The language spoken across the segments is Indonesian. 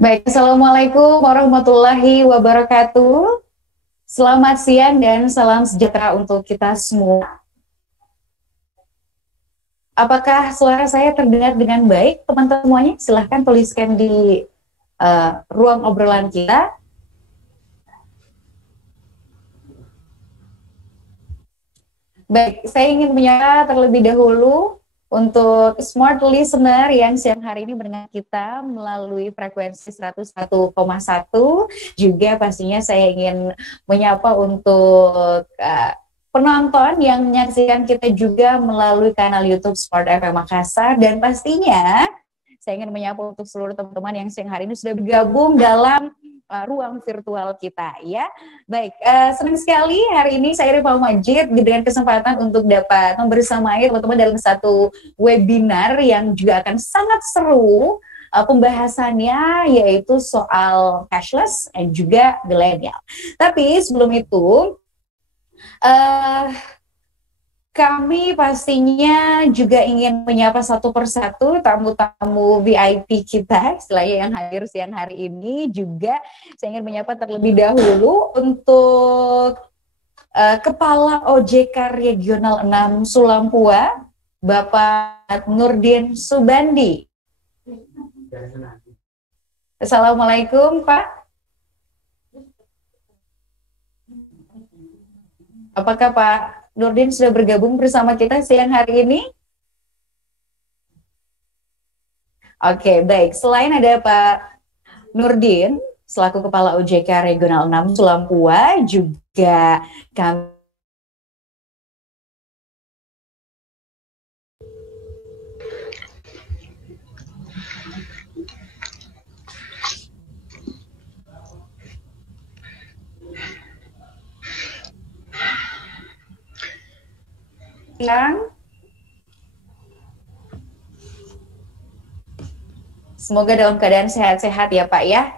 Baik, Assalamualaikum warahmatullahi wabarakatuh. Selamat siang dan salam sejahtera untuk kita semua. Apakah suara saya terdengar dengan baik, teman-teman semuanya? Silahkan tuliskan di ruang obrolan kita. Baik, saya ingin menyapa terlebih dahulu untuk smart listener yang siang hari ini mendengar kita melalui frekuensi 101,1, juga pastinya saya ingin menyapa untuk penonton yang menyaksikan kita juga melalui kanal YouTube Smart FM Makassar, dan pastinya saya ingin menyapa untuk seluruh teman-teman yang siang hari ini sudah bergabung dalam ruang virtual kita ya. Baik, senang sekali hari ini saya Rifa Majid dengan kesempatan untuk dapat membersamai teman-teman dalam satu webinar yang juga akan sangat seru. Pembahasannya yaitu soal cashless dan juga milenial. Tapi sebelum itu kami pastinya juga ingin menyapa satu persatu tamu-tamu VIP kita, istilahnya yang hadir siang hari ini. Juga saya ingin menyapa terlebih dahulu untuk Kepala OJK Regional 6 Sulampua, Bapak Nurdin Subandi. Assalamualaikum, Pak. Apakah Pak Nurdin sudah bergabung bersama kita siang hari ini? Oke, baik. Selain ada Pak Nurdin selaku Kepala OJK Regional 6 Sulampua, juga kami yang semoga dalam keadaan sehat-sehat ya Pak ya.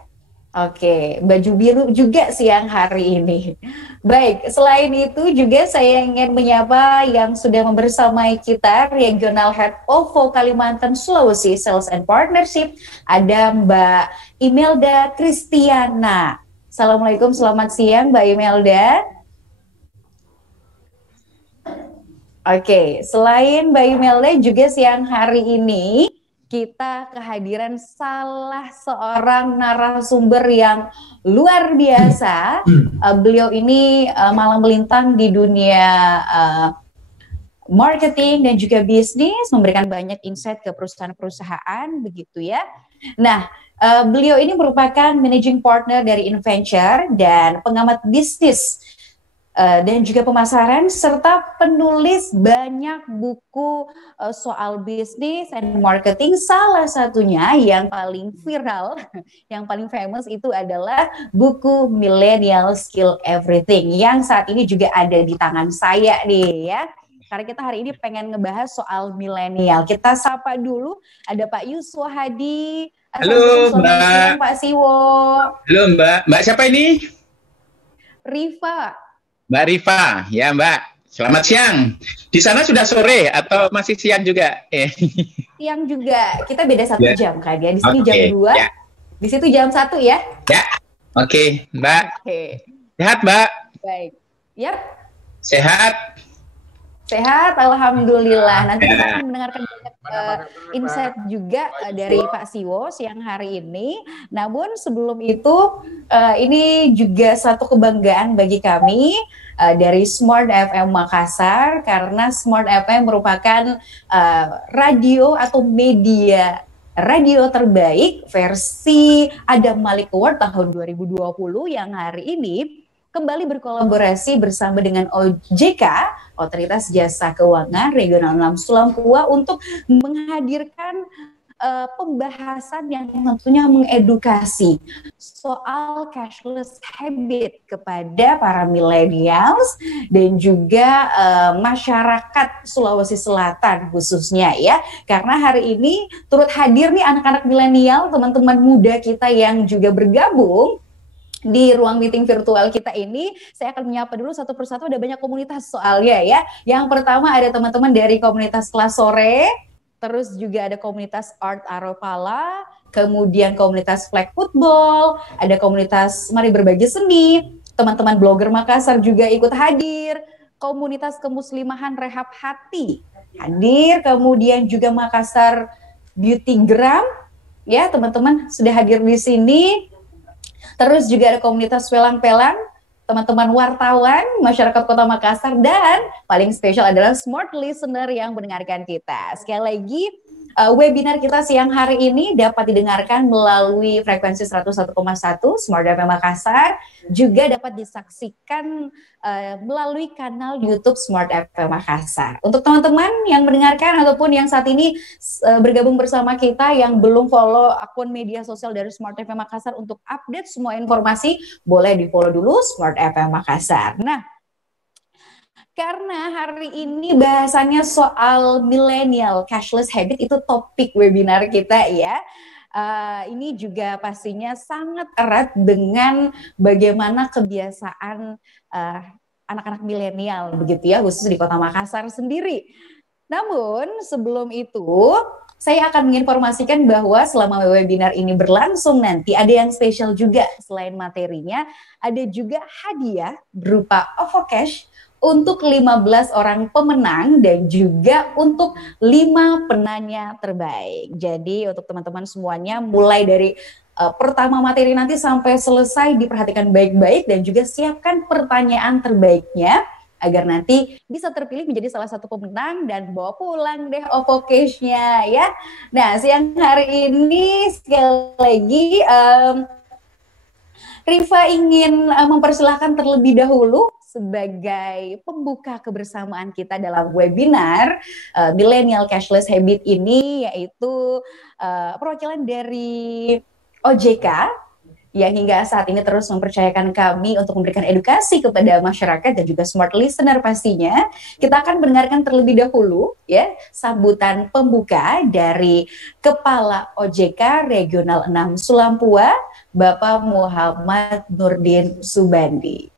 Oke, baju biru juga siang hari ini. Baik, selain itu juga saya ingin menyapa yang sudah membersamai kita Regional Head OVO Kalimantan Sulawesi Sales and Partnership, ada Mbak Imelda Kristiana. Assalamualaikum, selamat siang Mbak Imelda. Oke, selain Mbak Imelda juga siang hari ini kita kehadiran salah seorang narasumber yang luar biasa. Beliau ini malang melintang di dunia marketing dan juga bisnis, memberikan banyak insight ke perusahaan-perusahaan, begitu ya. Nah, beliau ini merupakan managing partner dari Inventure dan pengamat bisnis dan juga pemasaran, serta penulis banyak buku soal bisnis dan marketing. Salah satunya yang paling viral, yang paling famous itu adalah buku Millennial Skill Everything, yang saat ini juga ada di tangan saya nih ya. Karena kita hari ini pengen ngebahas soal milenial. Kita sapa dulu, ada Pak Yuswo Hadi. Halo Selamat siang Mbak. Pak Siwo. Halo Mbak. Mbak siapa ini? Rifa. Mbak Rifa. Ya Mbak. Selamat siang. Di sana sudah sore atau masih siang juga? Siang juga. Kita beda 1 jam kan ya. Di sini jam 2. Ya. Di situ jam 1 ya. Ya. Oke, Mbak. Sehat Mbak? Baik. Yap. Sehat. Sehat, alhamdulillah. Nanti kita akan mendengarkan banyak insight juga dari Pak Siwo siang hari ini. Namun sebelum itu, ini juga satu kebanggaan bagi kami dari Smart FM Makassar, karena Smart FM merupakan radio atau media radio terbaik versi Adam Malik Award tahun 2020, yang hari ini kembali berkolaborasi bersama dengan OJK, Otoritas Jasa Keuangan Regional 6 Sulampua, untuk menghadirkan pembahasan yang tentunya mengedukasi soal cashless habit kepada para millennials dan juga masyarakat Sulawesi Selatan khususnya ya. Karena hari ini turut hadir nih anak-anak milenial, teman-teman muda kita yang juga bergabung di ruang meeting virtual kita ini. Saya akan menyapa dulu satu persatu, ada banyak komunitas soalnya ya. Yang pertama ada teman-teman dari komunitas kelas sore, terus juga ada komunitas Art Aropala, kemudian komunitas flag football, ada komunitas Mari Berbagi Seni, teman-teman blogger Makassar juga ikut hadir, komunitas kemuslimahan Rehab Hati hadir, kemudian juga Makassar Beautygram, ya teman-teman sudah hadir di sini. Terus juga ada komunitas Welang-Pelang, teman-teman wartawan, masyarakat Kota Makassar, dan paling spesial adalah smart listener yang mendengarkan kita. Sekali lagi, webinar kita siang hari ini dapat didengarkan melalui frekuensi 101,1 Smart FM Makassar, juga dapat disaksikan melalui kanal YouTube Smart FM Makassar. Untuk teman-teman yang mendengarkan ataupun yang saat ini bergabung bersama kita yang belum follow akun media sosial dari Smart FM Makassar untuk update semua informasi, boleh di-follow dulu Smart FM Makassar. Nah, karena hari ini bahasannya soal millennial cashless habit, itu topik webinar kita ya. Ini juga pastinya sangat erat dengan bagaimana kebiasaan anak-anak milenial begitu ya, khusus di Kota Makassar sendiri. Namun sebelum itu, saya akan menginformasikan bahwa selama webinar ini berlangsung nanti ada yang spesial juga. Selain materinya, ada juga hadiah berupa OVO Cash untuk 15 orang pemenang dan juga untuk 5 penanya terbaik. Jadi untuk teman-teman semuanya mulai dari pertama materi nanti sampai selesai diperhatikan baik-baik dan juga siapkan pertanyaan terbaiknya agar nanti bisa terpilih menjadi salah satu pemenang dan bawa pulang deh OVO Cash-nya ya. Nah, siang hari ini sekali lagi Rifa ingin mempersilahkan terlebih dahulu sebagai pembuka kebersamaan kita dalam webinar Millennial Cashless Habit ini, yaitu perwakilan dari OJK yang hingga saat ini terus mempercayakan kami untuk memberikan edukasi kepada masyarakat dan juga smart listener pastinya. Kita akan mendengarkan terlebih dahulu ya sambutan pembuka dari Kepala OJK Regional 6 Sulampua, Bapak Muhammad Nurdin Subandi.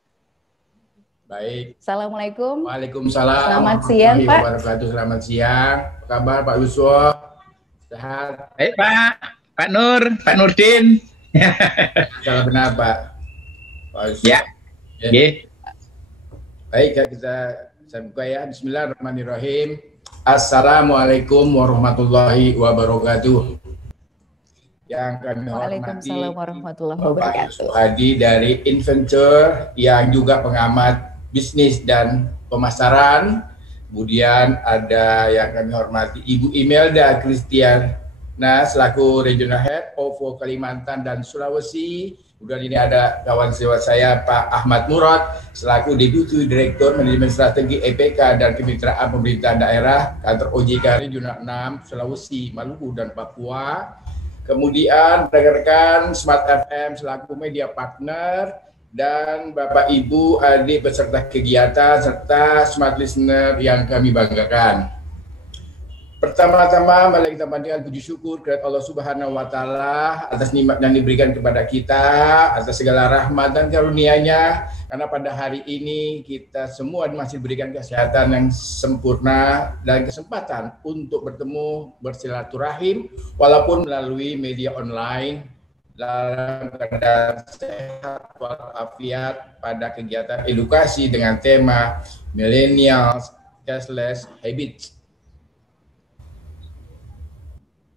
Baik. Assalamualaikum. Waalaikumsalam. Selamat siang, Pak. Selamat siang. Apa kabar, Pak Yuswo? Sehat? Baik, Pak. Pak Nur, Pak Nurdin. Salah benar, Pak. Pak Yuswo. Ya. Okay. Baik, kita buka ya. Bismillahirrahmanirrahim. Assalamualaikum warahmatullahi wabarakatuh. Yang kami hormati Pak Yuswo Hadi dari Inventure yang juga pengamat bisnis dan pemasaran. Kemudian ada yang kami hormati Ibu Imelda Kristiana selaku Regional Head OVO Kalimantan dan Sulawesi. Kemudian ini ada kawan sejawat saya Pak Ahmad Murad selaku Deputi Direktur Manajemen Strategi EPK dan Kemitraan Pemerintah Daerah Kantor OJK Regional 6 Sulawesi, Maluku dan Papua. Kemudian rekan-rekan Smart FM selaku media partner dan Bapak Ibu adik peserta kegiatan serta smart listener yang kami banggakan. Pertama-tama mari kita panjatkan puji syukur kepada Allah Subhanahu wa taala atas nikmat yang diberikan kepada kita, atas segala rahmat dan karunia-Nya, karena pada hari ini kita semua masih diberikan kesehatan yang sempurna dan kesempatan untuk bertemu, bersilaturahim walaupun melalui media online dalam keadaan sehat walafiat pada kegiatan edukasi dengan tema Millennial Cashless Habits.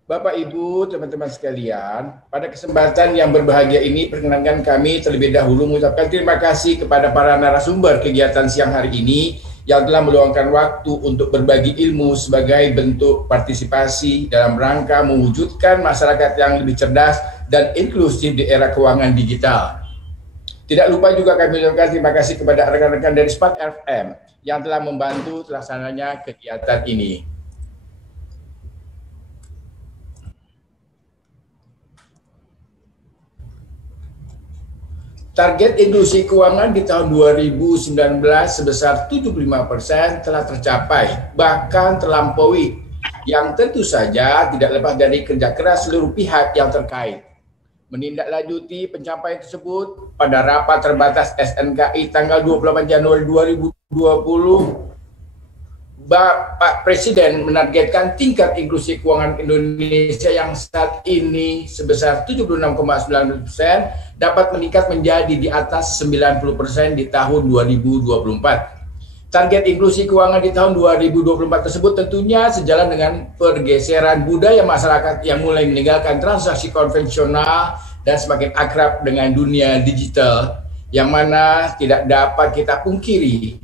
Bapak, Ibu, teman-teman sekalian, pada kesempatan yang berbahagia ini, perkenankan kami terlebih dahulu mengucapkan terima kasih kepada para narasumber kegiatan siang hari ini yang telah meluangkan waktu untuk berbagi ilmu sebagai bentuk partisipasi dalam rangka mewujudkan masyarakat yang lebih cerdas dan inklusif di era keuangan digital. Tidak lupa juga kami ucapkan terima kasih kepada rekan-rekan dari Smart FM yang telah membantu terlaksananya kegiatan ini. Target inklusi keuangan di tahun 2019 sebesar 75% telah tercapai, bahkan terlampaui, yang tentu saja tidak lepas dari kerja keras seluruh pihak yang terkait. Menindaklanjuti pencapaian tersebut pada rapat terbatas SNKI tanggal 28 Januari 2020 Bapak Presiden menargetkan tingkat inklusi keuangan Indonesia yang saat ini sebesar 76,9% dapat meningkat menjadi di atas 90% di tahun 2024. Target inklusi keuangan di tahun 2024 tersebut tentunya sejalan dengan pergeseran budaya masyarakat yang mulai meninggalkan transaksi konvensional dan semakin akrab dengan dunia digital, yang mana tidak dapat kita pungkiri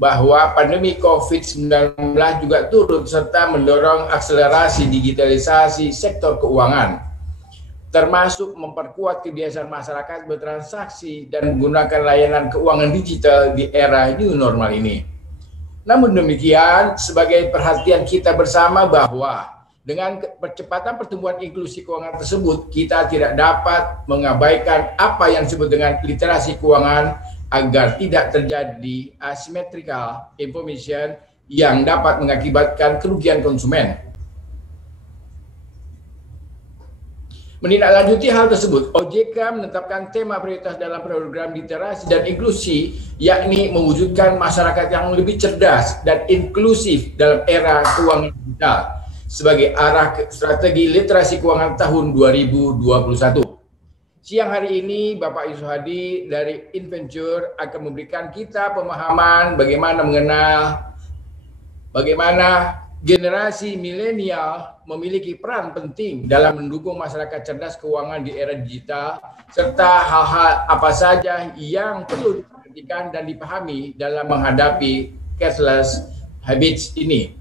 bahwa pandemi COVID-19 juga turut serta mendorong akselerasi digitalisasi sektor keuangan, termasuk memperkuat kebiasaan masyarakat bertransaksi dan menggunakan layanan keuangan digital di era new normal ini. Namun demikian, sebagai perhatian kita bersama bahwa dengan percepatan pertumbuhan inklusi keuangan tersebut, kita tidak dapat mengabaikan apa yang disebut dengan literasi keuangan agar tidak terjadi asymmetrical information yang dapat mengakibatkan kerugian konsumen. Menindaklanjuti hal tersebut, OJK menetapkan tema prioritas dalam program literasi dan inklusi, yakni mewujudkan masyarakat yang lebih cerdas dan inklusif dalam era keuangan digital sebagai arah strategi literasi keuangan tahun 2021. Siang hari ini, Bapak Yusuf Hadi dari Inventure akan memberikan kita pemahaman bagaimana mengenal bagaimana generasi milenial memiliki peran penting dalam mendukung masyarakat cerdas keuangan di era digital, serta hal-hal apa saja yang perlu diperhatikan dan dipahami dalam menghadapi cashless habits ini.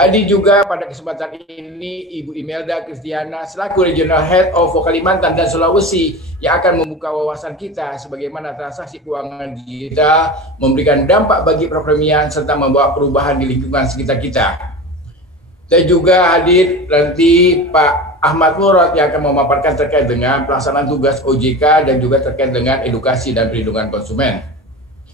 Hadir juga pada kesempatan ini Ibu Imelda Kristiana selaku Regional Head of Kalimantan dan Sulawesi yang akan membuka wawasan kita sebagaimana transaksi keuangan digital memberikan dampak bagi perekonomian serta membawa perubahan di lingkungan sekitar kita. Dan juga hadir nanti Pak Ahmad Murad yang akan memaparkan terkait dengan pelaksanaan tugas OJK dan juga terkait dengan edukasi dan perlindungan konsumen.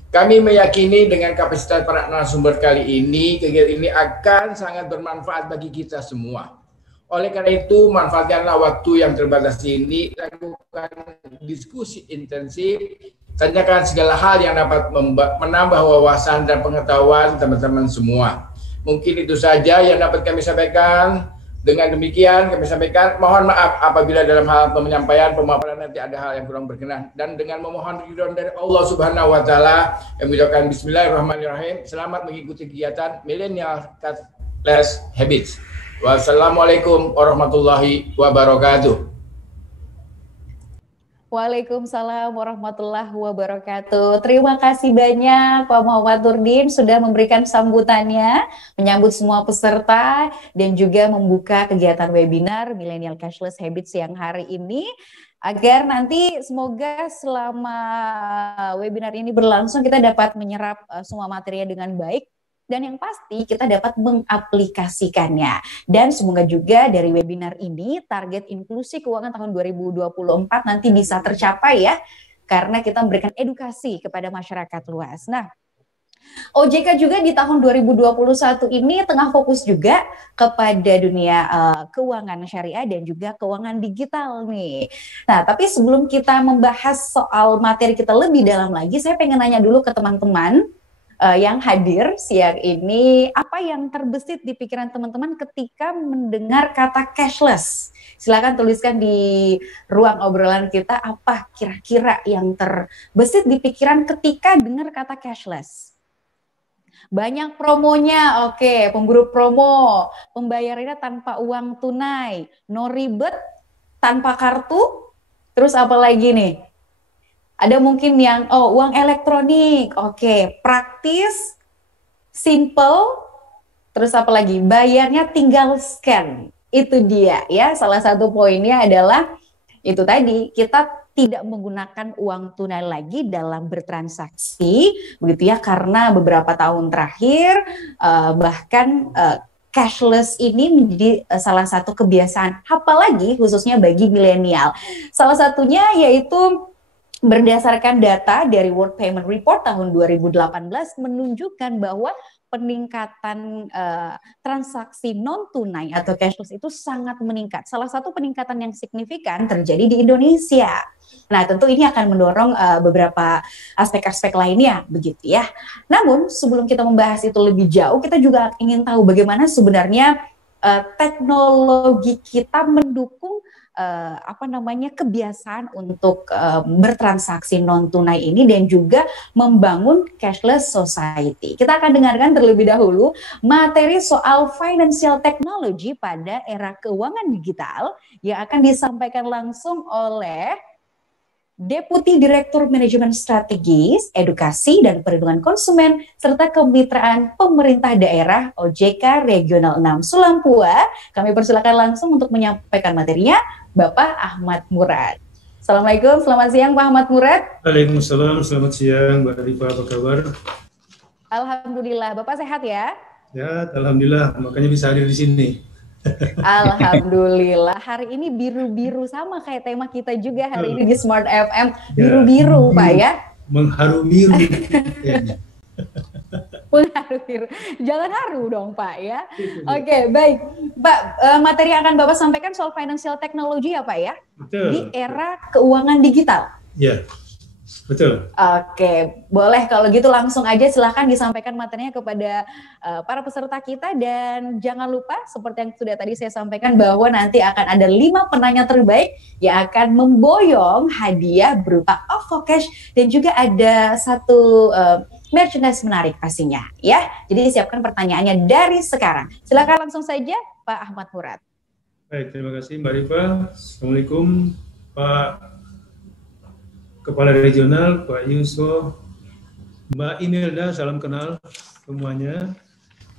Kami meyakini dengan kapasitas para narasumber kali ini, kegiatan ini akan sangat bermanfaat bagi kita semua. Oleh karena itu, manfaatkanlah waktu yang terbatas ini, lakukan diskusi intensif, tanyakan segala hal yang dapat menambah wawasan dan pengetahuan teman-teman semua. Mungkin itu saja yang dapat kami sampaikan. Dengan demikian kami sampaikan, mohon maaf apabila dalam hal penyampaian pemaparan nanti ada hal yang kurang berkenan, dan dengan memohon ridho dari Allah Subhanahu wa taala, kami ucapkan bismillahirrahmanirrahim. Selamat mengikuti kegiatan Millennial Cashless Habits. Wassalamualaikum warahmatullahi wabarakatuh. Waalaikumsalam warahmatullahi wabarakatuh. Terima kasih banyak Pak Muhammad Nurdin sudah memberikan sambutannya, menyambut semua peserta, dan juga membuka kegiatan webinar Millennial Cashless Habits yang hari ini. Agar nanti semoga selama webinar ini berlangsung kita dapat menyerap semua materinya dengan baik. Dan yang pasti kita dapat mengaplikasikannya. Dan semoga juga dari webinar ini target inklusi keuangan tahun 2024 nanti bisa tercapai ya. Karena kita memberikan edukasi kepada masyarakat luas. Nah, OJK juga di tahun 2021 ini tengah fokus juga kepada dunia keuangan syariah dan juga keuangan digital nih. Nah, tapi sebelum kita membahas soal materi kita lebih dalam lagi, saya pengen nanya dulu ke teman-teman yang hadir siang ini, apa yang terbesit di pikiran teman-teman ketika mendengar kata cashless? Silakan tuliskan di ruang obrolan kita apa kira-kira yang terbesit di pikiran ketika dengar kata cashless. Banyak promonya, oke, pemburu promo, pembayarannya tanpa uang tunai, no ribet, tanpa kartu, terus apa lagi nih? Ada mungkin yang, uang elektronik, oke, praktis, simple, terus apa lagi? Bayarnya tinggal scan, itu dia ya. Salah satu poinnya adalah itu tadi, kita tidak menggunakan uang tunai lagi dalam bertransaksi, begitu ya, karena beberapa tahun terakhir bahkan cashless ini menjadi salah satu kebiasaan, apalagi khususnya bagi milenial. Salah satunya yaitu berdasarkan data dari World Payment Report tahun 2018 menunjukkan bahwa peningkatan transaksi non tunai atau cashless itu sangat meningkat. Salah satu peningkatan yang signifikan terjadi di Indonesia. Nah, tentu ini akan mendorong beberapa aspek-aspek lainnya, begitu ya. Namun, sebelum kita membahas itu lebih jauh, kita juga ingin tahu bagaimana sebenarnya teknologi kita mendukung kebiasaan untuk bertransaksi non tunai ini dan juga membangun cashless society. Kita akan dengarkan terlebih dahulu materi soal financial technology pada era keuangan digital yang akan disampaikan langsung oleh Deputi Direktur Manajemen Strategis, Edukasi dan Perlindungan Konsumen, serta Kemitraan Pemerintah Daerah OJK Regional 6 Sulampua. Kami persilakan langsung untuk menyampaikan materinya, Bapak Ahmad Murad. Assalamualaikum, selamat siang Pak Ahmad Murad. Waalaikumsalam, selamat siang Mbak Rifa, apa kabar? Alhamdulillah, Bapak sehat ya? Ya, alhamdulillah, makanya bisa hadir di sini. Alhamdulillah, hari ini biru-biru sama kayak tema kita juga hari ini di Smart FM, biru-biru Pak ya. Mengharu biru. Mengharu biru, jangan haru dong Pak ya. Oke, baik Pak, materi yang akan Bapak sampaikan soal financial technology ya Pak ya. Betul. Di era keuangan digital. Ya, betul. Oke, boleh kalau gitu langsung aja silahkan disampaikan materinya kepada para peserta kita dan jangan lupa seperti yang sudah tadi saya sampaikan bahwa nanti akan ada 5 penanya terbaik yang akan memboyong hadiah berupa OVO Cash dan juga ada satu merchandise menarik pastinya ya. Jadi siapkan pertanyaannya dari sekarang. Silakan langsung saja Pak Ahmad Murad. Baik, terima kasih Mbak Rifa. Assalamualaikum Pak Kepala Regional, Pak Yusuf, Mbak Imelda, salam kenal semuanya.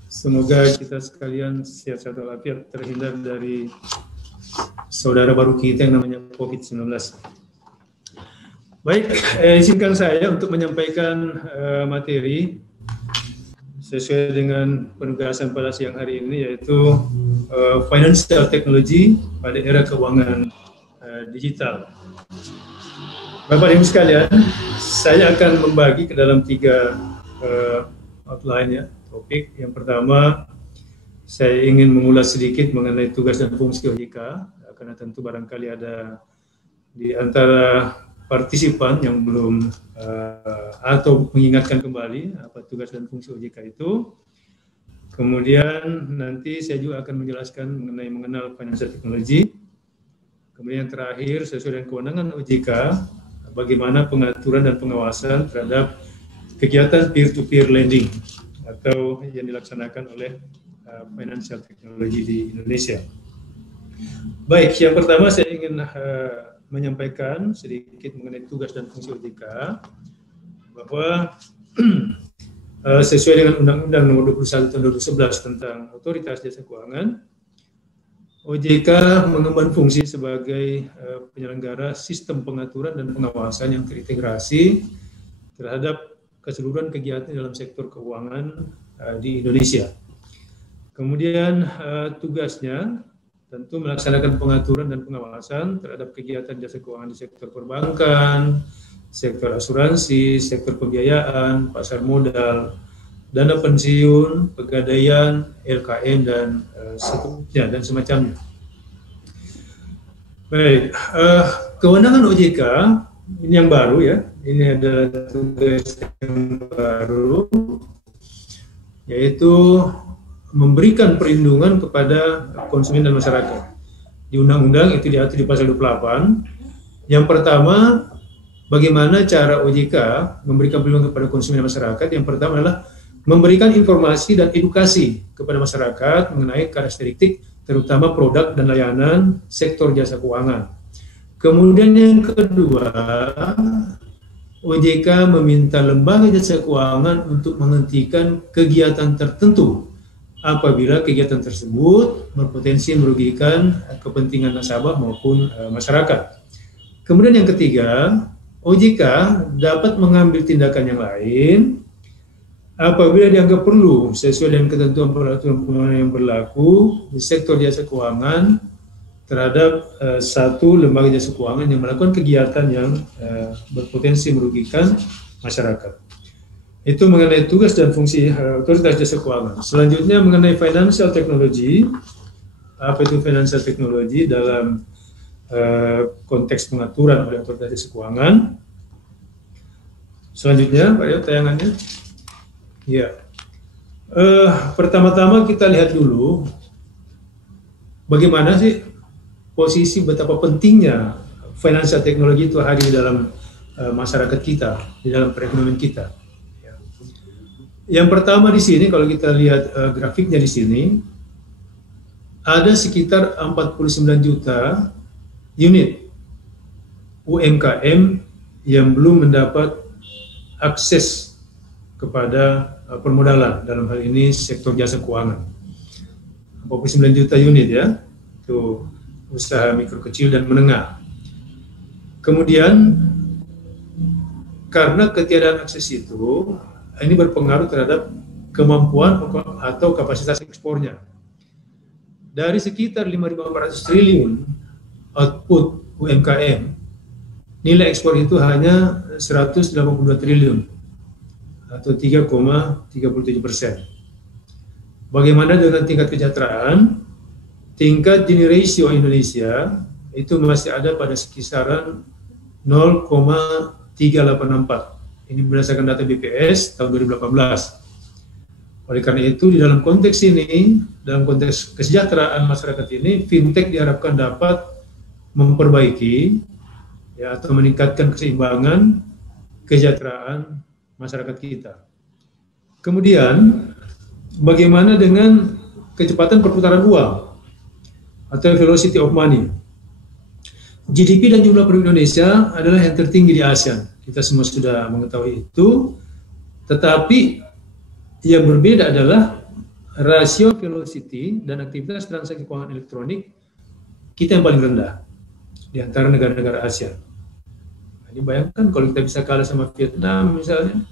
Semoga kita sekalian sehat walafiat, terhindar dari saudara baru kita yang namanya COVID-19. Baik, izinkan saya untuk menyampaikan materi sesuai dengan penugasan pada siang hari ini, yaitu financial technology pada era keuangan digital. Bapak Ibu sekalian, saya akan membagi ke dalam 3 outline ya, topik. Yang pertama, saya ingin mengulas sedikit mengenai tugas dan fungsi OJK, karena tentu barangkali ada di antara partisipan yang belum atau mengingatkan kembali apa tugas dan fungsi OJK itu. Kemudian nanti saya juga akan menjelaskan mengenai mengenal financial technology. Kemudian yang terakhir, sesuai dengan kewenangan OJK, bagaimana pengaturan dan pengawasan terhadap kegiatan peer-to-peer lending atau yang dilaksanakan oleh financial technology di Indonesia. Baik, yang pertama saya ingin menyampaikan sedikit mengenai tugas dan fungsi OJK, bahwa sesuai dengan Undang-Undang Nomor 21 Tahun 2011 tentang Otoritas Jasa Keuangan, OJK mengemban fungsi sebagai penyelenggara sistem pengaturan dan pengawasan yang terintegrasi terhadap keseluruhan kegiatan dalam sektor keuangan di Indonesia. Kemudian tugasnya tentu melaksanakan pengaturan dan pengawasan terhadap kegiatan jasa keuangan di sektor perbankan, sektor asuransi, sektor pembiayaan, pasar modal, dana pensiun, pegadaian, LKN, dan seterusnya dan semacamnya. Baik, kewenangan OJK ini yang baru ya, ini adalah tugas yang baru, yaitu memberikan perlindungan kepada konsumen dan masyarakat. Di undang-undang itu diatur di pasal 28. Yang pertama, bagaimana cara OJK memberikan perlindungan kepada konsumen dan masyarakat? Yang pertama adalah memberikan informasi dan edukasi kepada masyarakat mengenai karakteristik terutama produk dan layanan sektor jasa keuangan. Kemudian yang kedua, OJK meminta lembaga jasa keuangan untuk menghentikan kegiatan tertentu apabila kegiatan tersebut berpotensi merugikan kepentingan nasabah maupun masyarakat. Kemudian yang ketiga, OJK dapat mengambil tindakan yang lain apabila dianggap perlu sesuai dengan ketentuan peraturan yang berlaku di sektor jasa keuangan terhadap satu lembaga jasa keuangan yang melakukan kegiatan yang berpotensi merugikan masyarakat. Itu mengenai tugas dan fungsi otoritas jasa keuangan. Selanjutnya mengenai financial technology. Apa itu financial technology dalam konteks pengaturan oleh otoritas jasa keuangan? Selanjutnya, Pak Yo, tayangannya. Ya. Pertama-tama kita lihat dulu bagaimana sih posisi betapa pentingnya financial technology itu hadir di dalam masyarakat kita, di dalam perekonomian kita. Yang pertama di sini, kalau kita lihat grafiknya di sini, ada sekitar 49 juta unit UMKM yang belum mendapat akses kepada permodalan, dalam hal ini sektor jasa keuangan. 49 juta unit ya, itu usaha mikro kecil dan menengah. Kemudian, karena ketiadaan akses itu, ini berpengaruh terhadap kemampuan atau kapasitas ekspornya. Dari sekitar 5.400 triliun output UMKM, nilai ekspor itu hanya 182 triliun atau 3,37%. Bagaimana dengan tingkat kesejahteraan? Tingkat Gini ratio Indonesia itu masih ada pada kisaran 0,384. Ini berdasarkan data BPS tahun 2018. Oleh karena itu, di dalam konteks ini, dalam konteks kesejahteraan masyarakat ini, fintech diharapkan dapat memperbaiki ya, atau meningkatkan keseimbangan kesejahteraan masyarakat kita. Kemudian, bagaimana dengan kecepatan perputaran uang atau velocity of money? GDP dan jumlah penduduk Indonesia adalah yang tertinggi di ASEAN. Kita semua sudah mengetahui itu, tetapi yang berbeda adalah rasio velocity dan aktivitas transaksi keuangan elektronik kita yang paling rendah di antara negara-negara ASEAN. Nah, ini bayangkan kalau kita bisa kalah sama Vietnam misalnya,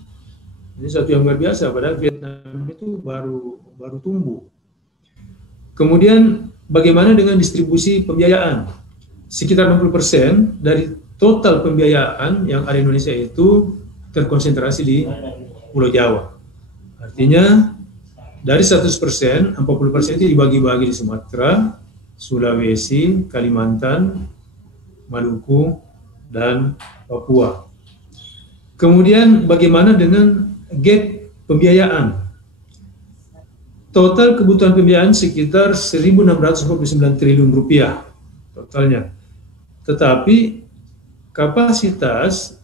ini satu yang luar biasa, padahal Vietnam itu baru tumbuh. Kemudian bagaimana dengan distribusi pembiayaan? Sekitar 60% dari total pembiayaan yang ada di Indonesia itu terkonsentrasi di Pulau Jawa. Artinya dari 100%, 40% itu dibagi-bagi di Sumatera, Sulawesi, Kalimantan, Maluku, dan Papua. Kemudian bagaimana dengan gap pembiayaan? Total kebutuhan pembiayaan sekitar 1.649 triliun rupiah totalnya. Tetapi kapasitas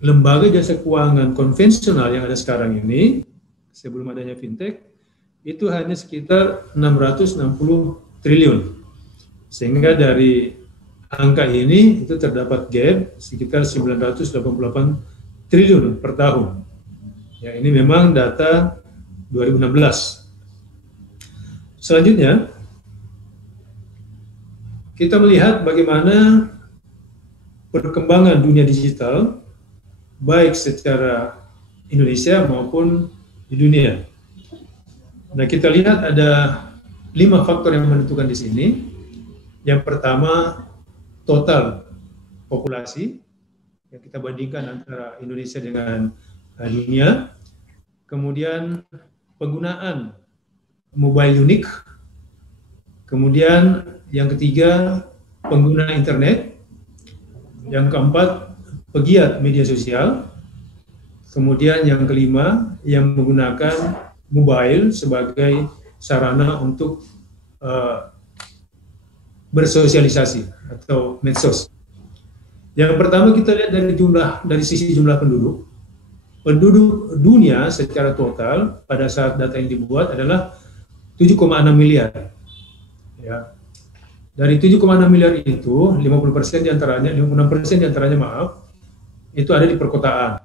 lembaga jasa keuangan konvensional yang ada sekarang ini, sebelum adanya fintech, itu hanya sekitar 660 triliun. Sehingga dari angka ini itu terdapat gap sekitar 988 triliun per tahun. Ya, ini memang data 2016. Selanjutnya, kita melihat bagaimana perkembangan dunia digital, baik secara Indonesia maupun di dunia. Nah, kita lihat ada 5 faktor yang menentukan di sini. Yang pertama, total populasi yang kita bandingkan antara Indonesia dengan dunia. Kemudian penggunaan mobile unik. Kemudian yang ketiga, pengguna internet. Yang keempat, pegiat media sosial. Kemudian yang kelima, yang menggunakan mobile sebagai sarana untuk bersosialisasi atau medsos. Yang pertama kita lihat dari sisi jumlah penduduk. Penduduk dunia secara total pada saat data yang dibuat adalah 7,6 miliar. Ya. Dari 7,6 miliar itu, 56% diantaranya itu ada di perkotaan.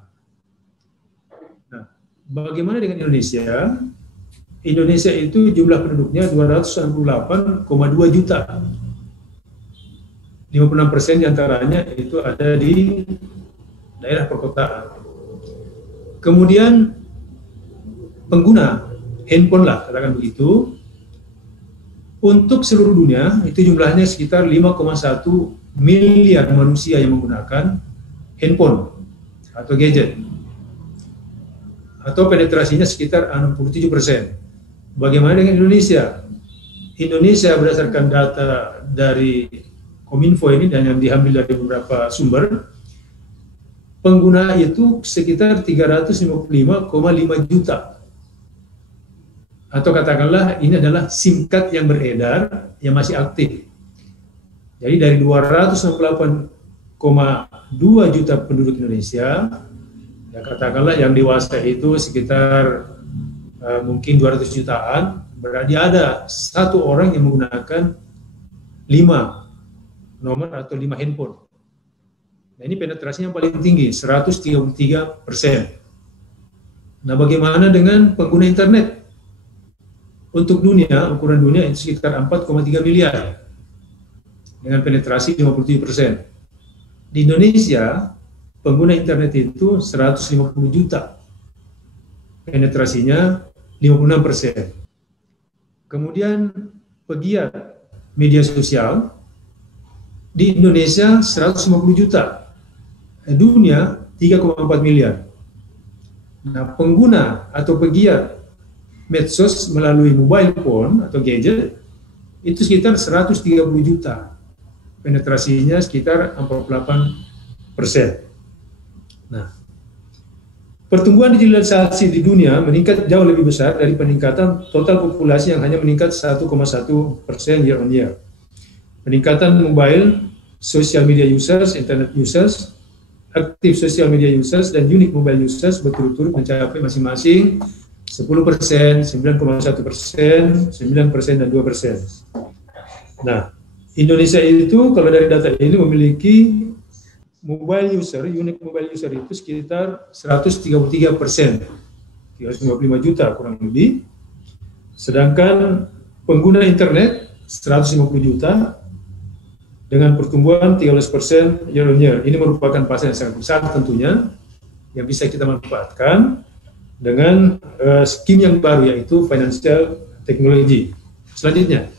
Nah, bagaimana dengan Indonesia? Indonesia itu jumlah penduduknya 268,2 juta. 56% diantaranya itu ada di daerah perkotaan. Kemudian pengguna handphone lah, katakan begitu, untuk seluruh dunia itu jumlahnya sekitar 5,1 miliar manusia yang menggunakan handphone atau gadget. atau penetrasinya sekitar 67%. Bagaimana dengan Indonesia? Indonesia berdasarkan data dari Kominfo ini dan yang diambil dari beberapa sumber, pengguna itu sekitar 355,5 juta. Atau katakanlah ini adalah SIM card yang beredar yang masih aktif. Jadi dari 268,2 juta penduduk Indonesia, ya katakanlah yang dewasa itu sekitar mungkin 200 jutaan, berarti ada satu orang yang menggunakan 5 nomor atau 5 handphone. Nah ini penetrasinya yang paling tinggi, 133%. Nah bagaimana dengan pengguna internet? Untuk dunia, ukuran dunia itu sekitar 4,3 miliar dengan penetrasi 57%. Di Indonesia, pengguna internet itu 150 juta, penetrasinya 56%. Kemudian pegiat media sosial di Indonesia 150 juta, dunia 3,4 miliar. Nah, pengguna atau pegiat medsos melalui mobile phone atau gadget itu sekitar 130 juta, penetrasinya sekitar 48%. Nah, pertumbuhan digitalisasi di dunia meningkat jauh lebih besar dari peningkatan total populasi yang hanya meningkat 1,1% year on year. Peningkatan mobile, social media users, internet users, active social media users, dan unique mobile users berturut-turut mencapai masing-masing 10%, 9,1%, 9%, dan 2%. Nah, Indonesia itu kalau dari data ini memiliki mobile user, unique mobile user itu sekitar 133%, 355 juta kurang lebih. Sedangkan pengguna internet 150 juta dengan pertumbuhan 13% year on year. Ini merupakan pasar yang sangat besar tentunya, yang bisa kita manfaatkan dengan skim yang baru, yaitu financial technology. Selanjutnya.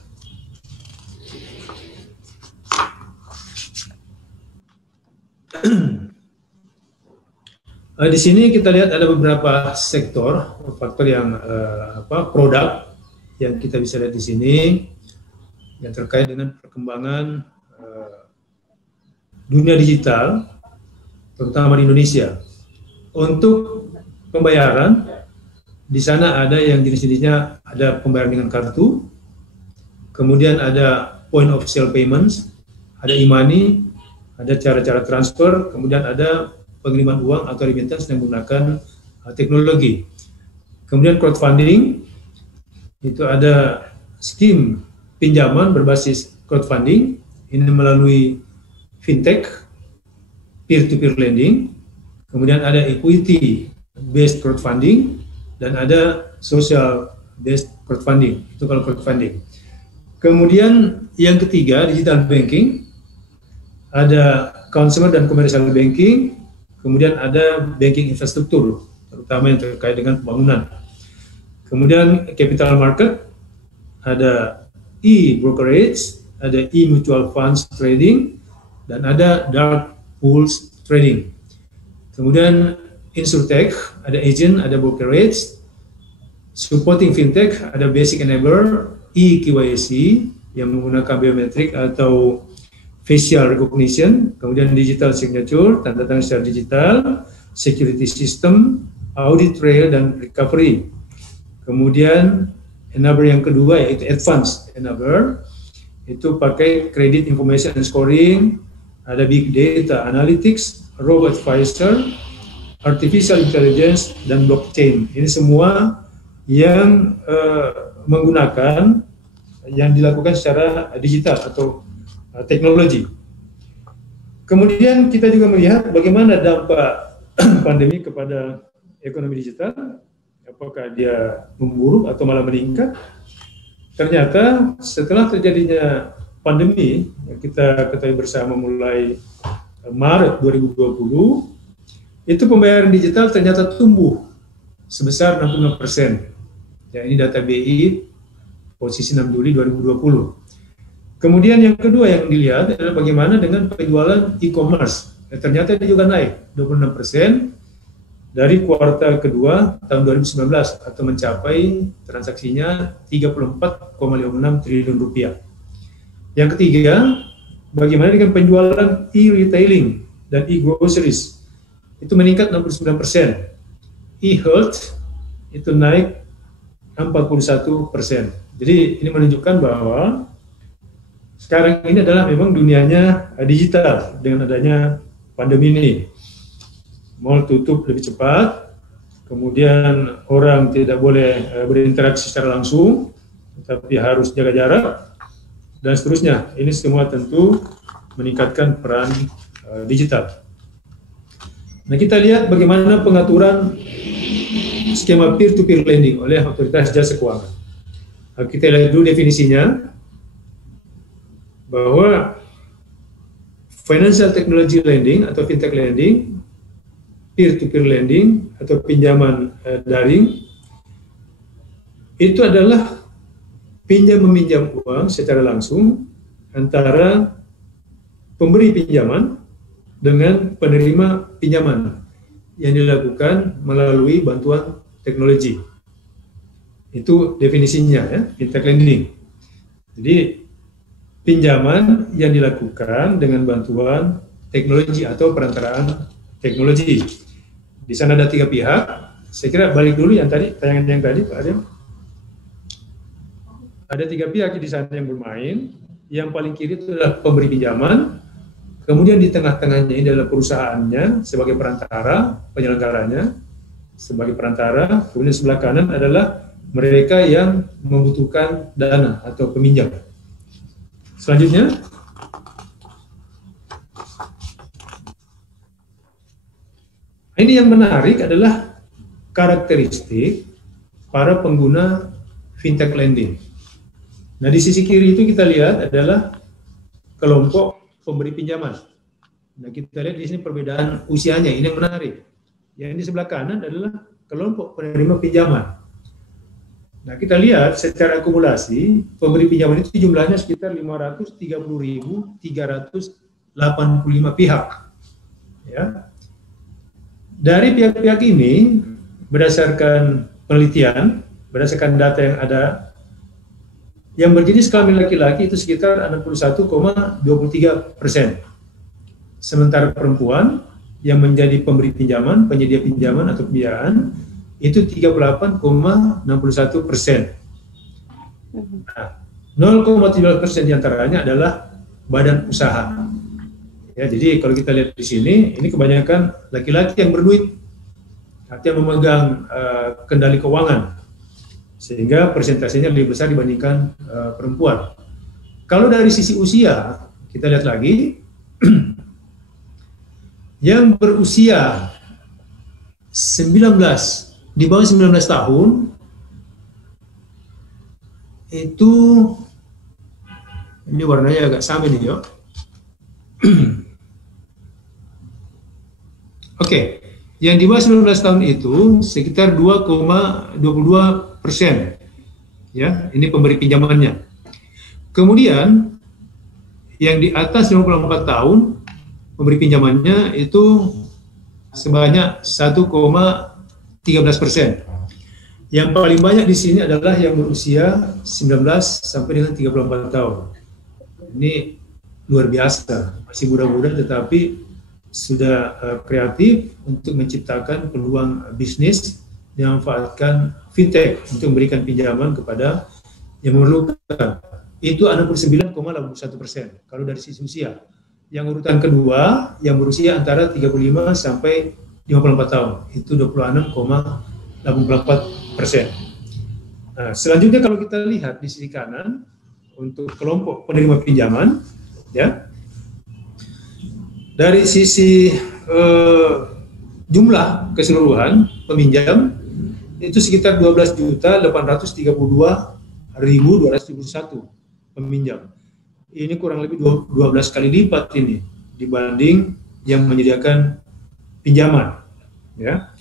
Di sini kita lihat ada beberapa sektor, faktor yang produk yang kita bisa lihat di sini yang terkait dengan perkembangan dunia digital, terutama di Indonesia. Untuk pembayaran, di sana ada yang jenis-jenisnya, ada pembayaran dengan kartu, kemudian ada point of sale payments, ada e-money, ada cara-cara transfer, kemudian ada pengiriman uang atau remittance yang menggunakan teknologi. Kemudian crowdfunding, itu ada skim pinjaman berbasis crowdfunding, ini melalui fintech, peer-to-peer lending, kemudian ada equity-based crowdfunding, dan ada social-based crowdfunding, itu kalau crowdfunding. Kemudian yang ketiga, digital banking, ada consumer dan commercial banking, kemudian ada banking infrastruktur, terutama yang terkait dengan pembangunan. Kemudian capital market, ada e-brokerage, ada e-mutual funds trading, dan ada dark pools trading. Kemudian insurtech, ada agent, ada brokerage, supporting fintech, ada basic enabler, e-KYC, yang menggunakan biometrik atau facial recognition, kemudian digital signature, tanda tangan secara digital, security system, audit trail, dan recovery. Kemudian enabler yang kedua yaitu advanced enabler, itu pakai credit information and scoring, ada big data analytics, robo advisor, artificial intelligence, dan blockchain. Ini semua yang menggunakan, yang dilakukan secara digital atau teknologi. Kemudian kita juga melihat bagaimana dampak pandemi kepada ekonomi digital, apakah dia memburuk atau malah meningkat. Ternyata setelah terjadinya pandemi, yang kita ketahui bersama mulai Maret 2020, itu pembayaran digital ternyata tumbuh sebesar 65%. Ya, ini data BI posisi 6 Juli 2020. Kemudian yang kedua yang dilihat adalah bagaimana dengan penjualan e-commerce. Ternyata dia juga naik 26%, dari kuartal kedua tahun 2019 atau mencapai transaksinya 34,56 triliun rupiah. Yang ketiga, bagaimana dengan penjualan e-retailing dan e-groceries? Itu meningkat 69%. E-health itu naik 41%. Jadi ini menunjukkan bahwa sekarang ini adalah memang dunianya digital dengan adanya pandemi ini. Mall tutup lebih cepat, kemudian orang tidak boleh berinteraksi secara langsung, tapi harus jaga jarak, dan seterusnya. Ini semua tentu meningkatkan peran digital. Nah, kita lihat bagaimana pengaturan skema peer-to-peer lending oleh Otoritas Jasa Keuangan. Kita lihat dulu definisinya, bahwa financial technology lending atau fintech lending, peer-to-peer lending atau pinjaman daring, itu adalah pinjam-meminjam uang secara langsung antara pemberi pinjaman dengan penerima pinjaman yang dilakukan melalui bantuan teknologi. Itu definisinya ya, fintech lending. Jadi pinjaman yang dilakukan dengan bantuan teknologi atau perantaraan teknologi. Di sana ada 3 pihak. Saya kira balik dulu yang tadi, tayangan yang tadi Pak Adam. Ada 3 pihak di sana yang bermain. Yang paling kiri itu adalah pemberi pinjaman. Kemudian di tengah-tengahnya ini adalah perusahaannya sebagai perantara, penyelenggaranya sebagai perantara. Kemudian sebelah kanan adalah mereka yang membutuhkan dana atau peminjam. Selanjutnya, ini yang menarik adalah karakteristik para pengguna fintech lending. Nah, di sisi kiri itu kita lihat adalah kelompok pemberi pinjaman. Nah, kita lihat di sini perbedaan usianya, ini yang menarik. Yang di sebelah kanan adalah kelompok penerima pinjaman. Nah, kita lihat secara akumulasi, pemberi pinjaman itu jumlahnya sekitar 530.385 pihak. Ya. Dari pihak-pihak ini, berdasarkan penelitian, berdasarkan data yang ada, yang berjenis kelamin laki-laki itu sekitar 61,23%. Sementara perempuan yang menjadi pemberi pinjaman, penyedia pinjaman atau pembiayaan, itu 38,61%. Nah, 0,17% diantaranya adalah badan usaha. Ya, jadi kalau kita lihat di sini, ini kebanyakan laki-laki yang berduit, artinya memegang kendali keuangan, sehingga persentasenya lebih besar dibandingkan perempuan. Kalau dari sisi usia, kita lihat lagi, yang berusia 19, di bawah 19 tahun, itu, ini warnanya agak sama nih, yuk. Oke, yang di bawah 19 tahun itu sekitar 2,22%. Ya, ini pemberi pinjamannya. Kemudian yang di atas 54 tahun pemberi pinjamannya itu sebanyak 1,13%. Yang paling banyak di sini adalah yang berusia 19 sampai dengan 34 tahun. Ini luar biasa, masih muda-muda tetapi sudah kreatif untuk menciptakan peluang bisnis yang memanfaatkan fintech untuk memberikan pinjaman kepada yang memerlukan. Itu 69,81% kalau dari sisi usia. Yang urutan kedua yang berusia antara 35 sampai 54 tahun itu 26,84%. Nah, selanjutnya kalau kita lihat di sisi kanan untuk kelompok penerima pinjaman, ya. Dari sisi jumlah keseluruhan peminjam itu sekitar 12.832.271 peminjam. Ini kurang lebih 12 kali lipat ini dibanding yang menyediakan pinjaman. Ya.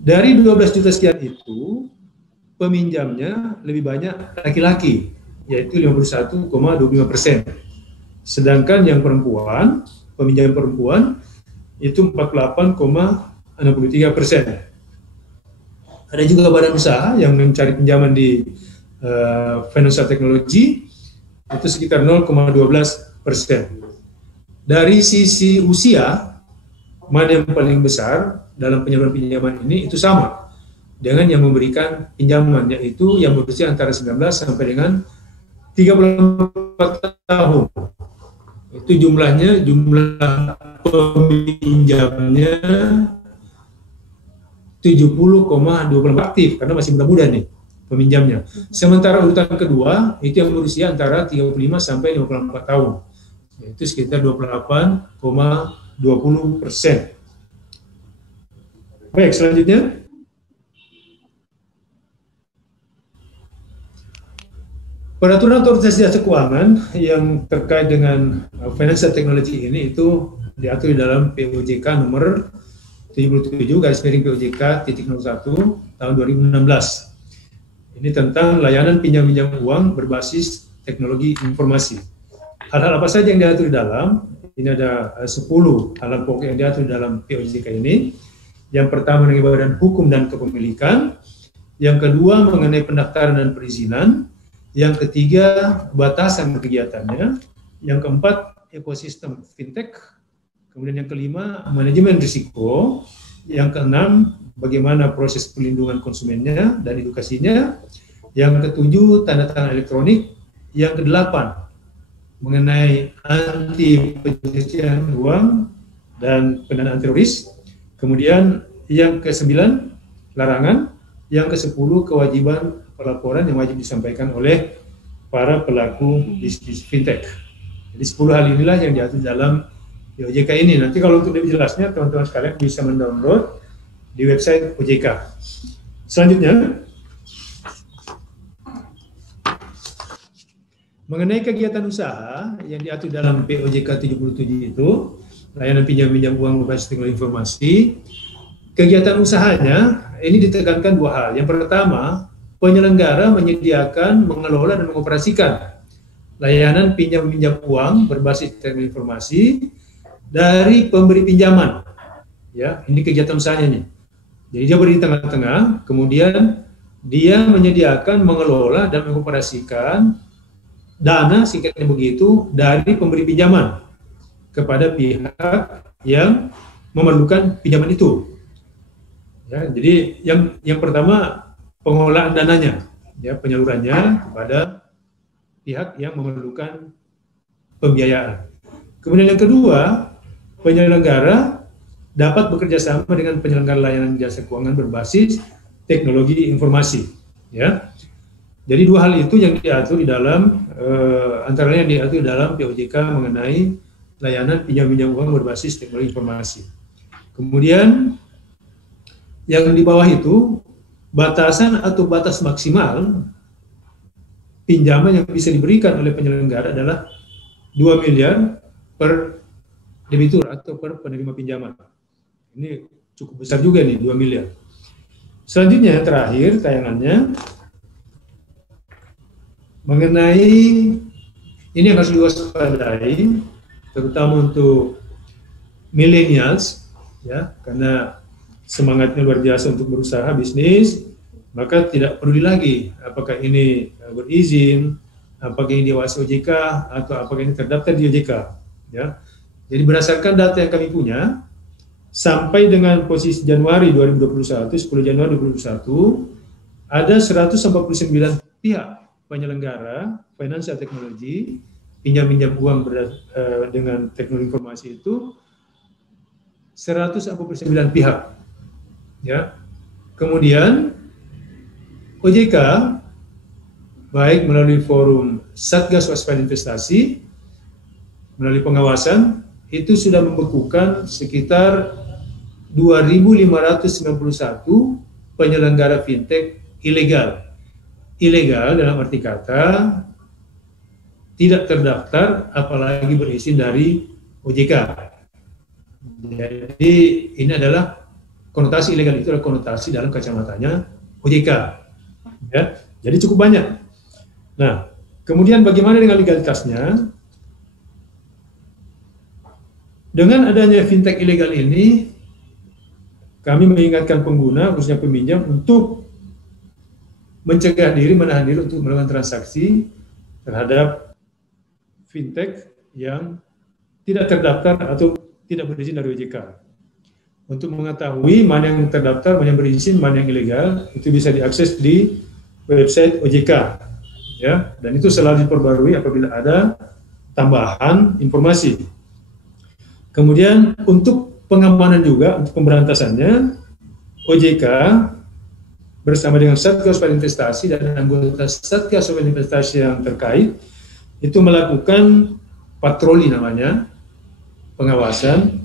Dari 12 juta sekian itu, peminjamnya lebih banyak laki-laki, yaitu 51,25%. Sedangkan yang perempuan, peminjam perempuan itu 48,25%. 63%. Ada juga badan usaha yang mencari pinjaman di financial technology itu sekitar 0,12%. Dari sisi usia, mana yang paling besar dalam penyaluran pinjaman ini itu sama dengan yang memberikan pinjaman, yaitu yang berusia antara 19 sampai dengan 34 tahun. Itu jumlah peminjamnya 70,24 aktif karena masih muda-muda nih peminjamnya. Sementara urutan kedua itu yang berusia antara 35 sampai 54 tahun. Itu sekitar 28,20%. Baik, selanjutnya. Peraturan Otoritas Jasa Keuangan yang terkait dengan financial technology ini itu diatur di dalam POJK nomor 77/POJK _01 tahun 2016. Ini tentang layanan pinjam-pinjam uang berbasis teknologi informasi. Hal-hal apa saja yang diatur di dalam? Ini ada 10 hal pokok yang diatur di dalam POJK ini. Yang pertama mengenai badan hukum dan kepemilikan. Yang kedua mengenai pendaftaran dan perizinan. Yang ketiga batasan kegiatannya. Yang keempat ekosistem fintech. Kemudian yang kelima manajemen risiko. Yang keenam bagaimana proses perlindungan konsumennya dan edukasinya. Yang ketujuh tanda tangan elektronik. Yang kedelapan mengenai anti pencucian uang dan pendanaan teroris. Kemudian yang ke-9 larangan, yang ke-10 kewajiban pelaporan yang wajib disampaikan oleh para pelaku bisnis fintech. Jadi 10 hal inilah yang diatur dalam OJK ini. Nanti kalau untuk lebih jelasnya teman-teman sekalian bisa mendownload di website OJK. Selanjutnya mengenai kegiatan usaha yang diatur dalam POJK 77 itu, layanan pinjam-pinjam uang berbasis teknologi informasi, kegiatan usahanya ini ditekankan dua hal. Yang pertama, penyelenggara menyediakan, mengelola, dan mengoperasikan layanan pinjam-pinjam uang berbasis teknologi informasi dari pemberi pinjaman. Ya, ini kegiatan usahanya nih. Jadi dia berdiri di tengah-tengah, kemudian dia menyediakan, mengelola, dan mengoperasikan dana, singkatnya begitu, dari pemberi pinjaman kepada pihak yang memerlukan pinjaman itu. Ya, jadi yang pertama pengelolaan dananya, ya, penyalurannya kepada pihak yang memerlukan pembiayaan. Kemudian yang kedua, penyelenggara dapat bekerja sama dengan penyelenggara layanan jasa keuangan berbasis teknologi informasi. Ya, jadi dua hal itu yang diatur di dalam antara lain yang diatur dalam POJK mengenai layanan pinjam-pinjam uang berbasis teknologi informasi. Kemudian yang di bawah itu batasan atau batas maksimal pinjaman yang bisa diberikan oleh penyelenggara adalah 2 miliar per debitur atau per penerima pinjaman. Ini cukup besar juga nih, 2 miliar. Selanjutnya yang terakhir tayangannya mengenai ini yang harus diwaspadai terutama untuk millennials, ya, karena semangatnya luar biasa untuk berusaha bisnis, maka tidak peduli lagi apakah ini berizin, apakah ini diawasi OJK atau apakah ini terdaftar di OJK, ya. Jadi berdasarkan data yang kami punya sampai dengan posisi Januari 2021, 10 Januari 2021 ada 149 pihak penyelenggara financial technology pinjam-pinjam uang dengan teknologi informasi itu 149 pihak, ya. Kemudian OJK baik melalui forum Satgas Waspada Investasi melalui pengawasan itu sudah membekukan sekitar 2.591 penyelenggara fintech ilegal. Ilegal dalam arti kata tidak terdaftar apalagi berizin dari OJK. Jadi ini adalah konotasi ilegal, itu adalah konotasi dalam kacamatanya OJK. Ya, jadi cukup banyak. Nah, kemudian bagaimana dengan legalitasnya? Dengan adanya fintech ilegal ini, kami mengingatkan pengguna, khususnya peminjam, untuk mencegah diri, menahan diri untuk melakukan transaksi terhadap fintech yang tidak terdaftar atau tidak berizin dari OJK. Untuk mengetahui mana yang terdaftar, mana yang berizin, mana yang ilegal, itu bisa diakses di website OJK, ya. Dan itu selalu diperbarui apabila ada tambahan informasi. Kemudian untuk pengamanan juga, untuk pemberantasannya, OJK bersama dengan Satgas Waspada Investasi dan anggota Satgas Waspada Investasi yang terkait itu melakukan patroli namanya, pengawasan,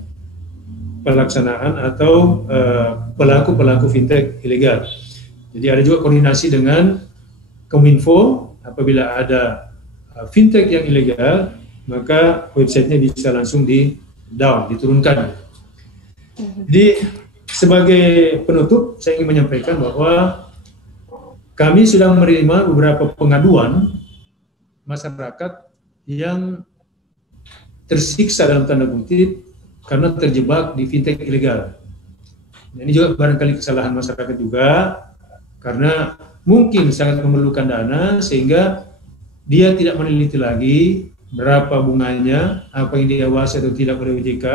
pelaksanaan atau pelaku-pelaku fintech ilegal. Jadi ada juga koordinasi dengan Kominfo, apabila ada fintech yang ilegal, maka websitenya bisa langsung di-down, diturunkan. Jadi sebagai penutup, saya ingin menyampaikan bahwa kami sudah menerima beberapa pengaduan masyarakat yang tersiksa dalam tanda kutip karena terjebak di fintech ilegal. Ini juga barangkali kesalahan masyarakat juga, karena mungkin sangat memerlukan dana sehingga dia tidak meneliti lagi berapa bunganya, apa yang diawasi atau tidak oleh OJK,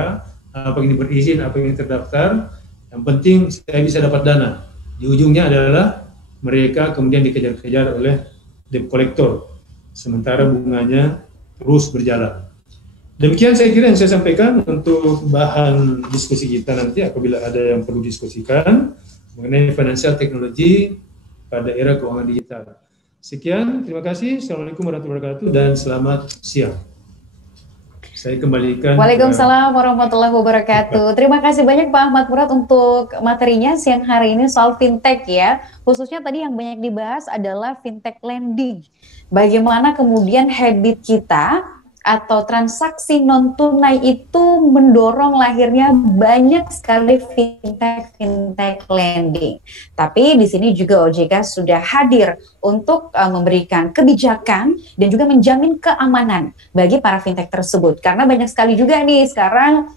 apa yang berizin, apa yang terdaftar. Yang penting saya bisa dapat dana. Di ujungnya adalah mereka kemudian dikejar-kejar oleh debt collector, sementara bunganya terus berjalan. Demikian saya kira yang saya sampaikan untuk bahan diskusi kita nanti apabila ada yang perlu diskusikan mengenai financial technology pada era keuangan digital. Sekian, terima kasih. Assalamualaikum warahmatullahi wabarakatuh dan selamat siang. Saya kembalikan. Waalaikumsalam warahmatullahi wabarakatuh. Terima kasih banyak Pak Ahmad Murad untuk materinya siang hari ini soal fintech ya. Khususnya tadi yang banyak dibahas adalah fintech lending. Bagaimana kemudian habit kita atau transaksi non-tunai itu mendorong lahirnya banyak sekali fintech lending. Tapi di sini juga OJK sudah hadir untuk memberikan kebijakan dan juga menjamin keamanan bagi para fintech tersebut. Karena banyak sekali juga nih sekarang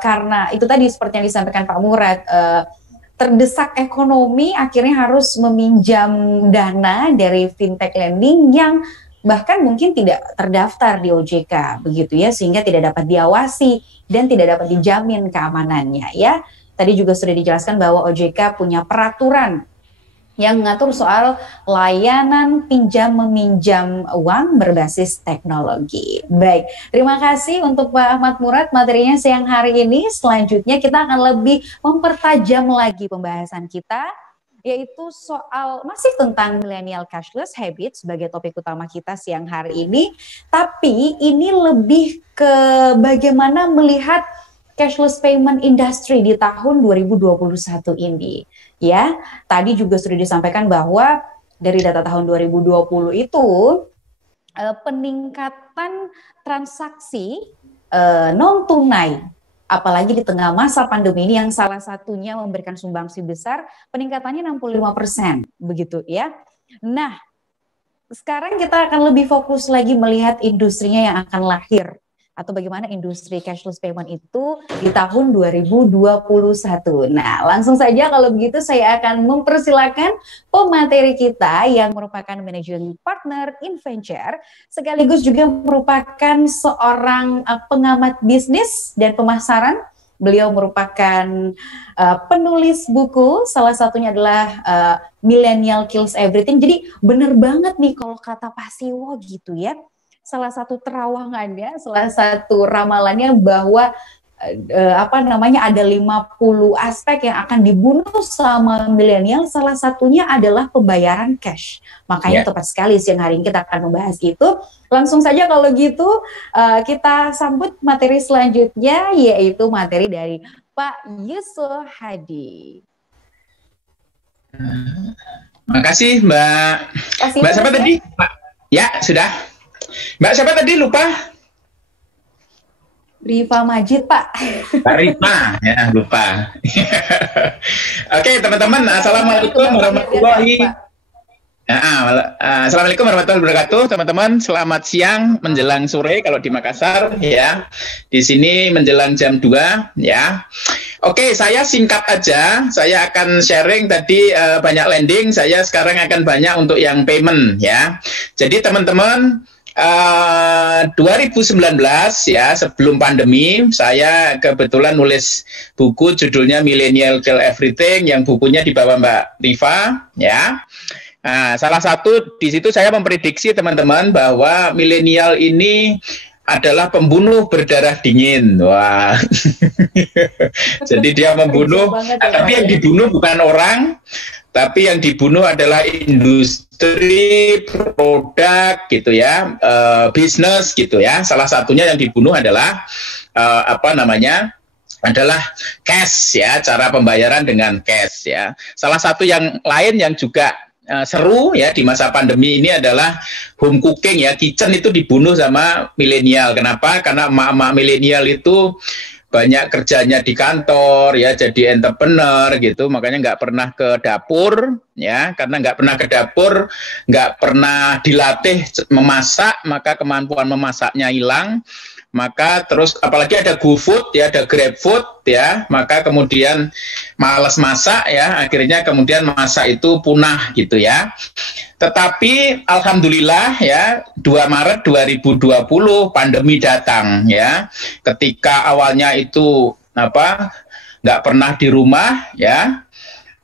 karena itu tadi seperti yang disampaikan Pak Murad, terdesak ekonomi akhirnya harus meminjam dana dari fintech lending yang bahkan mungkin tidak terdaftar di OJK, begitu ya, sehingga tidak dapat diawasi dan tidak dapat dijamin keamanannya ya. Tadi juga sudah dijelaskan bahwa OJK punya peraturan yang mengatur soal layanan pinjam-meminjam uang berbasis teknologi. Baik, terima kasih untuk Pak Ahmad Murad materinya siang hari ini. Selanjutnya kita akan lebih mempertajam lagi pembahasan kita, yaitu soal masih tentang millennial cashless habit sebagai topik utama kita siang hari ini. Tapi ini lebih ke bagaimana melihat cashless payment industry di tahun 2021 ini. Ya, tadi juga sudah disampaikan bahwa dari data tahun 2020 itu peningkatan transaksi non tunai, apalagi di tengah masa pandemi ini yang salah satunya memberikan sumbangsi besar, peningkatannya 65%, begitu ya. Nah, sekarang kita akan lebih fokus lagi melihat industrinya yang akan lahir atau bagaimana industri cashless payment itu di tahun 2021. Nah, langsung saja kalau begitu saya akan mempersilakan pemateri kita yang merupakan managing partner InVenture, sekaligus juga merupakan seorang pengamat bisnis dan pemasaran. Beliau merupakan penulis buku, salah satunya adalah Millennial Kills Everything. Jadi benar banget nih kalau kata Pak Siwo gitu ya. Salah satu terawangannya, salah satu ramalannya bahwa ada 50 aspek yang akan dibunuh sama milenial, salah satunya adalah pembayaran cash. Makanya tepat sekali siang hari ini kita akan membahas itu. Langsung saja kalau gitu kita sambut materi selanjutnya, yaitu materi dari Pak Yusuf Hadi. Makasih Mbak. Mbak siapa tadi? Mbak. Ya, sudah. Mbak siapa tadi lupa? Rifa Majid, Pak. Pak Rifa, ya lupa. Oke teman-teman, assalamualaikum warahmatullahi assalamualaikum warahmatullahi wabarakatuh, teman-teman. Selamat siang menjelang sore kalau di Makassar ya. Di sini menjelang jam 2 ya. Oke, saya singkat aja. Saya akan sharing tadi banyak landing. Saya sekarang akan banyak untuk yang payment ya. Jadi teman-teman 2019 ya, sebelum pandemi, saya kebetulan nulis buku judulnya Millennial Kill Everything, yang bukunya dibawa Mbak Riva ya. Nah, salah satu di situ saya memprediksi teman-teman bahwa milenial ini adalah pembunuh berdarah dingin. Wah. Jadi dia membunuh, tapi yang dibunuh bukan orang, tapi yang dibunuh adalah industri, produk gitu ya, bisnis gitu ya. Salah satunya yang dibunuh adalah adalah cash ya, cara pembayaran dengan cash ya. Salah satu yang lain yang juga seru ya di masa pandemi ini adalah home cooking ya, kitchen itu dibunuh sama milenial. Kenapa? Karena emak-emak milenial itu banyak kerjanya di kantor ya, jadi entrepreneur gitu, makanya nggak pernah ke dapur ya, karena nggak pernah ke dapur, nggak pernah dilatih memasak, maka kemampuan memasaknya hilang. Maka terus apalagi ada GoFood ya, ada GrabFood ya, maka kemudian malas masak ya, akhirnya kemudian masak itu punah gitu ya. Tetapi alhamdulillah ya, 2 Maret 2020 pandemi datang ya. Ketika awalnya itu nggak pernah di rumah ya,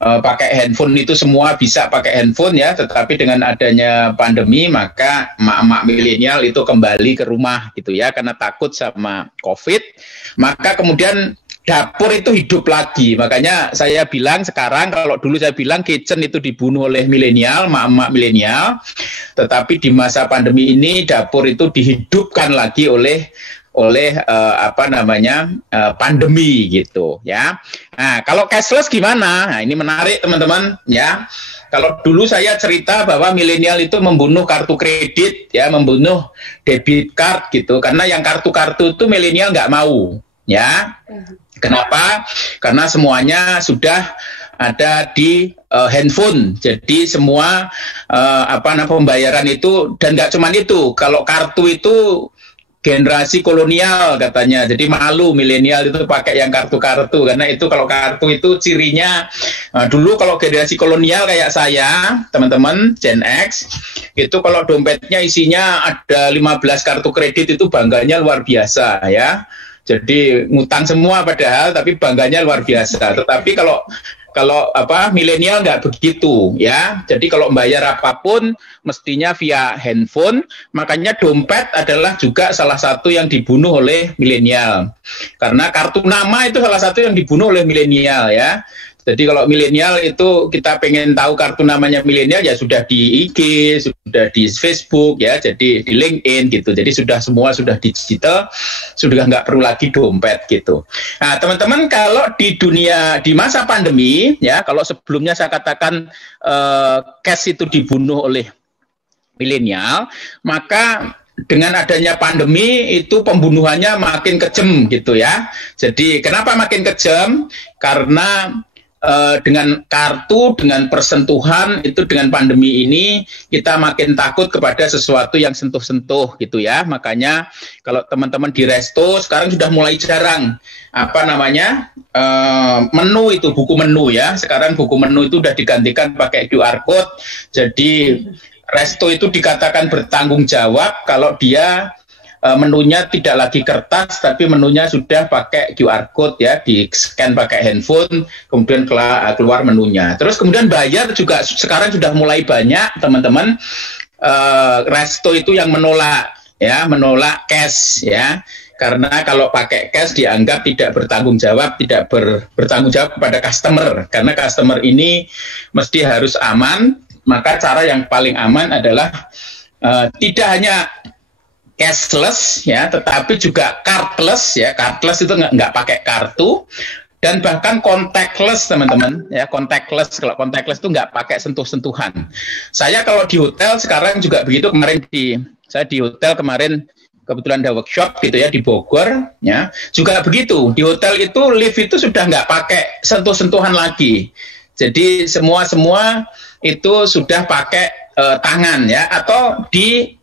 pakai handphone itu semua bisa pakai handphone ya, tetapi dengan adanya pandemi maka emak-emak milenial itu kembali ke rumah gitu ya, karena takut sama COVID, maka kemudian dapur itu hidup lagi. Makanya saya bilang sekarang, kalau dulu saya bilang kitchen itu dibunuh oleh milenial, emak-emak milenial, tetapi di masa pandemi ini dapur itu dihidupkan lagi oleh pandemi gitu ya. Nah, kalau cashless gimana? Nah, ini menarik teman-teman ya. Kalau dulu saya cerita bahwa milenial itu membunuh kartu kredit ya, membunuh debit card gitu, karena yang kartu-kartu itu milenial nggak mau ya. Kenapa? Karena semuanya sudah ada di handphone. Jadi semua pembayaran itu, dan nggak cuma itu. Kalau kartu itu generasi kolonial katanya, jadi malu milenial itu pakai yang kartu-kartu, karena itu kalau kartu itu cirinya dulu kalau generasi kolonial kayak saya, teman-teman Gen X, itu kalau dompetnya isinya ada 15 kartu kredit itu bangganya luar biasa ya. Jadi ngutang semua padahal, tapi bangganya luar biasa. Tetapi kalau milenial nggak begitu ya. Jadi kalau membayar apapun mestinya via handphone. Makanya dompet adalah juga salah satu yang dibunuh oleh milenial. Karena kartu nama itu salah satu yang dibunuh oleh milenial ya. Jadi kalau milenial itu kita pengen tahu kartu namanya milenial ya sudah di IG, sudah di Facebook ya, jadi di LinkedIn gitu. Jadi semua sudah digital, sudah nggak perlu lagi dompet gitu. Nah teman-teman, kalau di masa pandemi ya, kalau sebelumnya saya katakan cash itu dibunuh oleh milenial, maka dengan adanya pandemi itu pembunuhannya makin kejam gitu ya. Jadi kenapa makin kejam? Karena dengan kartu, dengan persentuhan itu, dengan pandemi ini kita makin takut kepada sesuatu yang sentuh-sentuh gitu ya. Makanya kalau teman-teman di resto sekarang sudah mulai jarang menu itu, buku menu ya. Sekarang buku menu itu sudah digantikan pakai QR code. Jadi resto itu dikatakan bertanggung jawab kalau dia menunya tidak lagi kertas, tapi menunya sudah pakai QR code ya, di-scan pakai handphone, kemudian keluar menunya. Terus kemudian bayar juga sekarang sudah mulai banyak teman-teman resto itu yang menolak cash ya. Karena kalau pakai cash dianggap tidak bertanggung jawab, tidak bertanggung jawab kepada customer, karena customer ini mesti harus aman. Maka cara yang paling aman adalah tidak hanya cashless ya, tetapi juga cardless ya. Cardless itu nggak pakai kartu, dan bahkan contactless teman-teman ya. Contactless, kalau contactless itu nggak pakai sentuh-sentuhan. Saya kalau di hotel sekarang juga begitu. Saya di hotel kemarin kebetulan ada workshop gitu ya di Bogor ya, juga begitu. Di hotel itu lift itu sudah nggak pakai sentuh-sentuhan lagi. Jadi semua itu sudah pakai tangan ya, atau di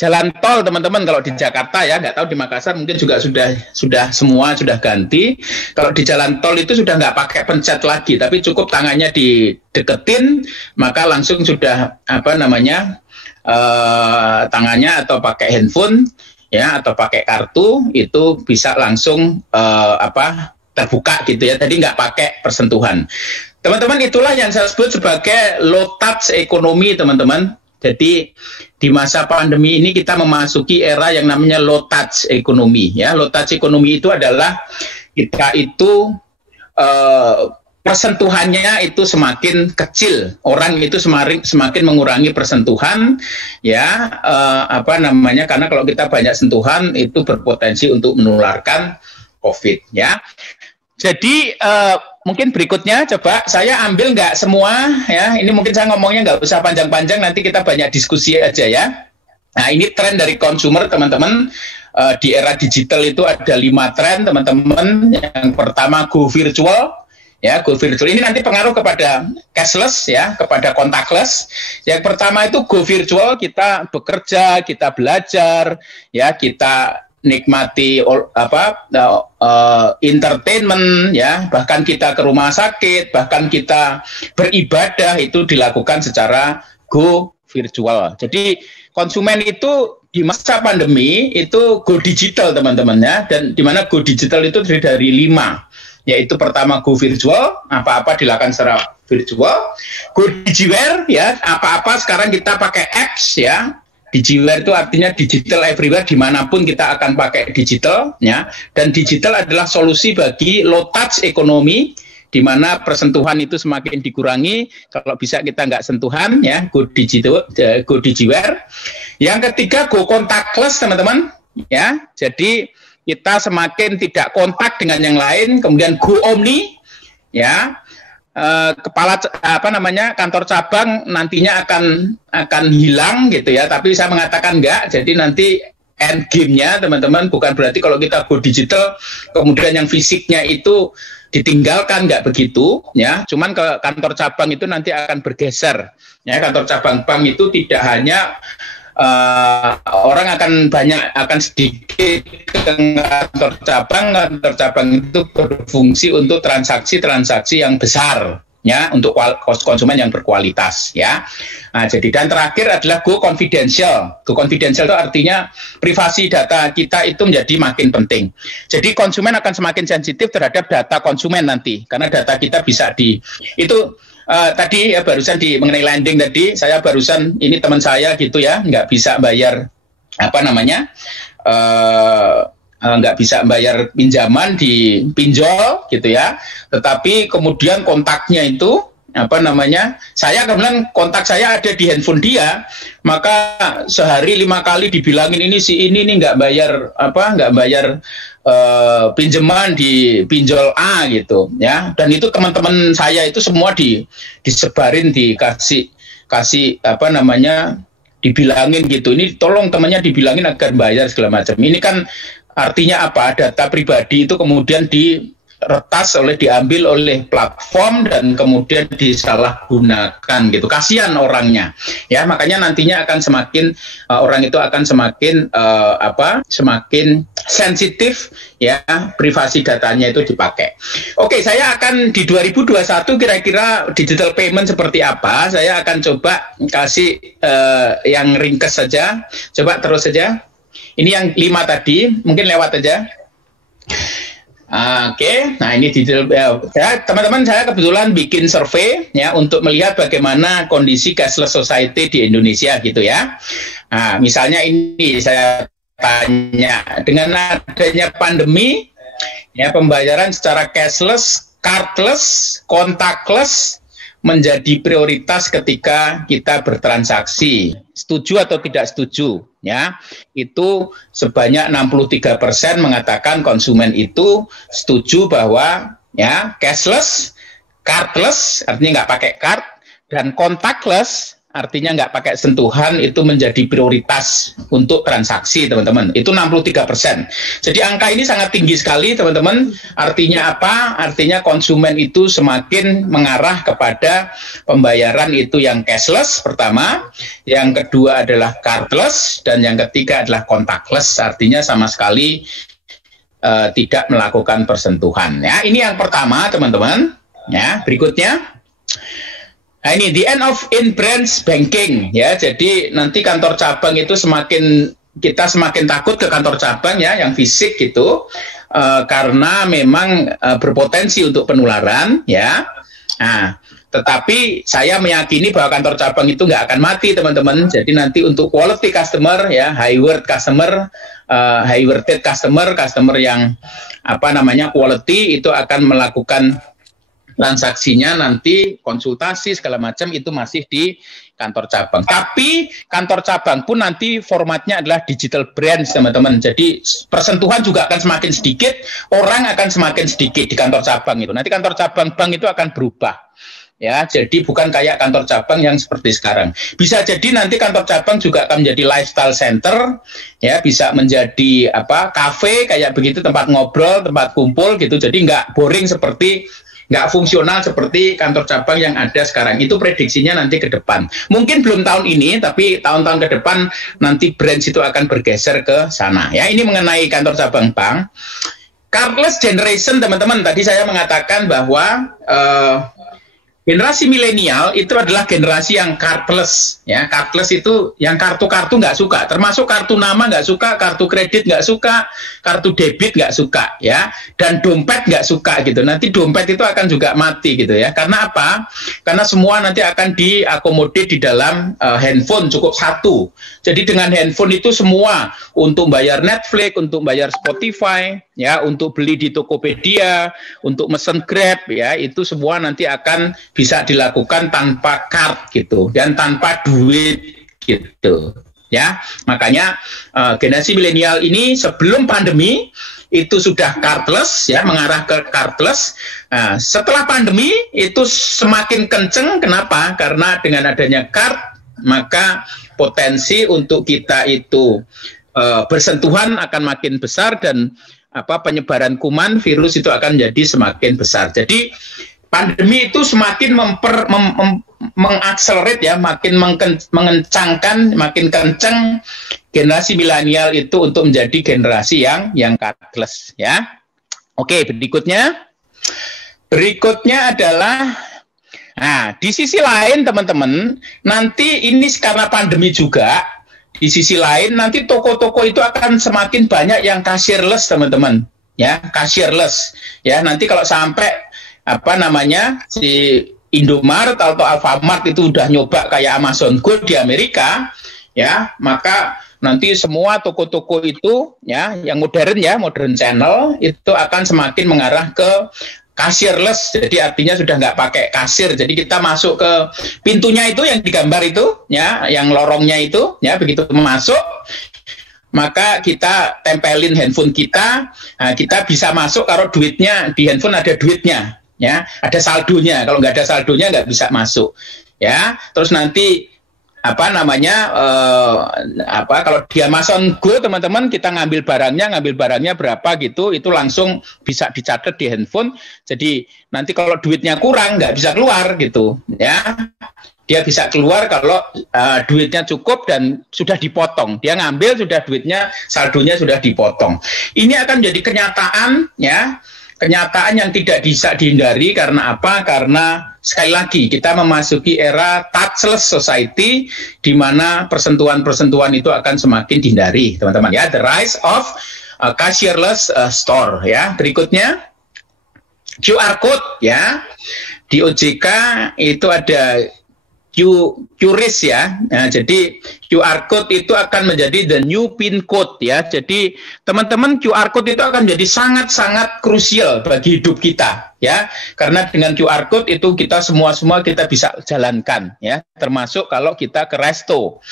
jalan tol teman-teman, kalau di Jakarta ya, nggak tahu di Makassar mungkin juga sudah semua sudah ganti. Kalau di jalan tol itu sudah nggak pakai pencet lagi, tapi cukup tangannya dideketin, maka langsung sudah tangannya atau pakai handphone ya atau pakai kartu itu bisa langsung terbuka gitu ya. Tadi nggak pakai persentuhan. Teman-teman, itulah yang saya sebut sebagai low touch ekonomi, teman-teman. Jadi di masa pandemi ini kita memasuki era yang namanya low touch ekonomi ya. Low touch ekonomi itu adalah kita itu persentuhannya itu semakin kecil, orang itu semakin mengurangi persentuhan ya, karena kalau kita banyak sentuhan itu berpotensi untuk menularkan COVID ya. Jadi mungkin berikutnya coba saya ambil nggak semua ya, ini mungkin saya ngomongnya nggak usah panjang-panjang, nanti kita banyak diskusi aja ya. Nah, ini tren dari consumer teman-teman. Di era digital itu ada 5 tren teman-teman. Yang pertama go virtual. Ya, go virtual ini nanti pengaruh kepada cashless ya, kepada contactless. Yang pertama itu go virtual, kita bekerja, kita belajar, ya, kita nikmati entertainment ya, bahkan kita ke rumah sakit, bahkan kita beribadah itu dilakukan secara go virtual. Jadi konsumen itu di masa pandemi itu go digital teman-teman ya, dan di mana go digital itu terdiri dari 5, yaitu pertama go virtual, apa-apa dilakukan secara virtual. Go digiware ya, apa-apa sekarang kita pakai apps ya. Digiware itu artinya digital everywhere, dimanapun kita akan pakai digital ya. Dan digital adalah solusi bagi low touch ekonomi, di mana persentuhan itu semakin dikurangi. Kalau bisa kita nggak sentuhan ya, go digiware. Yang ketiga go contactless teman-teman ya. Jadi kita semakin tidak kontak dengan yang lain. Kemudian go omni ya. Kantor cabang nantinya akan hilang gitu ya, tapi saya mengatakan enggak. Jadi nanti end game-nya teman-teman bukan berarti kalau kita go digital kemudian yang fisiknya itu ditinggalkan, enggak begitu ya. Cuman ke kantor cabang itu nanti akan bergeser ya. Kantor cabang bank itu tidak hanya orang akan sedikit ke kantor cabang itu berfungsi untuk transaksi yang besar ya, untuk konsumen yang berkualitas ya. Nah, jadi dan terakhir adalah go confidential. Go confidential itu artinya privasi data kita itu menjadi makin penting. Jadi konsumen akan semakin sensitif terhadap data konsumen nanti, karena data kita bisa tadi ya barusan mengenai lending tadi, saya barusan ini teman saya gitu ya, nggak bisa bayar nggak bisa bayar pinjaman di pinjol gitu ya, tetapi kemudian kontaknya itu saya kemudian kontak saya ada di handphone dia, maka sehari 5 kali dibilangin ini nih nggak bayar pinjaman di pinjol A gitu ya, dan itu teman-teman saya itu semua disebarin, dikasih dibilangin gitu, ini tolong temannya dibilangin agar bayar segala macam. Ini kan artinya apa? Data pribadi itu kemudian diambil oleh platform dan kemudian disalahgunakan gitu. Kasihan orangnya ya, makanya nantinya akan semakin orang itu akan semakin sensitif ya, privasi datanya itu dipakai. Oke, saya akan di 2021 kira-kira digital payment seperti apa, saya akan coba kasih yang ringkas saja. Coba terus saja. Ini yang 5 tadi, mungkin lewat aja. Oke, nah ini digital teman-teman, saya kebetulan bikin survei ya untuk melihat bagaimana kondisi cashless society di Indonesia gitu ya. Nah, misalnya ini saya tanya, dengan adanya pandemi ya, pembayaran secara cashless, cardless, contactless menjadi prioritas ketika kita bertransaksi. Setuju atau tidak setuju? Ya, itu sebanyak 63% mengatakan konsumen itu setuju bahwa ya cashless, cardless artinya nggak pakai card, dan contactless artinya nggak pakai sentuhan, itu menjadi prioritas untuk transaksi, teman-teman. Itu 63%. Jadi angka ini sangat tinggi sekali, teman-teman. Artinya apa? Artinya konsumen itu semakin mengarah kepada pembayaran itu yang cashless pertama, yang kedua adalah cardless, dan yang ketiga adalah contactless. Artinya sama sekali tidak melakukan persentuhan. Ya, ini yang pertama, teman-teman. Ya, berikutnya. Nah, ini the end of in-branch banking, ya. Jadi nanti kantor cabang itu kita semakin takut ke kantor cabang, ya, yang fisik gitu, karena memang berpotensi untuk penularan, ya. Nah, tetapi saya meyakini bahwa kantor cabang itu nggak akan mati, teman-teman. Jadi nanti untuk quality customer, ya, high worth customer, high worthed customer yang quality, itu akan melakukan transaksinya nanti, konsultasi segala macam itu masih di kantor cabang. Tapi kantor cabang pun nanti formatnya adalah digital branch, teman-teman. Jadi persentuhan juga akan semakin sedikit, orang akan semakin sedikit di kantor cabang itu. Nanti kantor cabang bank itu akan berubah. Ya, jadi bukan kayak kantor cabang yang seperti sekarang. Bisa jadi nanti kantor cabang juga akan menjadi lifestyle center, ya, bisa menjadi kafe kayak begitu, tempat ngobrol, tempat kumpul gitu. Jadi nggak boring nggak fungsional seperti kantor cabang yang ada sekarang. Itu prediksinya nanti ke depan. Mungkin belum tahun ini, tapi tahun-tahun ke depan nanti branch itu akan bergeser ke sana. Ya, ini mengenai kantor cabang bank. Cardless generation, teman-teman. Tadi saya mengatakan bahwa generasi milenial itu adalah generasi yang cardless, ya. Cardless itu yang kartu-kartu nggak suka, termasuk kartu nama nggak suka, kartu kredit nggak suka, kartu debit nggak suka, ya. Dan dompet nggak suka gitu. Nanti dompet itu akan juga mati gitu, ya. Karena apa? Karena semua nanti akan diakomodir di dalam handphone cukup satu. Jadi dengan handphone itu semua untuk bayar Netflix, untuk bayar Spotify, ya, untuk beli di Tokopedia, untuk mesen Grab, ya, itu semua nanti akan bisa dilakukan tanpa card gitu dan tanpa duit gitu, ya. Makanya generasi milenial ini sebelum pandemi itu sudah cardless, ya, mengarah ke cardless. Nah, setelah pandemi itu semakin kenceng. Kenapa? Karena dengan adanya card, maka potensi untuk kita itu bersentuhan akan makin besar, dan penyebaran kuman virus itu akan jadi semakin besar. Jadi pandemi itu semakin mengakselerate, ya, makin mengencangkan, makin kencang generasi milenial itu untuk menjadi generasi yang cardless, ya. Oke, berikutnya adalah, nah, di sisi lain, teman-teman, nanti ini karena pandemi juga, di sisi lain nanti toko-toko itu akan semakin banyak yang cashierless, teman-teman, ya, cashierless, ya. Nanti kalau sampai si Indomaret atau Alfamart itu udah nyoba kayak Amazon Go di Amerika, ya, maka nanti semua toko-toko itu, ya, yang modern, ya, modern channel itu akan semakin mengarah ke cashierless. Jadi artinya sudah nggak pakai kasir. Jadi kita masuk ke pintunya itu yang digambar itu, ya, yang lorongnya itu, ya, begitu masuk, maka kita tempelin handphone kita. Nah, kita bisa masuk kalau duitnya di handphone ada duitnya, ya, ada saldonya. Kalau nggak ada saldonya nggak bisa masuk, ya. Terus nanti kalau di Amazon Go, teman-teman, kita ngambil barangnya berapa gitu, itu langsung bisa dicatat di handphone. Jadi nanti kalau duitnya kurang nggak bisa keluar gitu, ya. Dia bisa keluar kalau duitnya cukup dan sudah dipotong. Dia ngambil, sudah duitnya, saldonya sudah dipotong. Ini akan jadi kenyataan, ya. Kenyataan yang tidak bisa dihindari. Karena apa? Karena sekali lagi kita memasuki era touchless society, di mana persentuhan-persentuhan itu akan semakin dihindari, teman-teman, ya. The rise of cashierless store, ya. Berikutnya QR code, ya. Di OJK itu ada QRIS, ya. Nah, jadi QR code itu akan menjadi the new PIN code, ya. Jadi teman-teman, QR code itu akan jadi sangat-sangat krusial bagi hidup kita, ya. Karena dengan QR code itu kita semua kita bisa jalankan, ya. Termasuk kalau kita ke resto,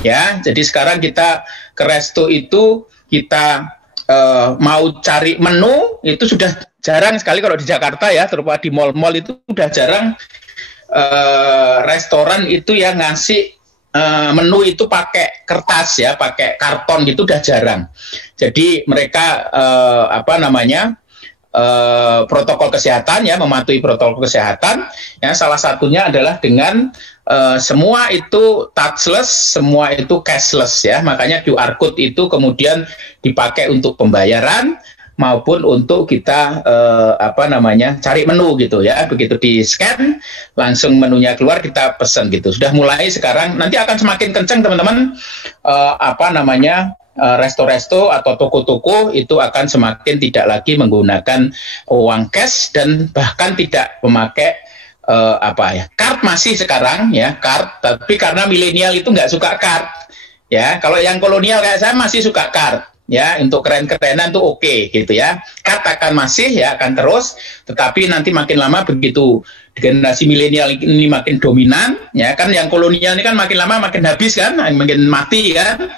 ya. Jadi sekarang kita ke resto itu kita mau cari menu itu sudah jarang sekali kalau di Jakarta, ya. Terutama di mall-mall itu sudah jarang restoran itu yang ngasih menu itu pakai kertas ya, pakai karton gitu udah jarang. Jadi mereka protokol kesehatan ya, mematuhi protokol kesehatan ya, salah satunya adalah dengan semua itu touchless, semua itu cashless ya. Makanya QR code itu kemudian dipakai untuk pembayaran maupun untuk kita cari menu gitu ya. Begitu di scan langsung menunya keluar, kita pesan gitu. Sudah mulai sekarang, nanti akan semakin kencang teman-teman resto-resto atau toko-toko itu akan semakin tidak lagi menggunakan uang cash dan bahkan tidak memakai card. Masih sekarang ya card, tapi karena milenial itu nggak suka card ya. Kalau yang kolonial kayak saya masih suka card ya, untuk keren-kerenan tuh oke gitu ya. Card akan masih ya, akan terus, tetapi nanti makin lama begitu generasi milenial ini makin dominan ya kan, yang kolonial ini kan makin lama makin habis kan, makin mati kan,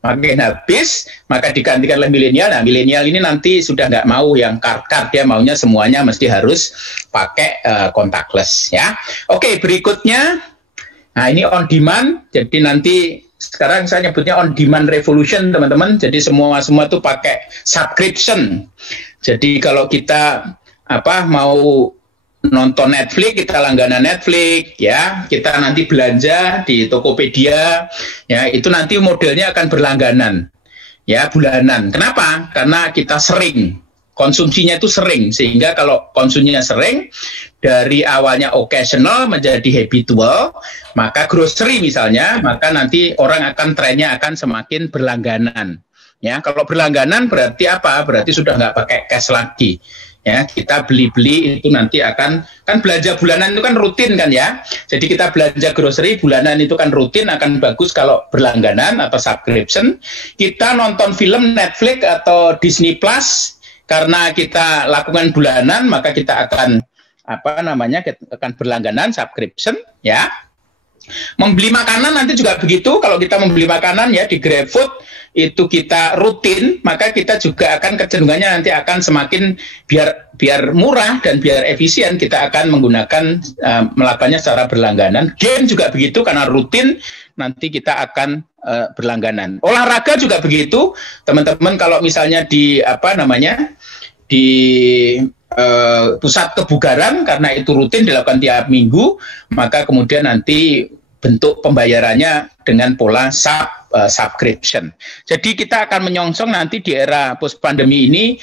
makin habis, maka digantikan oleh milenial. Nah, milenial ini nanti sudah nggak mau yang card-card, dia maunya semuanya mesti harus pakai contactless ya. Oke, berikutnya, nah ini on demand. Jadi nanti sekarang saya nyebutnya on demand revolution teman-teman. Jadi semua tuh pakai subscription. Jadi kalau kita mau nonton Netflix, kita langganan Netflix ya, kita nanti belanja di Tokopedia ya, itu nanti modelnya akan berlangganan ya, bulanan. Kenapa? Karena kita sering konsumsinya itu sering, sehingga kalau konsumsinya sering dari awalnya occasional menjadi habitual, maka grocery misalnya, maka nanti orang akan trennya akan semakin berlangganan ya. Kalau berlangganan berarti apa? Berarti sudah nggak pakai cash lagi ya, kita beli-beli itu nanti akan, kan belanja bulanan itu kan rutin kan ya, jadi kita belanja grocery bulanan itu kan rutin, akan bagus kalau berlangganan atau subscription. Kita nonton film Netflix atau Disney Plus karena kita lakukan bulanan, maka kita akan akan berlangganan subscription ya. Membeli makanan nanti juga begitu, kalau kita membeli makanan ya di GrabFood itu kita rutin, maka kita juga akan kecenderungannya nanti akan semakin biar murah dan biar efisien, kita akan menggunakan melakukannya secara berlangganan. Game juga begitu, karena rutin nanti kita akan berlangganan. Olahraga juga begitu, teman-teman. Kalau misalnya di pusat kebugaran, karena itu rutin dilakukan tiap minggu, maka kemudian nanti bentuk pembayarannya dengan pola subscription. Jadi kita akan menyongsong nanti di era post pandemi ini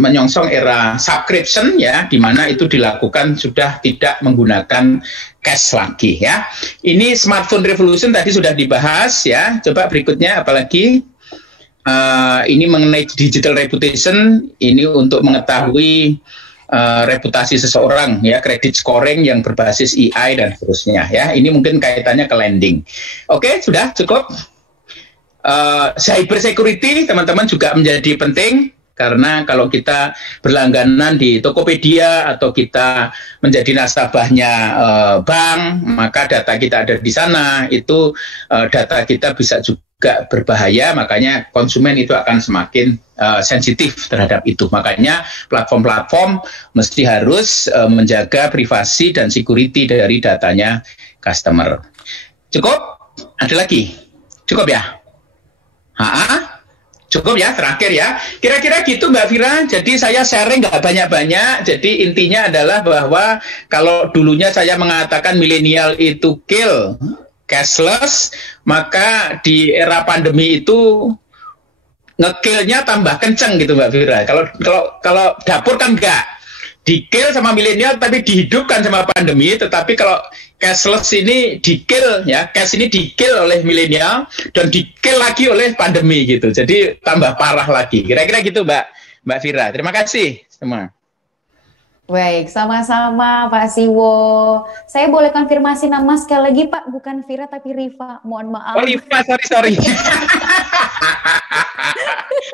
menyongsong era subscription ya, di mana itu dilakukan sudah tidak menggunakan cash lagi ya. Ini smartphone revolution tadi sudah dibahas ya. Coba berikutnya apalagi? Ini mengenai digital reputation, ini untuk mengetahui reputasi seseorang ya, credit scoring yang berbasis AI dan seterusnya ya. Ini mungkin kaitannya ke lending. Oke, sudah cukup. Cyber security teman-teman juga menjadi penting, karena kalau kita berlangganan di Tokopedia atau kita menjadi nasabahnya bank, maka data kita ada di sana, itu data kita bisa juga berbahaya, makanya konsumen itu akan semakin sensitif terhadap itu. Makanya platform-platform mesti harus menjaga privasi dan security dari datanya customer. Cukup? Ada lagi? Cukup ya? Cukup ya, terakhir ya. Kira-kira gitu Mbak Fira. Jadi saya sharing nggak banyak-banyak. Jadi intinya adalah bahwa kalau dulunya saya mengatakan milenial itu kill cashless, maka di era pandemi itu nge-kill-nya tambah kenceng gitu Mbak Fira. Kalau dapur kan enggak di-kill sama milenial, tapi dihidupkan sama pandemi. Tetapi kalau cashless ini di-kill ya, cash ini di-kill oleh milenial dan di-kill lagi oleh pandemi gitu. Jadi tambah parah lagi. Kira-kira gitu Mbak Fira. Terima kasih semua. Baik, sama-sama Pak Siwo. Saya boleh konfirmasi nama sekali lagi Pak, bukan Fira tapi Riva. Mohon maaf. Oh Riva, sorry.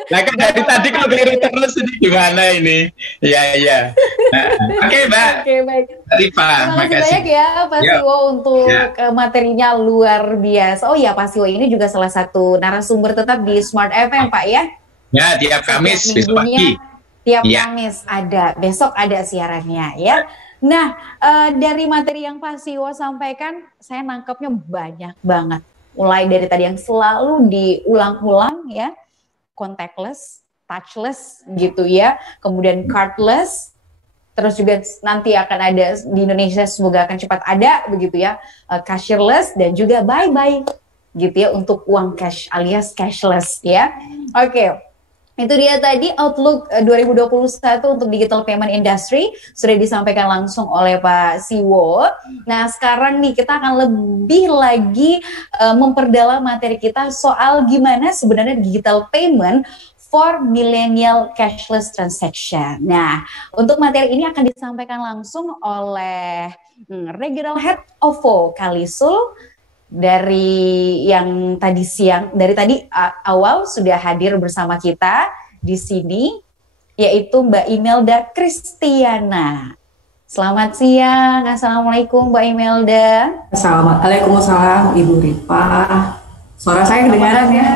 Nah kan dari tadi kalau keliru terus ini gimana ini? Iya. Nah, Oke, Mbak. Oke, baik. Riva, terima kasih banyak ya Pak Siwo untuk materinya luar biasa. Oh ya, Pak Siwo ini juga salah satu narasumber tetap di Smart FM Pak ya? Ya, tiap Kamis besok pagi. Tiap Kamis ada, besok ada siarannya ya. Nah, dari materi yang Pak Siwo sampaikan, saya nangkepnya banyak banget. Mulai dari tadi yang selalu diulang-ulang ya, contactless, touchless gitu ya, kemudian cardless, terus juga nanti akan ada di Indonesia, semoga akan cepat ada begitu ya, cashierless dan juga bye-bye gitu ya untuk uang cash alias cashless ya. Oke. Itu dia tadi Outlook 2021 untuk digital payment industry sudah disampaikan langsung oleh Pak Siwo. Nah, sekarang nih kita akan lebih lagi memperdalam materi kita soal gimana sebenarnya digital payment for millennial cashless transaction. Nah, untuk materi ini akan disampaikan langsung oleh Regional Head OVO Kalisul dari yang tadi siang, dari tadi awal sudah hadir bersama kita di sini, yaitu Mbak Imelda Kristiana. Selamat siang, Assalamualaikum Mbak Imelda. Waalaikumsalam Ibu Ripa. Suara saya kedengaran ya?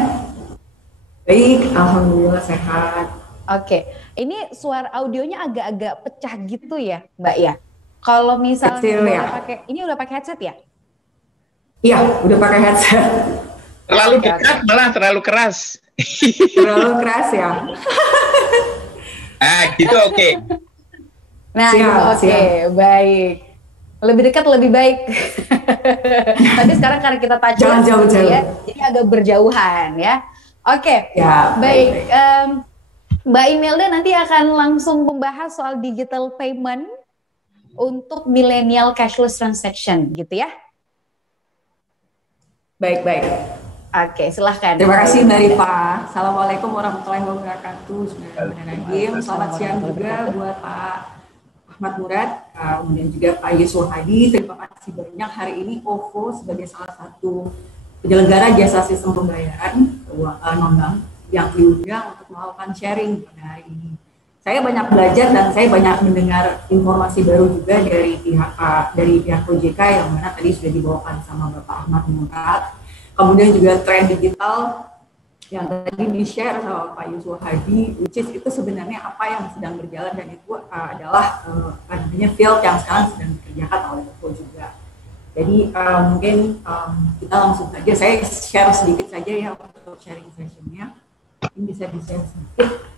Baik, alhamdulillah sehat. Oke, ini suara audionya agak-agak pecah gitu ya, Mbak ya. Kalau misalnya Kecil, ya. ini udah pakai headset ya? Iya, udah pakai headset. Terlalu dekat malah terlalu keras. Terlalu keras ya. Gitu oke. Nah, oke, baik. Lebih dekat lebih baik. Tapi sekarang karena kita touch jauh. Ya, jadi agak berjauhan ya. Oke, ya, baik. Mbak Imelda nanti akan langsung membahas soal digital payment untuk millennial cashless transaction, gitu ya? Baik. Oke, silahkan. Terima kasih Mbak Ripa. Assalamualaikum warahmatullahi wabarakatuh. Bismillahirrahmanirrahim. Selamat siang juga buat Pak Ahmad Murad, kemudian juga Pak Yusuf Hadi. Terima kasih banyak hari ini OVO sebagai salah satu penyelenggara jasa sistem pembayaran non-bank yang diundang untuk melakukan sharing pada hari ini. Saya banyak belajar dan saya banyak mendengar informasi baru juga dari pihak OJK yang mana tadi sudah dibawakan sama Bapak Ahmad Murad. Kemudian juga tren digital yang tadi di-share sama Pak Yusuf Hadi, which is itu sebenarnya apa yang sedang berjalan dan itu adalah field yang sekarang sedang dikerjakan oleh OVO juga. Jadi mungkin kita langsung saja, saya share sedikit saja ya untuk sharing sessionnya. Ini bisa di-share sedikit.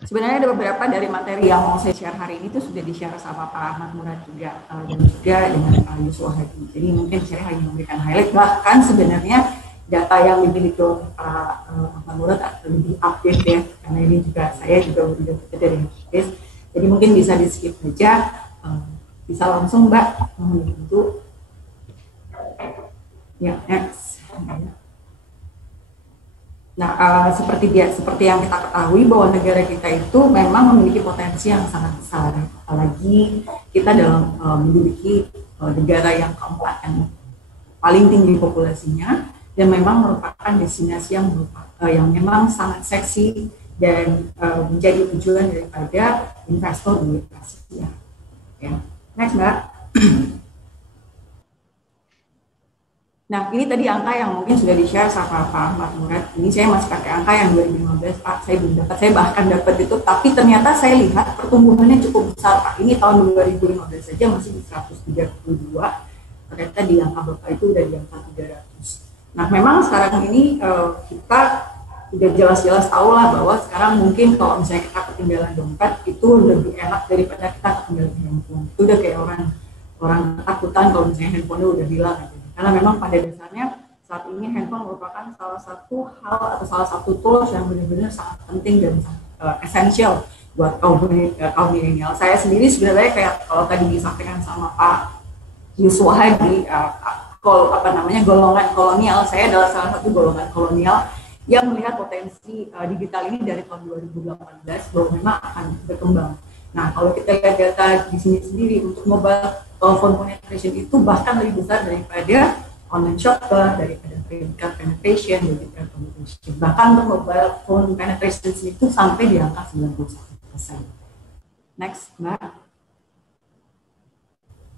Sebenarnya ada beberapa dari materi yang mau saya share hari ini itu sudah di-share sama Pak Ahmad Murad juga dan juga dengan Pak Yusuf Hadi. Jadi mungkin saya hanya memberikan highlight, bahkan sebenarnya data yang dimiliki Pak Ahmad Murad lebih update ya, karena ini juga saya juga sudah dari HPS. Jadi mungkin bisa di-skip aja, bisa langsung Mbak untuk ya next. Nah, seperti yang kita ketahui bahwa negara kita itu memang memiliki potensi yang sangat besar, apalagi kita dalam menduduki negara yang keempat yang paling tinggi populasinya dan memang merupakan destinasi yang memang sangat seksi dan menjadi tujuan daripada investor di Asia. Ya. Next, Mbak. Nah, ini tadi angka yang mungkin sudah di-share sama Pak Ahmad Murad. Ini saya masih pakai angka yang 2015, Pak. Saya belum dapat, saya bahkan dapat itu. Tapi ternyata saya lihat pertumbuhannya cukup besar, Pak. Ini tahun 2015 saja masih di 132. Ternyata di angka Bapak itu udah di angka 300. Nah, memang sekarang ini kita udah jelas-jelas tahu lah bahwa sekarang mungkin kalau misalnya kita ketinggalan dompet, itu lebih enak daripada kita ketinggalan handphone. Itu udah kayak orang ketakutan kalau misalnya handphone-nya udah hilang aja. Karena memang pada dasarnya saat ini handphone merupakan salah satu hal atau salah satu tools yang benar-benar sangat penting dan esensial buat kaum milenial. Saya sendiri sebenarnya kayak kalau tadi disampaikan sama Pak Yusuf Hadi, golongan kolonial. Saya adalah salah satu golongan kolonial yang melihat potensi digital ini dari tahun 2018 bahwa memang akan berkembang. Nah, kalau kita lihat data di sini sendiri untuk mobile phone penetration itu bahkan lebih besar daripada online shopper, daripada credit card penetration, debit card penetration. Bahkan untuk mobile phone penetration itu sampai di angka 91%. Next, Mbak.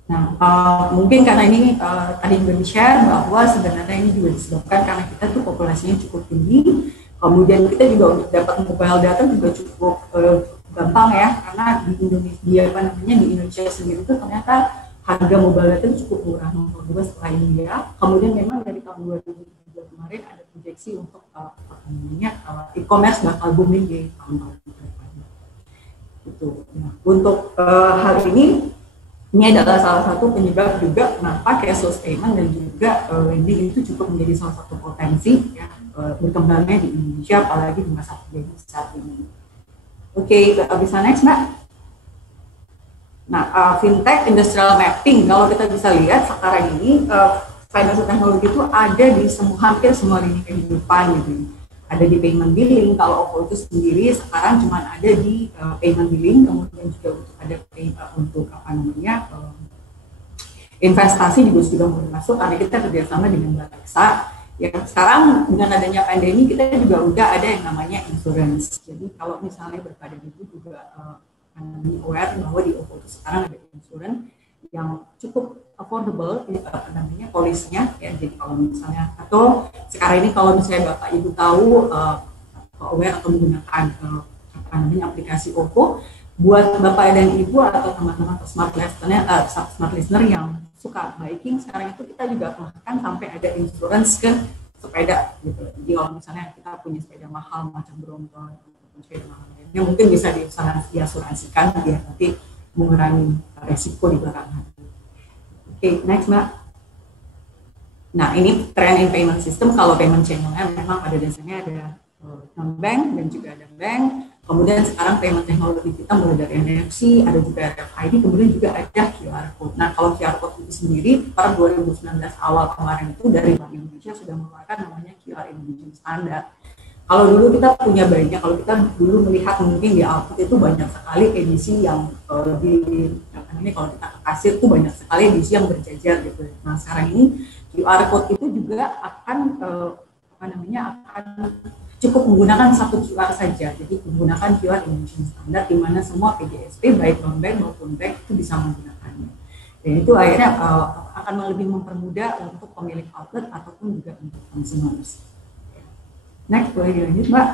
Nah, mungkin karena ini tadi sudah di-share bahwa sebenarnya ini juga disebabkan karena kita tuh populasinya cukup tinggi, Kemudian kita juga untuk dapat mobile data juga cukup gampang ya, karena di Indonesia sendiri itu ternyata harga mobile data cukup murah, nomor 2 setelah India. Kemudian memang dari tahun 2023 kemarin ada proyeksi untuk e-commerce bakal booming di tahun-tahun depan. Itu. Nah, untuk hal ini adalah salah satu penyebab juga kenapa cashless payment dan juga lending itu cukup menjadi salah satu potensi ya, berkembangnya di Indonesia, apalagi di masa pandemi saat ini. Oke, bisa next, Mbak. Nah, fintech industrial mapping, kalau kita bisa lihat sekarang ini financial technology itu ada di hampir semua lini kehidupan gitu. Ada di payment billing, kalau OVO itu sendiri sekarang cuma ada di payment billing, kemudian juga untuk ada untuk investasi juga sudah mulai masuk karena kita kerjasama dengan Bareksa. Ya, sekarang dengan adanya pandemi kita juga udah ada yang namanya insurance. Jadi kalau misalnya berpada itu juga aware bahwa di OVO itu sekarang ada insurance yang cukup affordable, polisnya ya. Jadi kalau misalnya atau sekarang ini kalau misalnya Bapak Ibu tahu aware atau menggunakan aplikasi OVO, buat Bapak dan Ibu atau teman-teman atau smart listener yang suka biking, sekarang itu kita juga bahkan sampai ada insurance ke sepeda gitu. Jadi kalau misalnya kita punya sepeda mahal macam Brompton ataupun sepeda mahal lainnya, mungkin bisa diasuransikan biar nanti mengurangi resiko di belakang. Oke, next Mbak. Nah, ini trend in payment system. Kalau payment channel-nya memang pada dasarnya ada non-bank dan juga ada bank. Kemudian sekarang payment teknologi kita mulai dari NFC, ada juga RFID, kemudian juga ada QR code. Nah, kalau QR code itu sendiri, per 2019 awal kemarin itu dari Bank Indonesia sudah mengeluarkan namanya QR Indonesian Standard. Kalau dulu kita punya banyak, kalau kita dulu melihat mungkin di output itu banyak sekali edisi yang kalau kita ke kasir itu banyak sekali edisi yang berjajar gitu. Nah, sekarang ini QR code itu juga akan akan cukup menggunakan satu QR saja. Jadi menggunakan QR Indonesian Standard di mana semua PGSP baik non-bank maupun bank itu bisa menggunakannya. Dan itu akhirnya akan lebih mempermudah untuk pemilik outlet ataupun juga untuk consumers. Next, boleh dilanjut Mbak.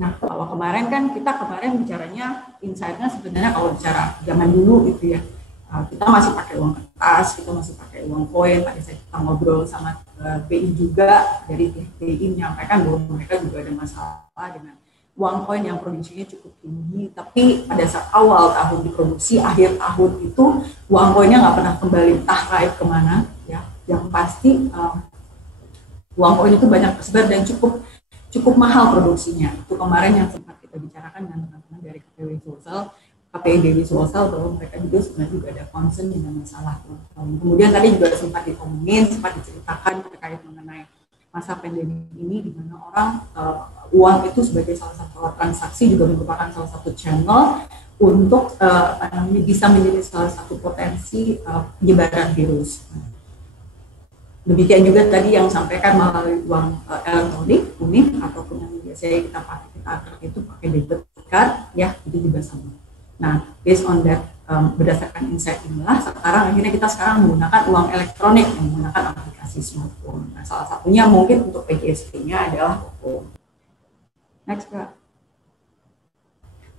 Nah, kalau kemarin kan kita bicaranya insight-nya sebenarnya kalau bicara zaman dulu gitu ya, kita masih pakai uang kertas, kita masih pakai uang koin. Pada saat kita ngobrol sama BI juga, dari BI menyampaikan bahwa mereka juga ada masalah dengan uang koin yang produksinya cukup tinggi, tapi pada saat awal tahun diproduksi, akhir tahun itu uang koinnya nggak pernah kembali entah raib kemana ya. Yang pasti uang koin itu banyak tersebar dan cukup mahal produksinya. Itu kemarin yang sempat kita bicarakan dengan teman-teman dari KPI Sulsel bahwa mereka juga sebenarnya juga ada concern dengan masalah uang koin. Kemudian tadi juga sempat diceritakan terkait mengenai masa pandemi ini di mana orang uang itu sebagai salah satu transaksi juga merupakan salah satu channel untuk bisa menjadi salah satu potensi penyebaran virus. Demikian juga tadi yang sampaikan melalui uang elektronik, unik ataupun yang biasanya kita pakai debit card, ya itu juga sama. Nah, based on that, berdasarkan insight inilah sekarang akhirnya kita menggunakan uang elektronik yang menggunakan aplikasi smartphone. Nah, salah satunya mungkin untuk PGSP-nya adalah OVO. Next, Kak.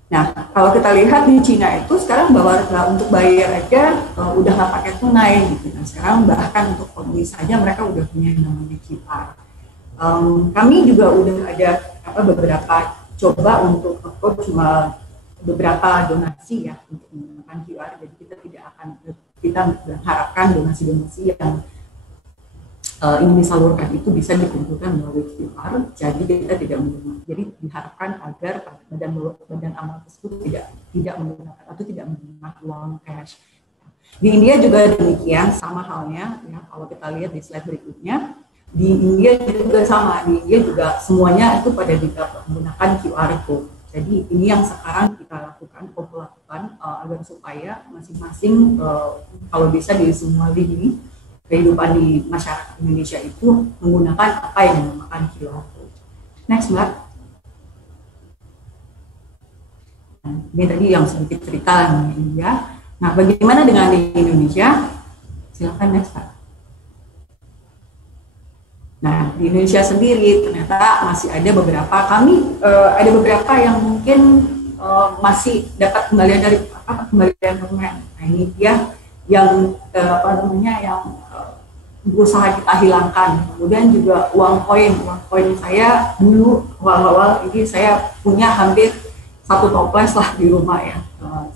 Nah, kalau kita lihat di Cina itu sekarang bahwa untuk bayar aja udah nggak pakai tunai gitu. Nah, sekarang bahkan untuk pembeli saja mereka udah punya yang namanya QR. Kami juga udah ada beberapa coba untuk approach beberapa donasi ya untuk menggunakan QR. Jadi kita mengharapkan donasi-donasi yang ini disalurkan itu bisa dikumpulkan melalui QR, jadi kita tidak menggunakan. Jadi diharapkan agar badan amal tersebut tidak menggunakan atau tidak menggunakan uang cash. Di India juga demikian, sama halnya ya, kalau kita lihat di slide berikutnya, di India juga sama, di India juga semuanya itu pada menggunakan QR code. Jadi ini yang sekarang kita lakukan agar supaya masing-masing kalau bisa di semua lini kehidupan di masyarakat Indonesia itu menggunakan apa yang dinamakan QR code. Next, Mbak. Nah, ini tadi yang sedikit cerita mengenai India. Nah, bagaimana dengan di Indonesia? Silakan next, Pak. Nah, di Indonesia sendiri ternyata masih ada beberapa yang mungkin masih dapat kembalian dari kembalian dokumen. Nah, ini dia yang yang berusaha kita hilangkan. Kemudian juga uang koin saya dulu awal-awal ini saya punya hampir 1 toples lah di rumah ya.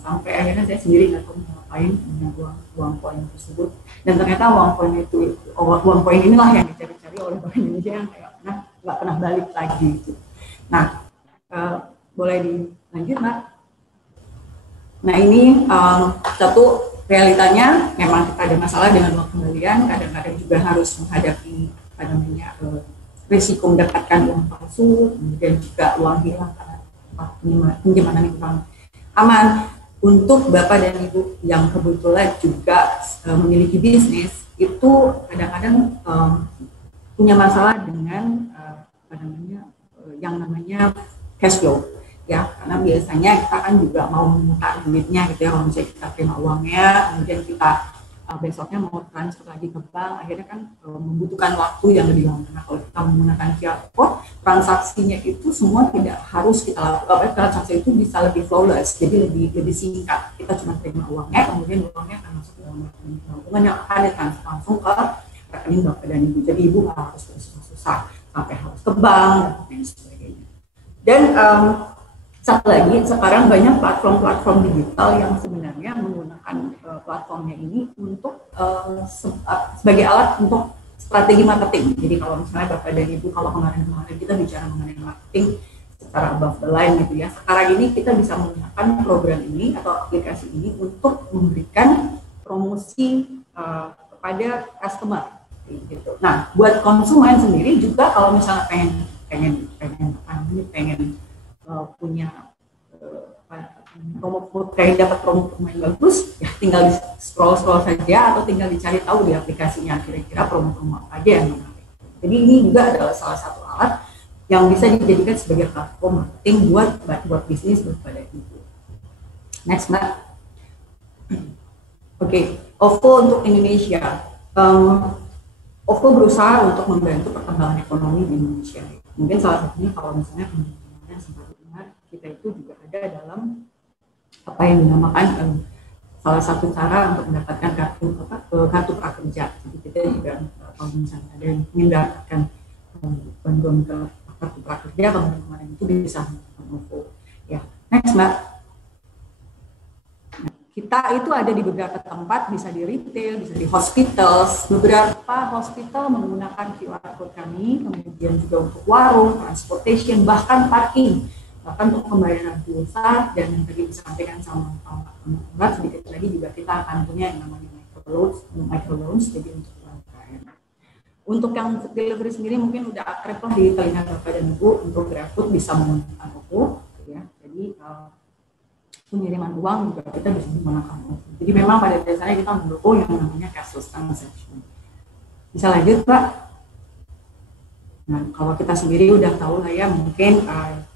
Sampai akhirnya saya sendiri nggak tahu ngapain dengan uang koin tersebut. Dan ternyata uang koin inilah yang dicari-cari oleh Bank Indonesia yang nggak pernah balik lagi. Gitu. Nah, boleh dilanjut, Mbak? Nah, ini satu realitanya memang kita ada masalah dengan uang kembalian, kadang-kadang juga harus menghadapi risiko mendapatkan uang palsu, kemudian juga uang hilang karena pinjaman yang kurang aman. Untuk Bapak dan Ibu yang kebetulan juga memiliki bisnis, itu kadang-kadang punya masalah dengan yang namanya cash flow. Ya, karena biasanya kita kan juga mau memutar duitnya gitu ya, kalau misalnya kita terima uangnya, kemudian kita besoknya mau transfer lagi ke bank, akhirnya kan membutuhkan waktu yang lebih lama. Nah, kalau kita menggunakan QR code, transaksinya itu semua tidak harus kita lakukan, transaksi itu bisa lebih flawless, jadi lebih singkat. Kita cuma terima uangnya, kemudian uangnya akan masuk ke dalam rekening tabungan yang akan ditransfer langsung ke rekening Bapak dan Ibu. Jadi Ibu nggak harus susah sampai harus ke bank dan sebagainya. Dan satu lagi, sekarang banyak platform-platform digital yang sebenarnya menggunakan platformnya ini untuk sebagai alat untuk strategi marketing. Jadi kalau misalnya Bapak dan Ibu, kalau kemarin kita bicara mengenai marketing secara above the line gitu ya, sekarang ini kita bisa menggunakan program ini atau aplikasi ini untuk memberikan promosi kepada customer. Gitu. Nah, buat konsumen sendiri juga kalau misalnya pengen punya promo kayak dapat promo yang bagus, ya tinggal di scroll saja atau tinggal dicari tahu di aplikasinya kira-kira promo apa aja yang menarik. Jadi ini juga adalah salah satu alat yang bisa dijadikan sebagai platform marketing buat bisnis pada Ibu. Next, Mbak. Oke, OVO untuk Indonesia. OVO berusaha untuk membantu perkembangan ekonomi di Indonesia. Mungkin salah satunya kalau misalnya teman-teman sempat dengar, kita itu juga ada dalam apa yang dinamakan salah satu cara untuk mendapatkan kartu prakerja. Jadi kita juga kalau misalnya ada yang ingin mendapatkan bantuan kartu prakerja, kemarin itu bisa menggunakan OVO. Ya, next, Mbak. Kita itu ada di beberapa tempat, bisa di retail, bisa di hospitals. Beberapa hospital menggunakan QR code kami, kemudian juga untuk warung, transportation, bahkan parking, bahkan untuk pembayaran pulsa, dan yang tadi disampaikan sama Mbak, sedikit lagi juga kita akan punya yang namanya microloans, jadi untuk UMKM. Untuk yang food delivery sendiri mungkin udah akrab lah di telinga Bapak dan Ibu, untuk GrabFood bisa menggunakan OVO, ya. Jadi pengiriman uang juga kita bisa menggunakan OVO. Jadi memang pada dasarnya kita mendukung yang namanya cashless transaction. Bisa lanjut, Pak? Nah, kalau kita sendiri udah tahu lah ya, mungkin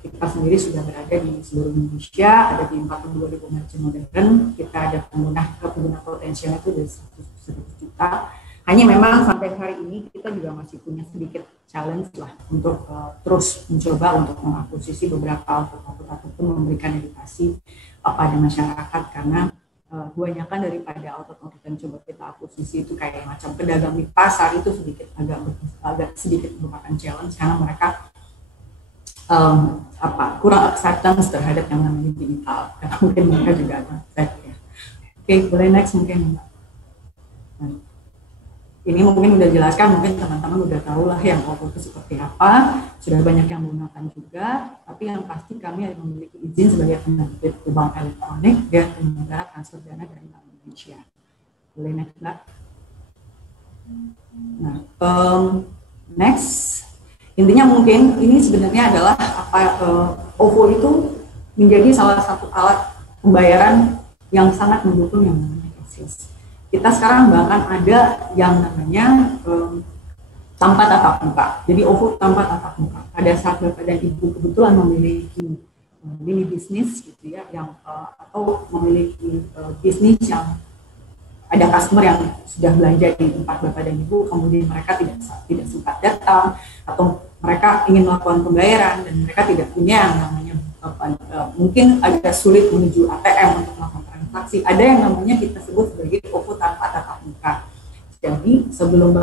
kita sendiri sudah berada di seluruh Indonesia, ada di 42.000 merchant modern, kita ada pengguna potensialnya itu dari 100 juta. Hanya memang sampai hari ini kita juga masih punya sedikit challenge lah untuk terus mencoba untuk mengakuisisi beberapa output ataupun memberikan edukasi pada masyarakat, karena kebanyakan daripada output yang coba kita akuisisi itu kayak macam pedagang di pasar itu agak sedikit merupakan challenge karena mereka kurang acceptance terhadap yang namanya digital, karena mungkin mereka juga ada ya. Oke, boleh next mungkin. Nah, ini mungkin udah jelaskan, mungkin teman-teman udah tahu lah yang OVO itu seperti apa, sudah banyak yang menggunakan juga, tapi yang pasti kami memiliki izin sebagai penerbit bank elektronik dan penyelenggara transfer dana dari Bank Indonesia. Boleh next, Mbak? Nah, next, intinya mungkin ini sebenarnya adalah OVO itu menjadi salah satu alat pembayaran yang sangat mendukung yang namanya cashless. Kita sekarang bahkan ada yang namanya tanpa tatap muka. Jadi OVO tanpa tatap muka. Pada saat Bapak dan Ibu kebetulan memiliki mini bisnis gitu ya, yang atau memiliki bisnis yang ada customer yang sudah belanja di tempat Bapak dan Ibu, kemudian mereka tidak sempat datang, atau mereka ingin melakukan pembayaran dan mereka tidak punya yang namanya mungkin agak sulit menuju ATM untuk melakukan transaksi. Ada yang namanya kita sebut sebagai OVO tanpa tatap muka. Jadi sebelum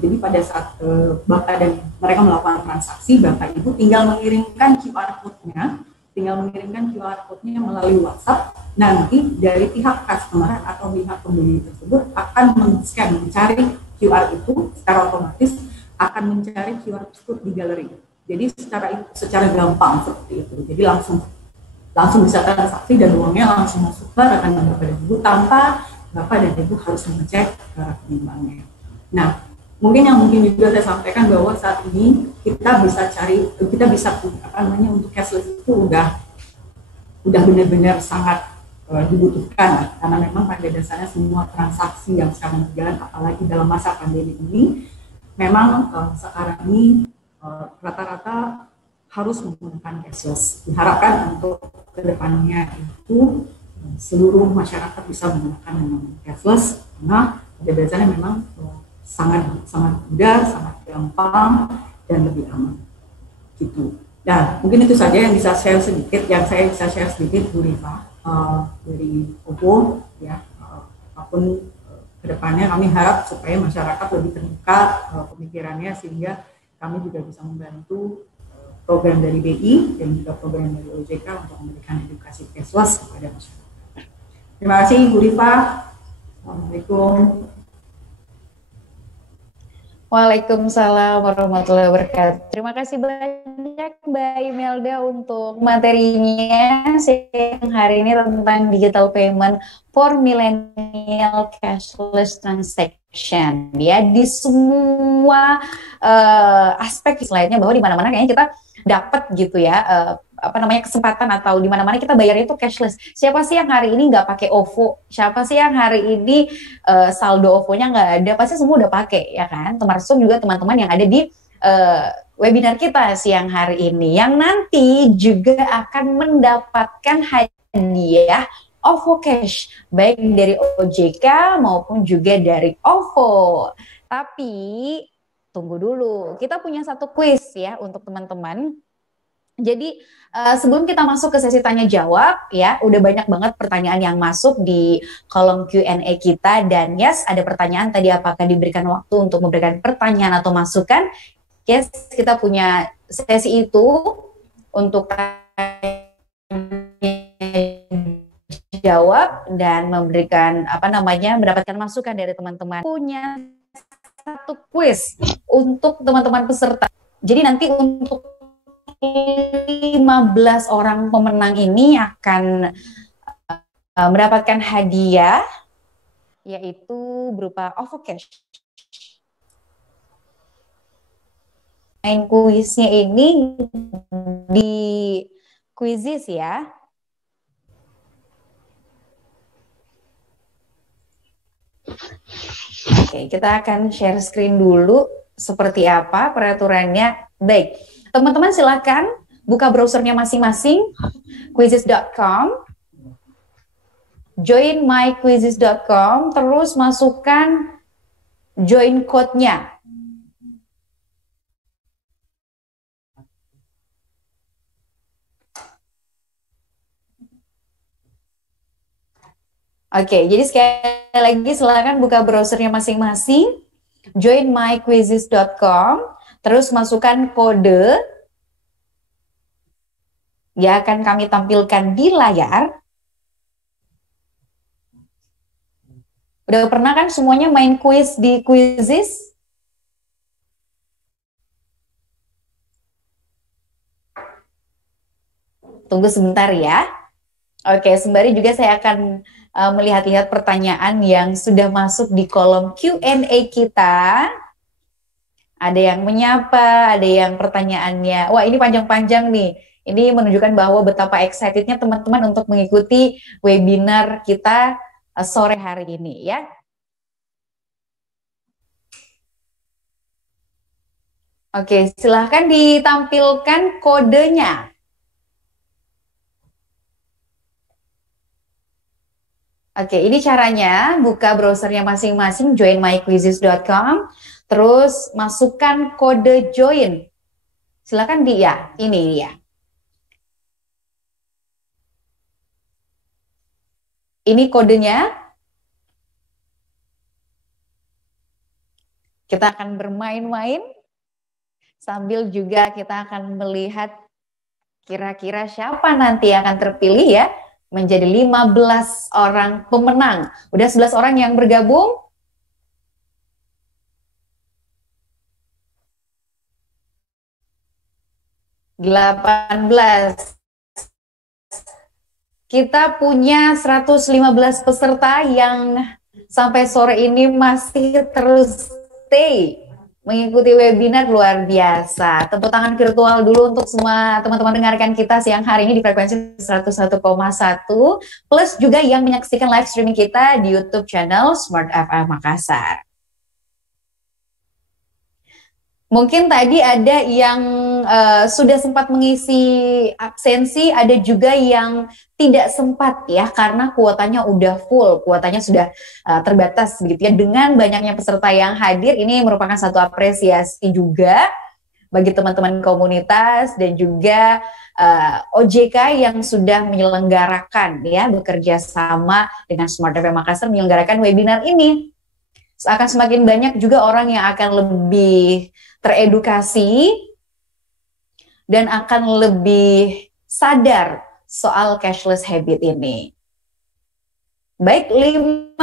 jadi pada saat Bapak dan mereka melakukan transaksi, Bapak Ibu tinggal mengirimkan QR code-nya melalui WhatsApp. Nanti dari pihak customer atau pihak pembeli tersebut akan men-scan, mencari QR itu secara otomatis akan mencari QR code di galeri. Jadi secara gampang seperti itu. Jadi langsung bisa transaksi dan uangnya langsung masuk ke rekening Bapak dan Ibu tanpa Bapak dan Ibu harus mengecek ke rekening banknya. Nah, mungkin juga saya sampaikan bahwa saat ini kita bisa untuk cashless itu udah benar-benar sangat dibutuhkan, karena memang pada dasarnya semua transaksi yang sekarang berjalan, apalagi dalam masa pandemi ini, memang sekarang ini rata-rata harus menggunakan cashless. Diharapkan untuk kedepannya itu seluruh masyarakat bisa menggunakan cashless, karena pada dasarnya memang sangat mudah, sangat gampang, dan lebih aman. Gitu. Nah, mungkin itu saja yang saya bisa share sedikit, Bu Rifa, dari OVO, ya. Apapun kedepannya kami harap supaya masyarakat lebih terbuka pemikirannya, sehingga kami juga bisa membantu program dari BI dan juga program dari OJK untuk memberikan edukasi cashless kepada masyarakat. Terima kasih, Bu Rifa. Assalamualaikum. Waalaikumsalam warahmatullahi wabarakatuh. Terima kasih banyak Mbak Imelda untuk materinya siang hari ini tentang digital payment for millennial cashless transaction. Ya, di semua aspek lainnya, bahwa di mana-mana kayaknya kita dapat gitu ya, kesempatan, atau di mana-mana kita bayarnya itu cashless. Siapa sih yang hari ini nggak pakai OVO? Siapa sih yang hari ini saldo OVO-nya nggak ada? Pasti semua udah pakai, ya kan? Termasuk juga teman-teman yang ada di webinar kita siang hari ini, yang nanti juga akan mendapatkan hadiah OVO Cash, baik dari OJK maupun juga dari OVO. Tapi tunggu dulu, kita punya satu quiz ya untuk teman-teman. Jadi sebelum kita masuk ke sesi tanya jawab, ya udah banyak banget pertanyaan yang masuk di kolom Q&A kita, dan yes, ada pertanyaan tadi, apakah diberikan waktu untuk memberikan pertanyaan atau masukan? Yes, kita punya sesi itu untuk tanya jawab dan memberikan mendapatkan masukan dari teman-teman. Punya satu quiz untuk teman-teman peserta. Jadi nanti untuk 15 orang pemenang ini akan mendapatkan hadiah, yaitu berupa OVO Cash. Main kuisnya ini di Quizizz ya. Oke, kita akan share screen dulu seperti apa peraturannya. Baik. Teman-teman silakan buka browsernya masing-masing, quizizz.com, join myquizizz.com, terus masukkan join code-nya. Oke, jadi sekali lagi silakan buka browsernya masing-masing, join myquizizz.com, terus masukkan kode yang akan kami tampilkan di layar. Udah pernah kan semuanya main quiz di Quizizz? Tunggu sebentar ya. Oke, sembari juga saya akan melihat-lihat pertanyaan yang sudah masuk di kolom Q&A kita. Ada yang menyapa, ada yang pertanyaannya. Wah, ini panjang-panjang nih. Ini menunjukkan bahwa betapa excitednya teman-teman untuk mengikuti webinar kita sore hari ini ya. Oke, silahkan ditampilkan kodenya. Oke, ini caranya buka browsernya masing-masing, joinmyquizzes.com, terus masukkan kode join. Silakan ya, ini ya. Ini kodenya. Kita akan bermain-main sambil juga kita akan melihat kira-kira siapa nanti yang akan terpilih ya menjadi 15 orang pemenang. Udah 11 orang yang bergabung? (18) Kita punya 115 peserta yang sampai sore ini masih terus stay mengikuti webinar. Luar biasa. Tepuk tangan virtual dulu untuk semua teman-teman dengarkan kita siang hari ini di frekuensi 101,1 plus juga yang menyaksikan live streaming kita di YouTube channel Smart FM Makassar. Mungkin tadi ada yang sudah sempat mengisi absensi, ada juga yang tidak sempat ya karena kuotanya udah full, kuotanya sudah terbatas begitu ya. Dengan banyaknya peserta yang hadir, ini merupakan satu apresiasi juga bagi teman-teman komunitas dan juga OJK yang sudah menyelenggarakan ya, bekerja sama dengan Smart FM Makassar menyelenggarakan webinar ini. Akan semakin banyak juga orang yang akan lebih teredukasi dan akan lebih sadar soal cashless habit ini. Baik, 56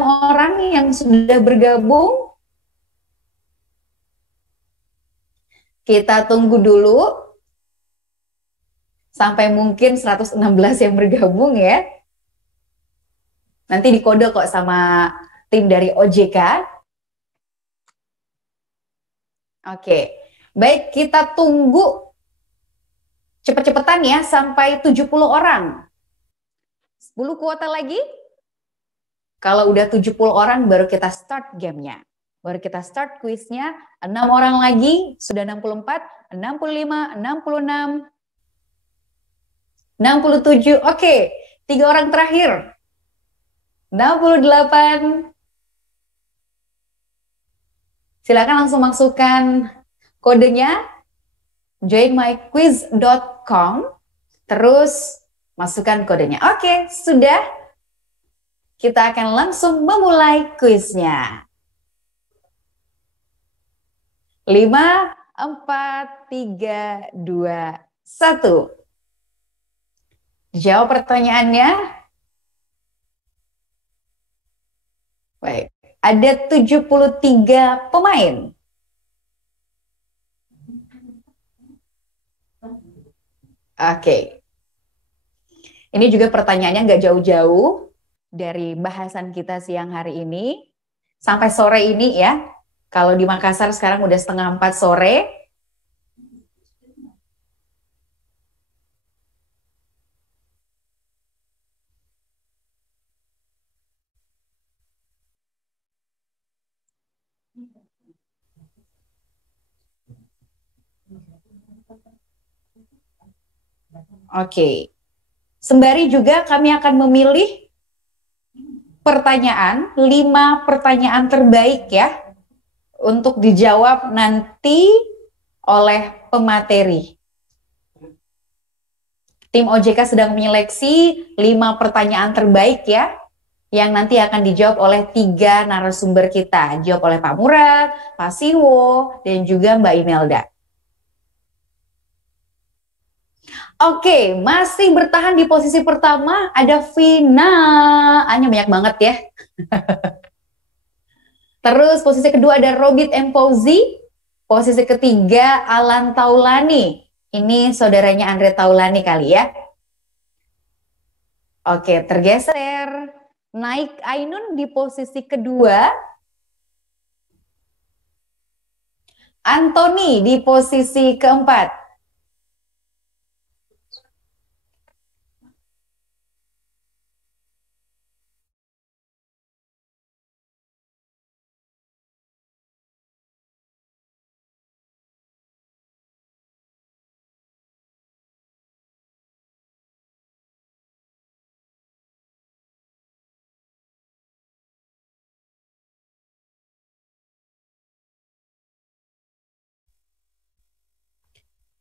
orang yang sudah bergabung. Kita tunggu dulu sampai mungkin 116 yang bergabung ya. Nanti dikode kok sama tim dari OJK. Oke, baik, kita tunggu cepet-cepetan ya sampai 70 orang. 10 kuota lagi. Kalau udah 70 orang baru kita start gamenya. Baru kita start kuisnya. 6 orang lagi, sudah 64, 65, 66, 67. Oke, 3 orang terakhir. 68. Silakan langsung masukkan kodenya joinmyquiz.com, terus masukkan kodenya. Oke, sudah. Kita akan langsung memulai kuisnya. 5, 4, 3, 2, 1. Jawab pertanyaannya. Baik. Ada 73 pemain. Oke. Ini juga pertanyaannya nggak jauh-jauh dari bahasan kita siang hari ini. Sampai sore ini ya. Kalau di Makassar sekarang udah 3:30 sore. Oke. Sembari juga kami akan memilih pertanyaan, 5 pertanyaan terbaik ya, untuk dijawab nanti oleh pemateri. Tim OJK sedang menyeleksi 5 pertanyaan terbaik ya, yang nanti akan dijawab oleh 3 narasumber kita. Dijawab oleh Pak Murad, Pak Siwo, dan juga Mbak Imelda. Oke, masih bertahan di posisi pertama ada Vina. A-nya banyak banget ya. Terus posisi kedua ada Robit M. Fauzi. Posisi ketiga Alan Taulani. Ini saudaranya Andre Taulani kali ya. Oke, tergeser. Naik Ainun di posisi kedua. Anthony di posisi keempat.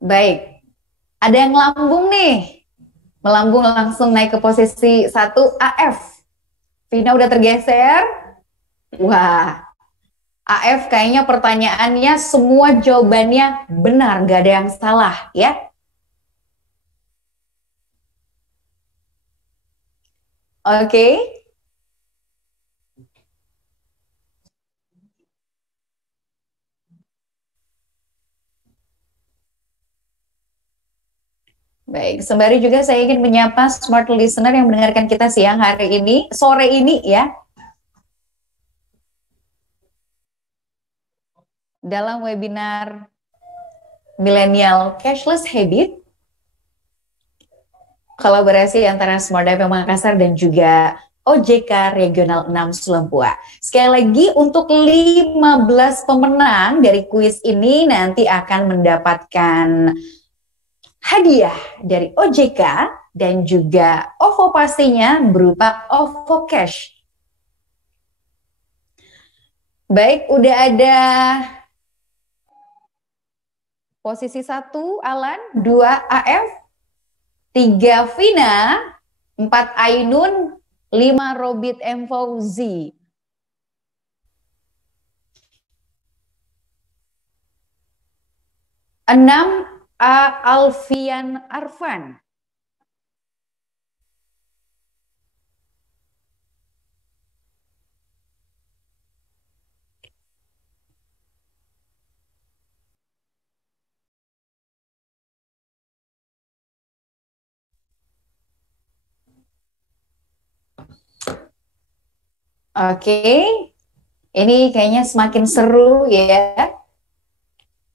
Baik, ada yang melambung nih. Melambung langsung naik ke posisi 1 AF. Vina udah tergeser. Wah, AF kayaknya pertanyaannya semua jawabannya benar, gak ada yang salah ya. Oke. Baik, sembari juga saya ingin menyapa smart listener yang mendengarkan kita siang hari ini, sore ini ya. Dalam webinar Millennial Cashless Habit, kolaborasi antara Smart FM Makassar dan juga OJK Regional 6 Sulampua. Sekali lagi untuk 15 pemenang dari kuis ini nanti akan mendapatkan hadiah dari OJK dan juga OVO pastinya berupa OVO Cash. Baik, udah ada posisi 1 Alan, 2 AF, 3 Vina, 4 Ainun, 5 Robit M. Fauzi. 6 Alfian Arfan. Oke, ini kayaknya semakin seru ya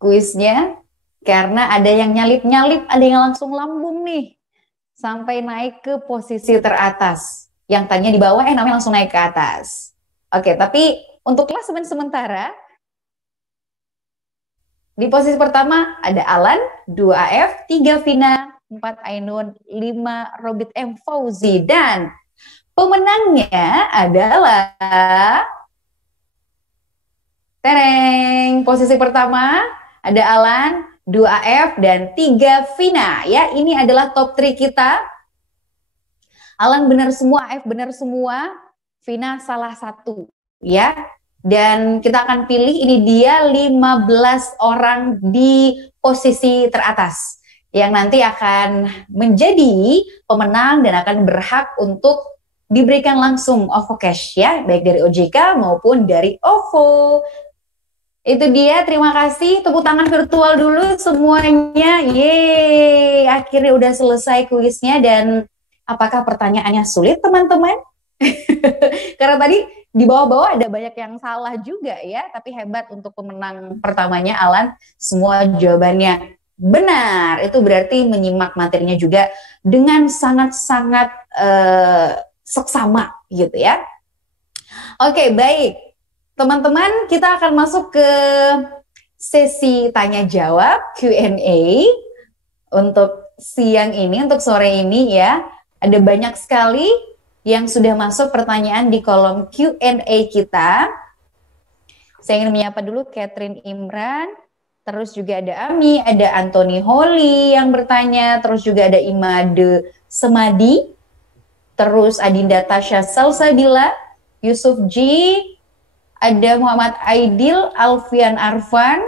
kuisnya. Karena ada yang nyalip-nyalip, ada yang langsung lambung nih. Sampai naik ke posisi teratas. Yang tadinya di bawah, namanya langsung naik ke atas. Oke, tapi untuk klasemen sementara, di posisi pertama ada Alan, 2 AF, 3 Vina, 4 Ainun, 5 Robit M. Fauzi. Dan pemenangnya adalah tereng. Posisi pertama ada Alan, 2 AF, dan 3 Vina. Ya, ini adalah top 3 kita. Alan benar semua, AF benar semua, Vina salah satu. Ya, dan kita akan pilih, ini dia 15 orang di posisi teratas. Yang nanti akan menjadi pemenang dan akan berhak untuk diberikan langsung OVO Cash ya, baik dari OJK maupun dari OVO. Itu dia, terima kasih, tepuk tangan virtual dulu semuanya. Yeay, akhirnya udah selesai kuisnya. Dan apakah pertanyaannya sulit teman-teman? Karena tadi di bawah-bawah ada banyak yang salah juga ya. Tapi hebat untuk pemenang pertamanya Alan, semua jawabannya benar. Itu berarti menyimak materinya juga dengan sangat-sangat seksama gitu ya. Oke, baik. Teman-teman, kita akan masuk ke sesi tanya jawab Q&A untuk siang ini, untuk sore ini ya. Ada banyak sekali yang sudah masuk pertanyaan di kolom Q&A kita. Saya ingin menyapa dulu Catherine Imran, terus juga ada Ami, ada Anthony Holly yang bertanya, terus juga ada Imade Semadi, terus Adinda Tasha Salsabila, Yusuf G, ada Muhammad Aidil, Alfian Arfan,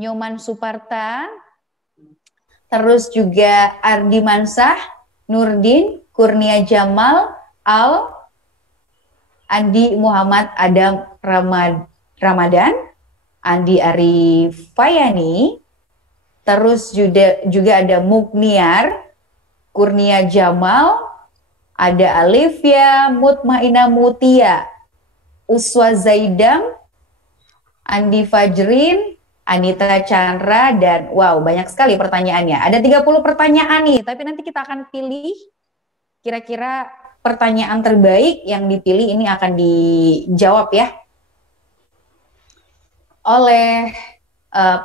Nyoman Suparta, terus juga Ardi Mansah, Nurdin, Kurnia Jamal, Al, Andi Muhammad Adam Ramadan, Andi Arif Fayani, terus juga ada Mugniar, Kurnia Jamal, ada Alivia Mutmainah Mutia, Uswa Zaidam, Andi Fajrin, Anita Chandra, dan wow, banyak sekali pertanyaannya. Ada 30 pertanyaan nih, tapi nanti kita akan pilih kira-kira pertanyaan terbaik yang dipilih ini akan dijawab ya oleh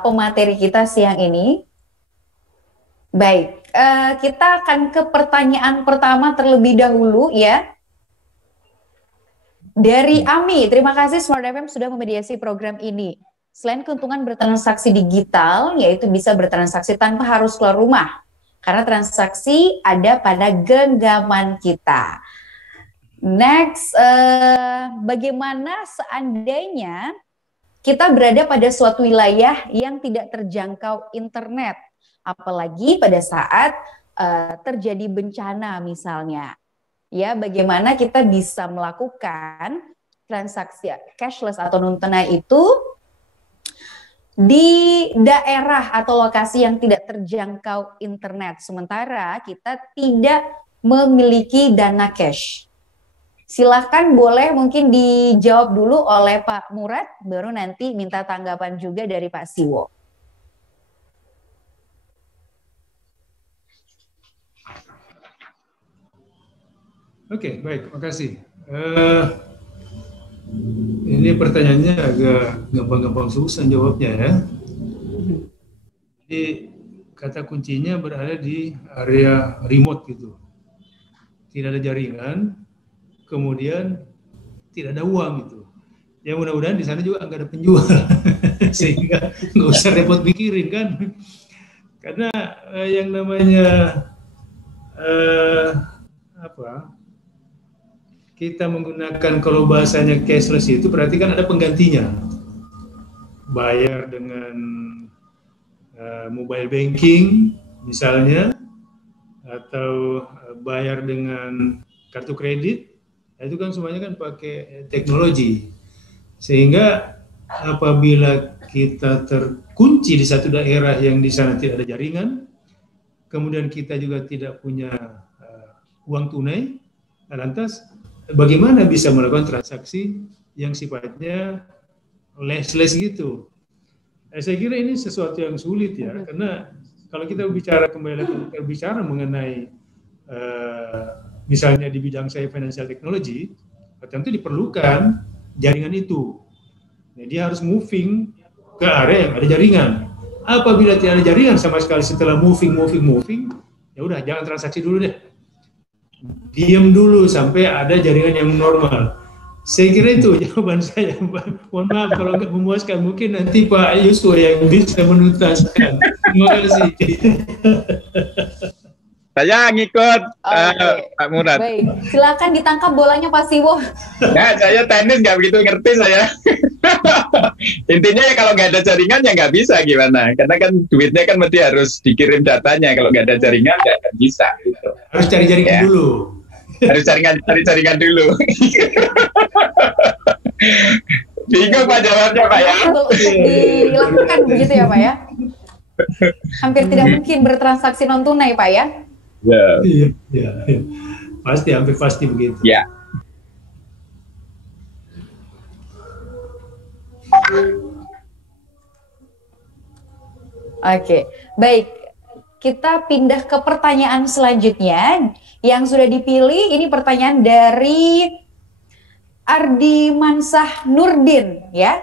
pemateri kita siang ini. Baik, kita akan ke pertanyaan pertama terlebih dahulu ya. Dari Ami, terima kasih Smart FM sudah memediasi program ini. Selain keuntungan bertransaksi digital, yaitu bisa bertransaksi tanpa harus keluar rumah. Karena transaksi ada pada genggaman kita. Next, bagaimana seandainya kita berada pada suatu wilayah yang tidak terjangkau internet, apalagi pada saat terjadi bencana misalnya. Ya, bagaimana kita bisa melakukan transaksi cashless atau non tunai itu di daerah atau lokasi yang tidak terjangkau internet, sementara kita tidak memiliki dana cash. Silahkan boleh mungkin dijawab dulu oleh Pak Murad, baru nanti minta tanggapan juga dari Pak Siwo. Oke, baik, makasih. Ini pertanyaannya agak gampang-gampang susah jawabnya ya. Jadi kata kuncinya berada di area remote gitu. Tidak ada jaringan, kemudian tidak ada uang gitu. Ya mudah-mudahan di sana juga nggak ada penjual, sehingga nggak usah repot mikirin kan. Karena yang namanya kita menggunakan, kalau bahasanya cashless itu berarti kan ada penggantinya. Bayar dengan mobile banking misalnya, atau bayar dengan kartu kredit, itu kan semuanya kan pakai teknologi. Sehingga apabila kita terkunci di satu daerah yang di sana tidak ada jaringan, kemudian kita juga tidak punya uang tunai, lantas bagaimana bisa melakukan transaksi yang sifatnya cashless gitu? Saya kira ini sesuatu yang sulit ya, karena kalau kita berbicara mengenai misalnya di bidang saya financial technology, tentu diperlukan jaringan itu. Nah, dia harus moving ke area yang ada jaringan. Apabila tidak ada jaringan sama sekali setelah moving, ya udah jangan transaksi dulu deh. Diam dulu sampai ada jaringan yang normal. Saya kira itu jawaban saya. Mohon maaf kalau nggak memuaskan, mungkin nanti Pak Yuswo yang bisa menuntaskan. Terima kasih. Saya ngikut Pak Murad. Baik, silakan ditangkap bolanya Pak Siwo. Nah, saya tenis nggak begitu ngerti saya. Intinya ya kalau nggak ada jaringan ya nggak bisa gimana. Karena kan duitnya kan mesti harus dikirim datanya. Kalau nggak ada jaringan nggak bisa. Gitu. Harus cari jaringan dulu. Harus cari jaringan dulu. Bingung Pak jawabnya Pak ya. Dilakukan begitu ya Pak ya. Hampir tidak mungkin bertransaksi non tunai Pak ya. Ya. Pasti, hampir pasti begitu. Ya. Oke, baik. Kita pindah ke pertanyaan selanjutnya yang sudah dipilih. Ini pertanyaan dari Ardi Mansah Nurdin ya.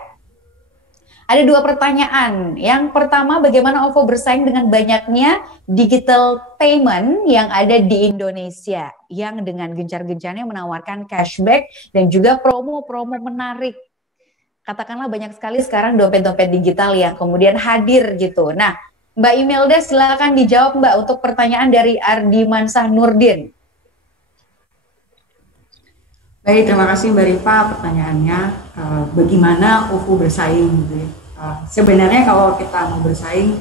Ada dua pertanyaan. Yang pertama, bagaimana OVO bersaing dengan banyaknya digital payment yang ada di Indonesia yang dengan gencar-gencarnya menawarkan cashback dan juga promo-promo menarik. Katakanlah banyak sekali sekarang dompet-dompet digital yang kemudian hadir gitu. Nah, Mbak Imelda silakan dijawab Mbak untuk pertanyaan dari Ardi Mansah Nurdin. Baik, terima kasih Mbak Rifa pertanyaannya. Bagaimana OVO bersaing gitu ya. Sebenarnya kalau kita mau bersaing,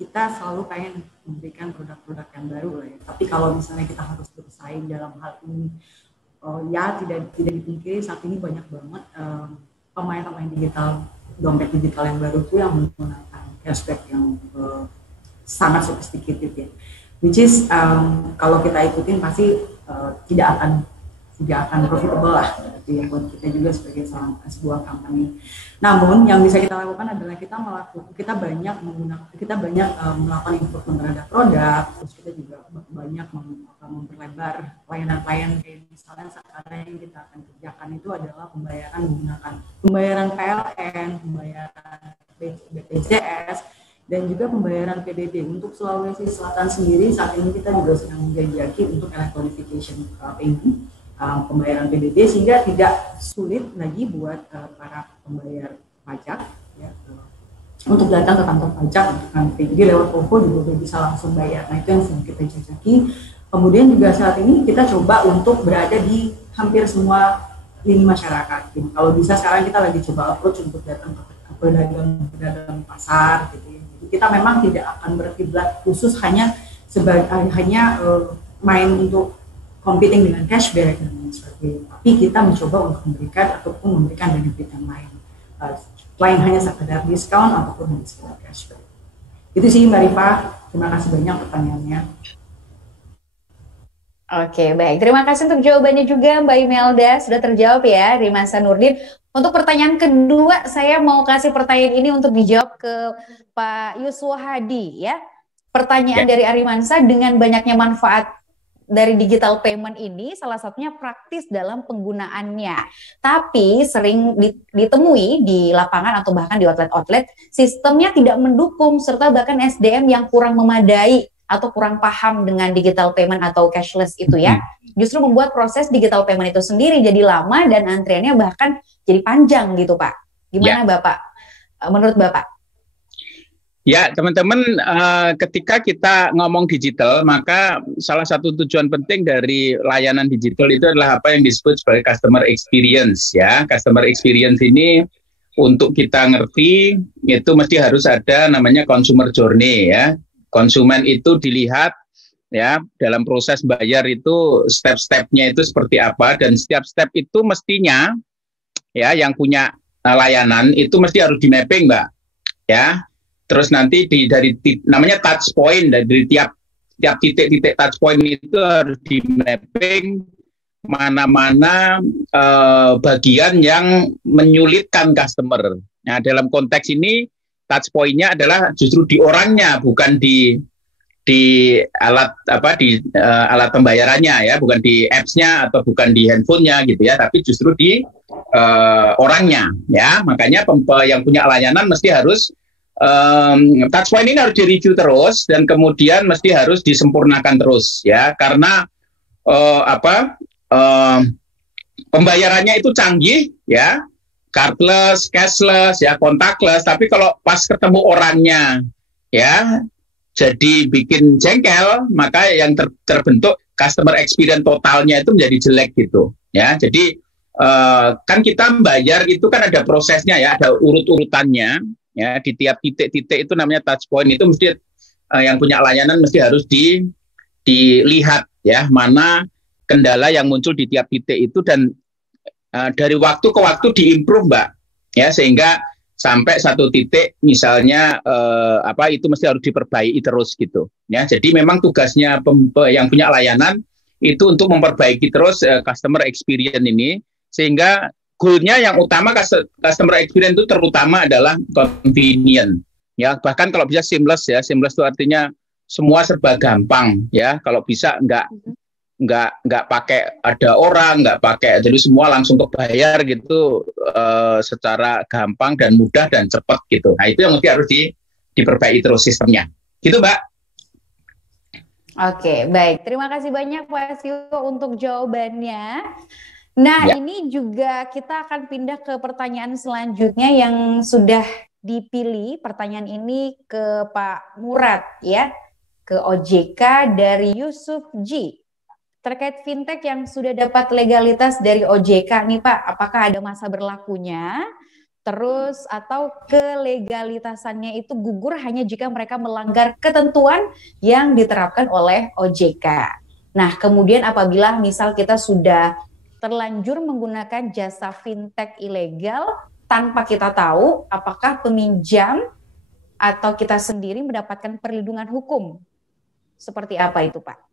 kita selalu pengen memberikan produk-produk yang baru lah ya. Tapi kalau misalnya kita harus bersaing dalam hal ini, ya tidak dipungkiri saat ini banyak banget pemain-pemain digital, dompet digital yang baru tuh yang menggunakan cashback yang sangat sophisticated ya. Which is kalau kita ikutin pasti tidak akan profitable lah gitu ya buat kita juga sebagai sebuah company. Namun yang bisa kita lakukan adalah kita banyak melakukan improvement terhadap produk, terus kita juga banyak memperlebar layanan-layanan kayak misalnya sekarang yang kita akan kerjakan itu adalah pembayaran menggunakan pembayaran PLN, pembayaran BPJS, dan juga pembayaran PBB. Untuk Sulawesi Selatan sendiri saat ini kita juga sedang menjajaki untuk electronification payment, pembayaran PBB, sehingga tidak sulit lagi buat para pembayar pajak ya, untuk datang ke kantor pajak untuk ngantri. Jadi lewat OVO juga udah bisa langsung bayar. Nah itu yang sedang kita jajaki. Kemudian juga saat ini kita coba untuk berada di hampir semua lini masyarakat. Gitu. Kalau bisa sekarang kita lagi coba approach untuk datang ke pedagang pasar. Gitu. Jadi kita memang tidak akan berkiblat khusus hanya main untuk competing dengan cashback dan lain sebagainya. Tapi kita mencoba untuk memberikan benefit yang lain. Selain hanya sekedar diskon ataupun hanya sekedar cashback. Itu sih Mbak Rifa. Terima kasih banyak pertanyaannya. Oke, baik. Terima kasih untuk jawabannya juga Mbak Imelda. Sudah terjawab ya, Rimansa Nurdin. Untuk pertanyaan kedua, saya mau kasih pertanyaan ini untuk dijawab ke Pak Yuswo Hadi ya. Pertanyaan dari Arimansa, dengan banyaknya manfaat dari digital payment ini, salah satunya praktis dalam penggunaannya. Tapi sering ditemui di lapangan atau bahkan di outlet-outlet, sistemnya tidak mendukung serta bahkan SDM yang kurang memadai atau kurang paham dengan digital payment atau cashless itu ya, justru membuat proses digital payment itu sendiri jadi lama dan antriannya bahkan jadi panjang gitu Pak. Gimana Bapak? Menurut Bapak? Ya teman-teman, ketika kita ngomong digital, maka salah satu tujuan penting dari layanan digital itu adalah apa yang disebut sebagai customer experience ya. Customer experience ini untuk kita ngerti itu mesti harus ada namanya consumer journey ya. Konsumen itu dilihat ya dalam proses bayar itu step-stepnya itu seperti apa, dan setiap step itu mestinya ya yang punya layanan itu mesti harus di mapping Mbak ya. Terus nanti dari namanya touch point, dari tiap titik-titik touch point itu harus di mapping mana-mana bagian yang menyulitkan customer. Nah dalam konteks ini touch point-nya adalah justru di orangnya, bukan di alat alat pembayarannya ya, bukan di apps-nya atau bukan di handphonenya gitu ya, tapi justru di orangnya ya. Makanya yang punya layanan mesti harus touch point ini harus di-review terus dan kemudian mesti harus disempurnakan terus ya, karena pembayarannya itu canggih ya. Cardless, cashless, ya contactless, tapi kalau pas ketemu orangnya, ya jadi bikin jengkel, maka yang terbentuk customer experience totalnya itu menjadi jelek gitu, ya. Jadi kan kita bayar itu kan ada prosesnya ya, ada urut-urutannya, ya di tiap titik-titik itu namanya touch point itu mesti yang punya layanan mesti harus dilihat ya mana kendala yang muncul di tiap titik itu dan dari waktu ke waktu diimprove Mbak ya, sehingga sampai satu titik misalnya itu mesti harus diperbaiki terus gitu ya. Jadi memang tugasnya yang punya layanan itu untuk memperbaiki terus customer experience ini, sehingga goalnya yang utama customer experience itu terutama adalah convenient ya. Bahkan kalau bisa seamless ya, seamless itu artinya semua serba gampang ya. Kalau bisa nggak pakai ada orang, nggak pakai, jadi semua langsung kebayar gitu secara gampang dan mudah dan cepat gitu. Nah itu yang mesti harus diperbaiki terus sistemnya gitu Mbak. Oke, baik, terima kasih banyak Pak Siwo untuk jawabannya. Nah ini juga kita akan pindah ke pertanyaan selanjutnya yang sudah dipilih. Pertanyaan ini ke Pak Murad ya, ke OJK dari Yusuf G. Terkait fintech yang sudah dapat legalitas dari OJK nih Pak, apakah ada masa berlakunya? Terus atau kelegalitasannya itu gugur hanya jika mereka melanggar ketentuan yang diterapkan oleh OJK. Nah, kemudian apabila misal kita sudah terlanjur menggunakan jasa fintech ilegal tanpa kita tahu, apakah peminjam atau kita sendiri mendapatkan perlindungan hukum? Seperti apa itu Pak?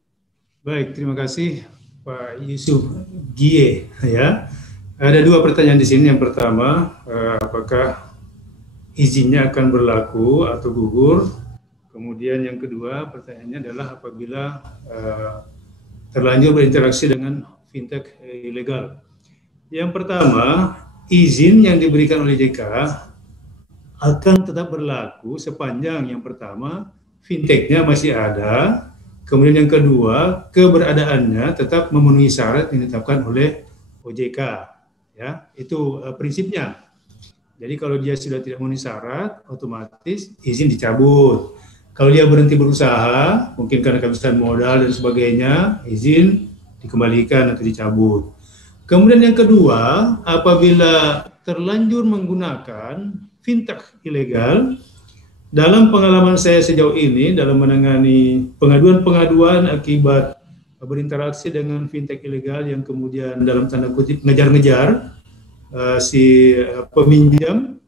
Baik, terima kasih Pak Yusuf Gie. Ya, ada dua pertanyaan di sini. Yang pertama, apakah izinnya akan berlaku atau gugur? Kemudian yang kedua, pertanyaannya adalah apabila terlanjur berinteraksi dengan fintech ilegal. Yang pertama, izin yang diberikan oleh JK akan tetap berlaku sepanjang yang pertama fintechnya masih ada. Kemudian yang kedua, keberadaannya tetap memenuhi syarat yang ditetapkan oleh OJK. Ya, itu prinsipnya. Jadi kalau dia sudah tidak memenuhi syarat, otomatis izin dicabut. Kalau dia berhenti berusaha, mungkin karena kehabisan modal dan sebagainya, izin dikembalikan atau dicabut. Kemudian yang kedua, apabila terlanjur menggunakan fintech ilegal, dalam pengalaman saya sejauh ini dalam menangani pengaduan-pengaduan akibat berinteraksi dengan fintech ilegal yang kemudian dalam tanda kutip ngejar-ngejar si peminjam,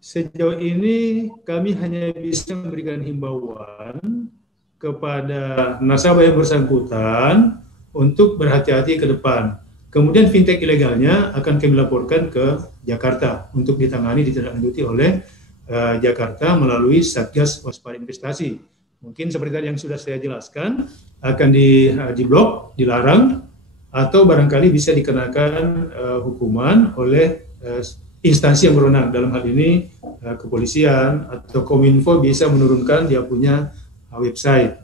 sejauh ini kami hanya bisa memberikan himbauan kepada nasabah yang bersangkutan untuk berhati-hati ke depan. Kemudian fintech ilegalnya akan kami laporkan ke Jakarta untuk ditangani, ditindaklanjuti oleh Jakarta melalui Satgas Waspada Investasi. Mungkin seperti tadi yang sudah saya jelaskan, akan diblok, dilarang, atau barangkali bisa dikenakan hukuman oleh instansi yang berwenang. Dalam hal ini kepolisian atau Kominfo bisa menurunkan dia punya website.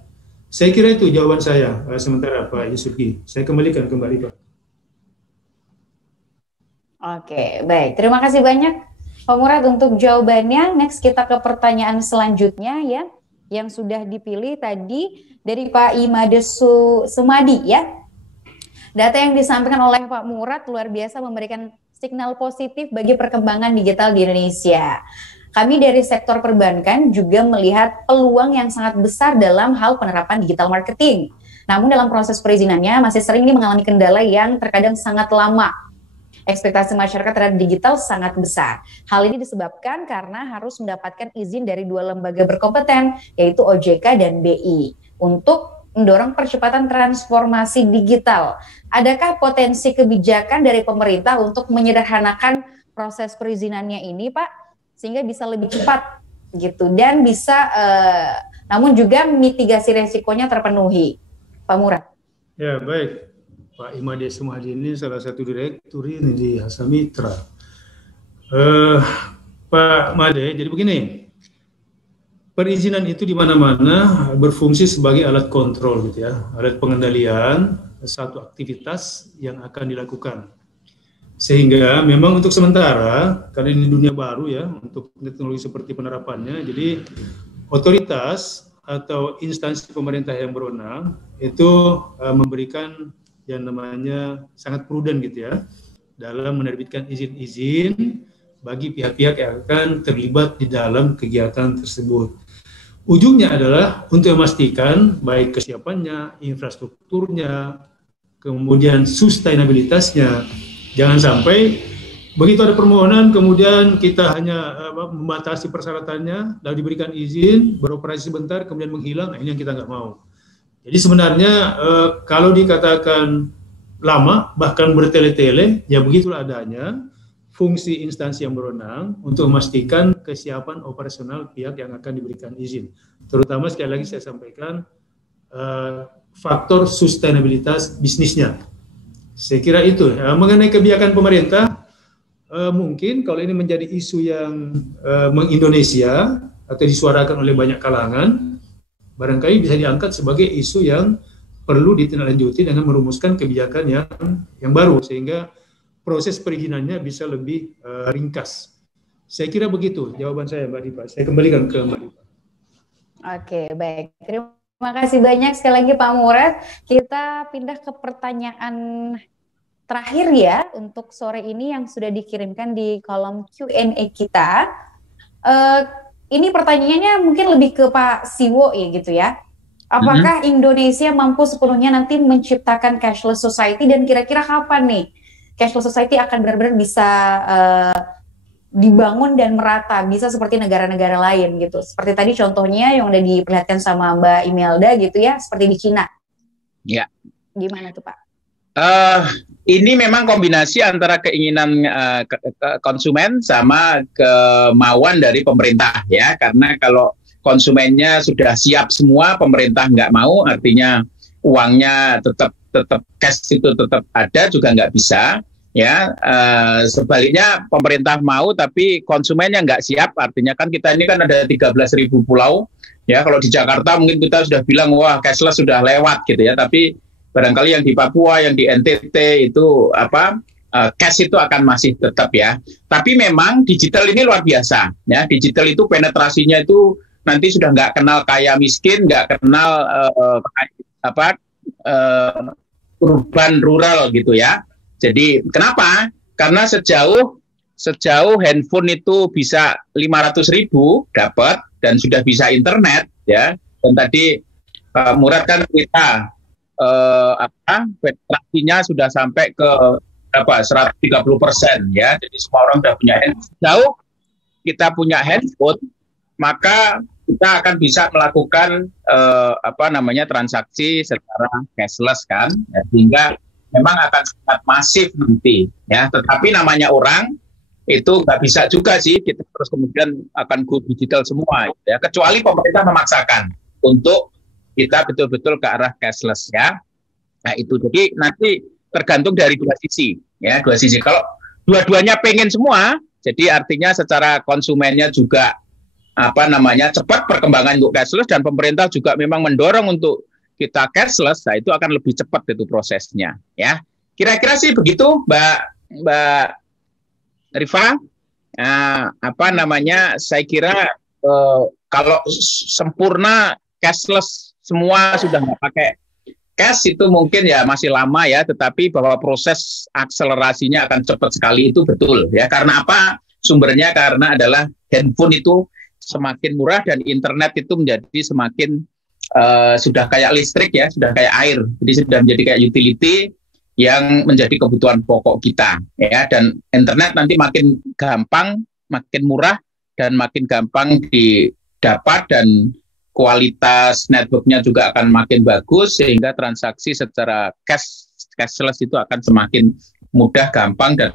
Saya kira itu jawaban saya sementara Pak Yusuki. Saya kembalikan kembali Pak. Oke, baik. Terima kasih banyak Pak Murad untuk jawabannya. Next kita ke pertanyaan selanjutnya ya, yang sudah dipilih tadi dari Pak Imade Sumadi ya. Data yang disampaikan oleh Pak Murad luar biasa memberikan signal positif bagi perkembangan digital di Indonesia. Kami dari sektor perbankan juga melihat peluang yang sangat besar dalam hal penerapan digital marketing. Namun dalam proses perizinannya masih sering mengalami kendala yang terkadang sangat lama. Ekspektasi masyarakat terhadap digital sangat besar. Hal ini disebabkan karena harus mendapatkan izin dari dua lembaga berkompeten, yaitu OJK dan BI, untuk mendorong percepatan transformasi digital. Adakah potensi kebijakan dari pemerintah untuk menyederhanakan proses perizinannya ini, Pak, sehingga bisa lebih cepat gitu dan bisa, namun juga mitigasi resikonya terpenuhi, Pak Murad? Ya baik. Pak Imade Sumadi ini salah satu direktur ini di Hasamitra. Pak Made, jadi begini, perizinan itu di mana-mana berfungsi sebagai alat kontrol gitu ya, alat pengendalian satu aktivitas yang akan dilakukan. Sehingga memang untuk sementara, karena ini dunia baru ya, untuk teknologi seperti penerapannya, jadi otoritas atau instansi pemerintah yang berwenang itu memberikan yang namanya sangat prudent gitu ya dalam menerbitkan izin-izin bagi pihak-pihak yang akan terlibat di dalam kegiatan tersebut. Ujungnya adalah untuk memastikan baik kesiapannya, infrastrukturnya, kemudian sustainabilitasnya. Jangan sampai begitu ada permohonan kemudian kita hanya membatasi persyaratannya lalu diberikan izin, beroperasi sebentar kemudian menghilang. Nah, ini yang kita nggak mau. Jadi sebenarnya kalau dikatakan lama, bahkan bertele-tele, ya begitulah adanya fungsi instansi yang berwenang untuk memastikan kesiapan operasional pihak yang akan diberikan izin. Terutama sekali lagi saya sampaikan faktor sustainabilitas bisnisnya. Saya kira itu. Mengenai kebijakan pemerintah, mungkin kalau ini menjadi isu yang meng-Indonesia atau disuarakan oleh banyak kalangan, barangkali bisa diangkat sebagai isu yang perlu ditindaklanjuti dengan merumuskan kebijakan yang baru sehingga proses perizinannya bisa lebih ringkas. Saya kira begitu jawaban saya Mbak Dipa. Saya kembalikan ke Mbak Dipa. Oke, baik. Terima kasih banyak sekali lagi Pak Murad. Kita pindah ke pertanyaan terakhir ya untuk sore ini yang sudah dikirimkan di kolom Q&A kita. Ini pertanyaannya mungkin lebih ke Pak Siwo ya gitu ya. Apakah Indonesia mampu sepenuhnya nanti menciptakan cashless society dan kira-kira kapan nih cashless society akan benar-benar bisa dibangun dan merata, bisa seperti negara-negara lain gitu. Seperti tadi contohnya yang udah diperlihatkan sama Mbak Imelda gitu ya, seperti di Cina. Ya. Gimana tuh Pak? Ini memang kombinasi antara keinginan konsumen sama kemauan dari pemerintah ya, karena kalau konsumennya sudah siap semua, pemerintah nggak mau, artinya uangnya tetap cash itu tetap ada juga nggak bisa ya. Sebaliknya pemerintah mau tapi konsumennya nggak siap, artinya kan kita ini kan ada 13.000 pulau ya. Kalau di Jakarta mungkin kita sudah bilang wah cashless sudah lewat gitu ya, tapi barangkali yang di Papua, yang di NTT itu cash itu akan masih tetap ya. Tapi memang digital ini luar biasa ya. Digital itu penetrasinya itu nanti sudah nggak kenal kaya miskin, nggak kenal urban rural gitu ya. Jadi kenapa? Karena sejauh handphone itu bisa 500.000 dapat dan sudah bisa internet ya. Dan tadi Pak Murad kan cerita penetrasinya sudah sampai ke berapa 130% ya. Jadi semua orang sudah punya handphone. Sejauh kita punya handphone, maka kita akan bisa melakukan transaksi secara cashless kan, ya, sehingga memang akan sangat masif nanti ya. Tetapi namanya orang itu nggak bisa juga sih kita terus kemudian akan go digital semua ya, kecuali pemerintah memaksakan untuk kita betul-betul ke arah cashless ya. Nah itu jadi nanti tergantung dari dua sisi ya, dua sisi. Kalau dua-duanya pengen semua, jadi artinya secara konsumennya juga cepat perkembangan untuk cashless dan pemerintah juga memang mendorong untuk kita cashless, nah itu akan lebih cepat itu prosesnya ya. Kira-kira sih begitu Mbak Rifa. Saya kira kalau sempurna cashless semua sudah nggak pakai cash itu mungkin ya masih lama ya, tetapi bahwa proses akselerasinya akan cepat sekali itu betul ya. Karena apa? Sumbernya karena adalah handphone itu semakin murah dan internet itu menjadi semakin sudah kayak listrik ya, sudah kayak air. Jadi sudah menjadi kayak utility yang menjadi kebutuhan pokok kita ya. Dan internet nanti makin gampang, makin murah dan makin gampang didapat dan kualitas networknya juga akan makin bagus sehingga transaksi secara cashless itu akan semakin mudah, gampang dan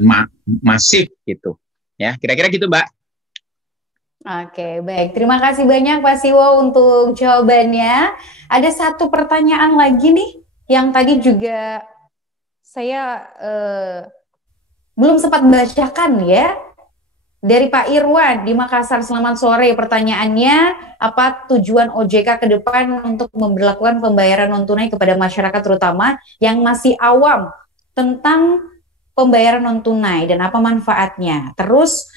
masif gitu. Ya, kira-kira gitu, Mbak. Oke, baik. Terima kasih banyak Pak Siwo untuk jawabannya. Ada satu pertanyaan lagi nih yang tadi juga saya belum sempat bacakan ya. Dari Pak Irwan di Makassar, selamat sore. Pertanyaannya, apa tujuan OJK ke depan untuk memberlakukan pembayaran non-tunai kepada masyarakat terutama yang masih awam tentang pembayaran non-tunai dan apa manfaatnya? Terus,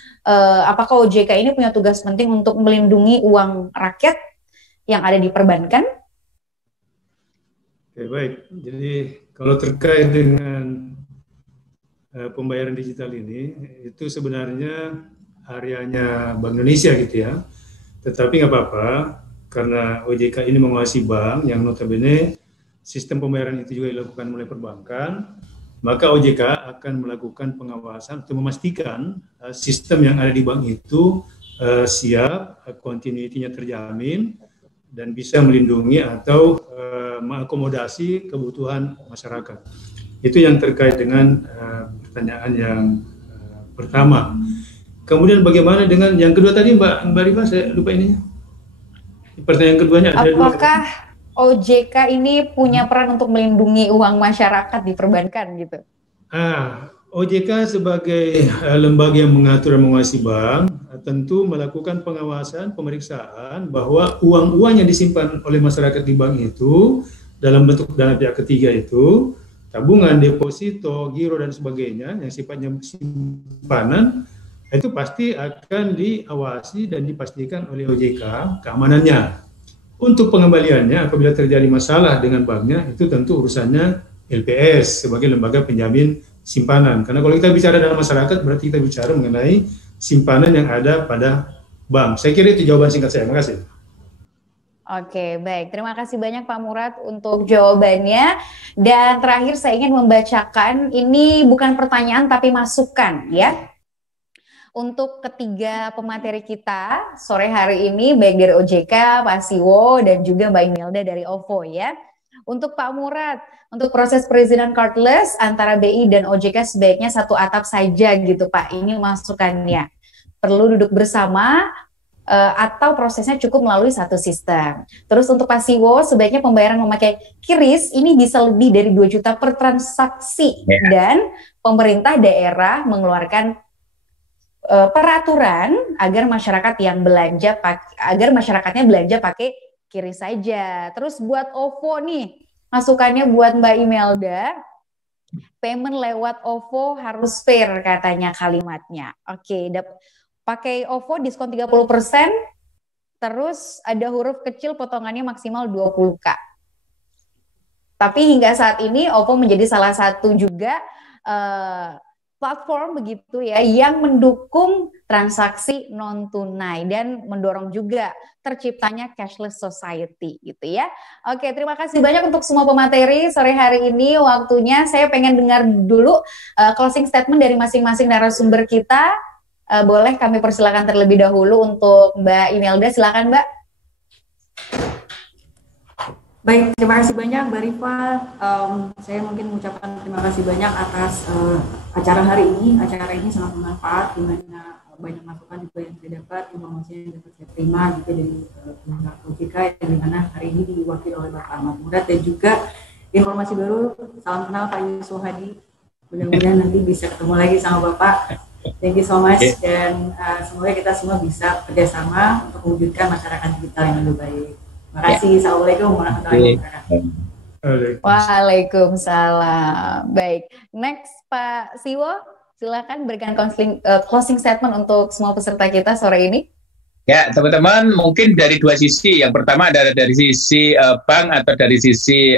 apakah OJK ini punya tugas penting untuk melindungi uang rakyat yang ada di perbankan? Oke, baik. Jadi kalau terkait dengan pembayaran digital ini, itu sebenarnya areanya Bank Indonesia gitu ya. Tetapi nggak apa-apa, karena OJK ini menguasai bank yang notabene sistem pembayaran itu juga dilakukan oleh perbankan, maka OJK akan melakukan pengawasan untuk memastikan sistem yang ada di bank itu siap, continuity-nya terjamin, dan bisa melindungi atau mengakomodasi kebutuhan masyarakat. Itu yang terkait dengan pertanyaan yang pertama. Kemudian bagaimana dengan yang kedua tadi Mbak Rifa, saya lupa ininya. Pertanyaan keduanya ada apakah OJK ini punya peran untuk melindungi uang masyarakat di perbankan gitu? OJK sebagai lembaga yang mengatur dan menguasai bank tentu melakukan pengawasan, pemeriksaan bahwa uang-uang yang disimpan oleh masyarakat di bank itu dalam bentuk dana pihak ketiga itu, tabungan, deposito, giro dan sebagainya yang sifatnya simpanan, itu pasti akan diawasi dan dipastikan oleh OJK keamanannya. Untuk pengembaliannya apabila terjadi masalah dengan banknya, itu tentu urusannya LPS sebagai lembaga penjamin simpanan. Karena kalau kita bicara dalam masyarakat berarti kita bicara mengenai simpanan yang ada pada bank. Saya kira itu jawaban singkat saya. Terima kasih. Oke, baik. Terima kasih banyak Pak Murad untuk jawabannya. Dan terakhir saya ingin membacakan, ini bukan pertanyaan tapi masukan ya. Untuk ketiga pemateri kita sore hari ini, baik dari OJK, Pak Siwo, dan juga Mbak Imelda dari OVO ya. Untuk Pak Murad, untuk proses perizinan cardless antara BI dan OJK sebaiknya satu atap saja gitu Pak. Ini masukannya. Perlu duduk bersama, atau prosesnya cukup melalui satu sistem. Terus untuk Pak Siwo, sebaiknya pembayaran memakai QRIS ini bisa lebih dari 2 juta per transaksi. Dan pemerintah daerah mengeluarkan peraturan agar masyarakat yang belanja agar masyarakatnya belanja pakai QRIS saja. Terus buat OVO nih, masukannya buat Mbak Imelda, Payment lewat OVO harus fair katanya kalimatnya. Oke, pakai OVO diskon 30%, terus ada huruf kecil potongannya maksimal 20K. Tapi hingga saat ini OVO menjadi salah satu juga platform begitu ya yang mendukung transaksi non tunai dan mendorong juga terciptanya cashless society gitu ya. Oke, terima kasih banyak untuk semua pemateri sore hari ini. Waktunya saya pengen dengar dulu closing statement dari masing-masing narasumber kita. Boleh kami persilakan terlebih dahulu untuk Mbak Imelda, silakan Mbak. Baik, terima kasih banyak Mbak Rifa. Saya mungkin mengucapkan terima kasih banyak atas acara hari ini. Acara ini sangat bermanfaat, di mana banyak masukan juga yang saya dapat, informasi yang dapat saya terima juga dari pihak OJK, yang dimana hari ini diwakili oleh Bapak Ahmad Murad, dan juga informasi baru, salam kenal Pak Yusuf Hadi. Mudah-mudahan nanti bisa ketemu lagi sama Bapak. Thank you so much, dan semoga kita semua bisa kerjasama untuk mewujudkan masyarakat digital yang lebih baik. Terima kasih. Assalamualaikum warahmatullahi wabarakatuh. Waalaikumsalam. Baik, next Pak Siwo, silakan berikan closing statement untuk semua peserta kita sore ini. Ya, teman-teman, mungkin dari dua sisi. Yang pertama adalah dari sisi bank atau dari sisi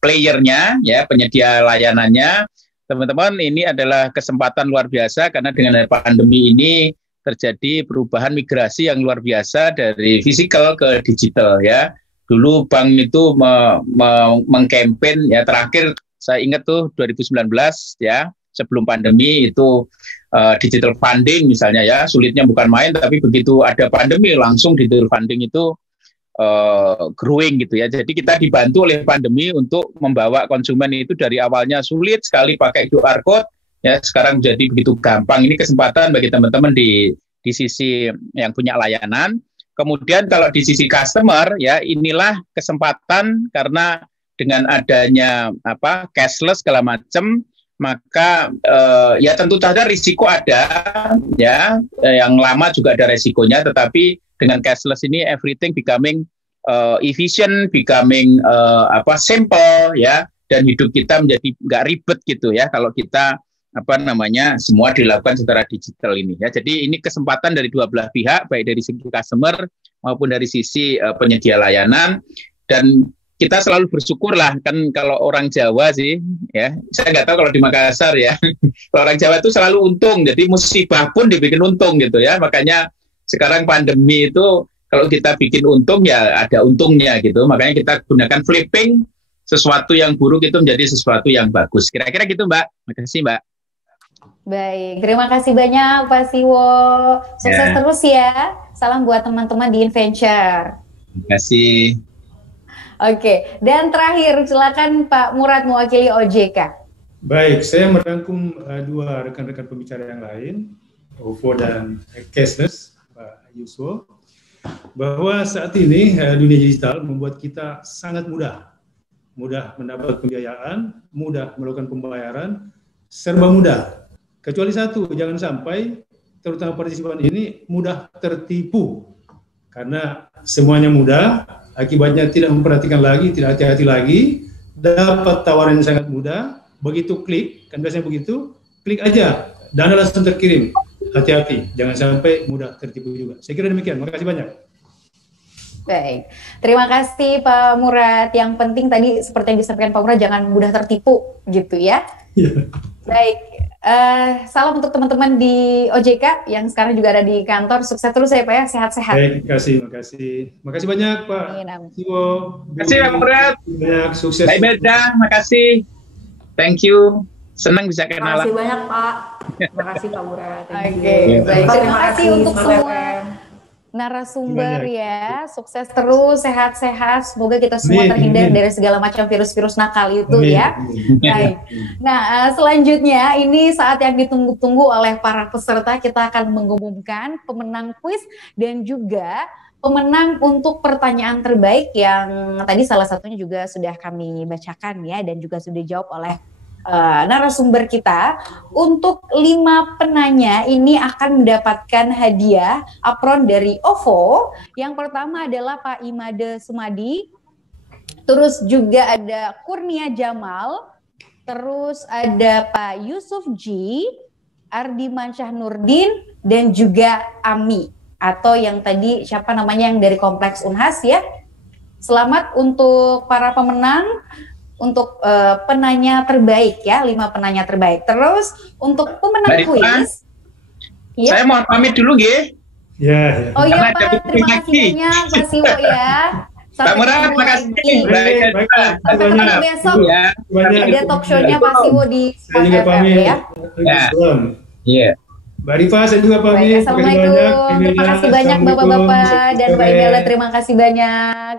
playernya, ya, penyedia layanannya. Teman-teman, ini adalah kesempatan luar biasa karena dengan pandemi ini terjadi perubahan migrasi yang luar biasa dari fisikal ke digital ya. Dulu bank itu mengkampanye ya, terakhir saya ingat tuh 2019 ya, sebelum pandemi itu digital funding misalnya ya, sulitnya bukan main, tapi begitu ada pandemi langsung digital funding itu growing gitu ya. Jadi kita dibantu oleh pandemi untuk membawa konsumen itu dari awalnya sulit sekali pakai QR code, ya sekarang jadi begitu gampang. Ini kesempatan bagi teman-teman di sisi yang punya layanan. Kemudian kalau di sisi customer ya, inilah kesempatan karena dengan adanya cashless segala macam, maka ya tentu saja risiko ada ya, yang lama juga ada risikonya, tetapi dengan cashless ini everything becoming efficient, becoming simple ya, dan hidup kita menjadi nggak ribet gitu ya kalau kita semua dilakukan secara digital ini ya. Jadi ini kesempatan dari dua belah pihak, baik dari sisi customer maupun dari sisi penyedia layanan, dan kita selalu bersyukur lah, kan kalau orang Jawa sih ya, saya nggak tahu kalau di Makassar ya, kalau orang Jawa itu selalu untung, jadi musibah pun dibikin untung gitu ya. Makanya sekarang pandemi itu kalau kita bikin untung ya ada untungnya gitu, makanya kita gunakan flipping, sesuatu yang buruk itu menjadi sesuatu yang bagus. Kira-kira gitu Mbak. Makasih Mbak. Baik, terima kasih banyak Pak Siwo. Sukses terus ya. Salam buat teman-teman di InVenture. Terima kasih. Oke, dan terakhir silakan Pak Murad mewakili OJK. Baik, saya merangkum dua rekan-rekan pembicara yang lain, OVO dan Cashless, Pak Yuswo, bahwa saat ini dunia digital membuat kita sangat mudah mendapat pembiayaan, mudah melakukan pembayaran, serba mudah. Kecuali satu, jangan sampai terutama partisipan ini mudah tertipu. Karena semuanya mudah, akibatnya tidak memperhatikan lagi, tidak hati-hati lagi, dapat tawaran yang sangat mudah, begitu klik, kan biasanya begitu, klik aja, dana langsung terkirim. Hati-hati, jangan sampai mudah tertipu juga. Saya kira demikian, makasih banyak. Baik, terima kasih Pak Murad. Yang penting tadi seperti yang disampaikan Pak Murad, jangan mudah tertipu gitu ya. Baik, salam untuk teman-teman di OJK yang sekarang juga ada di kantor. Sukses terus ya Pak ya, sehat-sehat. Baik, makasih banyak Pak Siwo. Makasih Pak Murad. Banyak sukses. Baik Beda, makasih. Thank you. Senang bisa kenalan. Terima kasih banyak Pak. Terima kasih Pak Murad. Oke, baik. Terima kasih untuk semua narasumber ya, sukses terus, sehat-sehat, semoga kita semua terhindar dari segala macam virus-virus nakal itu ya. Baik. Nah, selanjutnya ini saat yang ditunggu-tunggu oleh para peserta, kita akan mengumumkan pemenang kuis dan juga pemenang untuk pertanyaan terbaik yang tadi salah satunya juga sudah kami bacakan ya, dan juga sudah dijawab oleh narasumber kita. Untuk 5 penanya ini akan mendapatkan hadiah apron dari OVO. Yang pertama adalah Pak Imade Sumadi, terus juga ada Kurnia Jamal, terus ada Pak Yusuf G, Ardi Mansyah Nurdin, dan juga Ami, atau yang tadi siapa namanya yang dari Kompleks Unhas ya. Selamat untuk para pemenang, untuk penanya terbaik ya, 5 penanya terbaik. Terus untuk pemenang kuis, ya. Saya mau pamit dulu ya. Ya. Oh iya Pak, terima kasih banyak Pak Siwo ya. Pak Murad, terima kasih. Baik. Sampai ketemu besok. Ya. Ada talk show-nya Pak Siwo di Saya juga FM pamit. ya. Iya. Mbak Rifa, saya juga Baik, pamit. Assalamualaikum. Terima kasih banyak Bapak-Bapak dan Mbak Imela. Terima kasih banyak.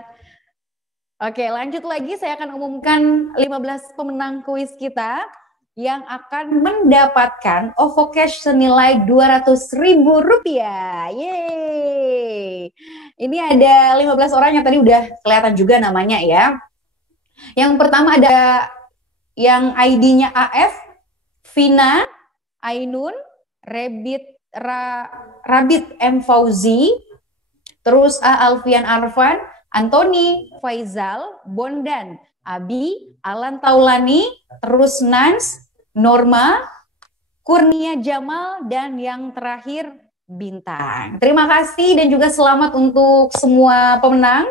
Oke, lanjut lagi. Saya akan umumkan 15 pemenang kuis kita yang akan mendapatkan OVO Cash senilai Rp200.000. Yeay. Ini ada 15 orang yang tadi udah kelihatan juga namanya ya. Yang pertama ada yang ID-nya AF, Vina, Ainun, Rabit M. Fauzi, terus A. Alfian Arfan, Antoni, Faizal, Bondan, Abi, Alan Taulani, terus Nans, Norma, Kurnia Jamal, dan yang terakhir Bintang. Terima kasih dan juga selamat untuk semua pemenang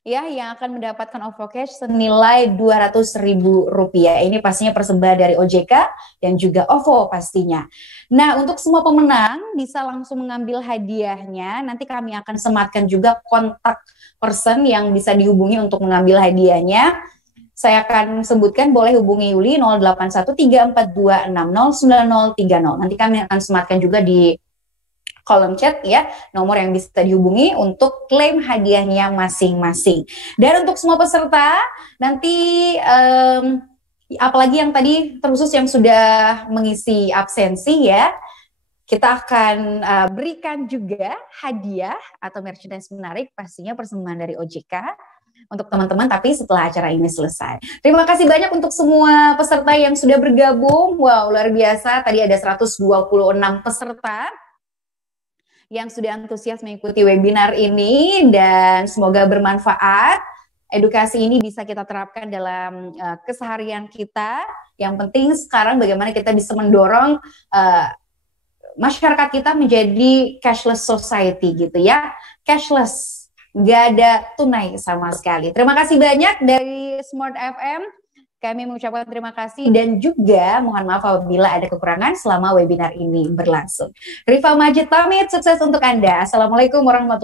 ya yang akan mendapatkan OVO Cash senilai Rp200.000. Ini pastinya persembahan dari OJK dan juga OVO pastinya. Nah, untuk semua pemenang bisa langsung mengambil hadiahnya. Nanti kami akan sematkan juga kontak person yang bisa dihubungi untuk mengambil hadiahnya. Saya akan sebutkan, boleh hubungi Yuli 081342609030. Nanti kami akan sematkan juga di kolom chat ya, nomor yang bisa dihubungi untuk klaim hadiahnya masing-masing. Dan untuk semua peserta, nanti apalagi yang tadi terkhusus yang sudah mengisi absensi ya, kita akan berikan juga hadiah atau merchandise menarik, pastinya persembahan dari OJK untuk teman-teman, tapi setelah acara ini selesai. Terima kasih banyak untuk semua peserta yang sudah bergabung. Wow, luar biasa. Tadi ada 126 peserta yang sudah antusias mengikuti webinar ini, dan semoga bermanfaat. Edukasi ini bisa kita terapkan dalam keseharian kita. Yang penting sekarang bagaimana kita bisa mendorong masyarakat kita menjadi cashless society gitu ya. Cashless, nggak ada tunai sama sekali. Terima kasih banyak dari Smart FM. Kami mengucapkan terima kasih dan juga mohon maaf apabila ada kekurangan selama webinar ini berlangsung. Rifa Majid pamit, sukses untuk Anda. Assalamualaikum warahmatullahi wabarakatuh.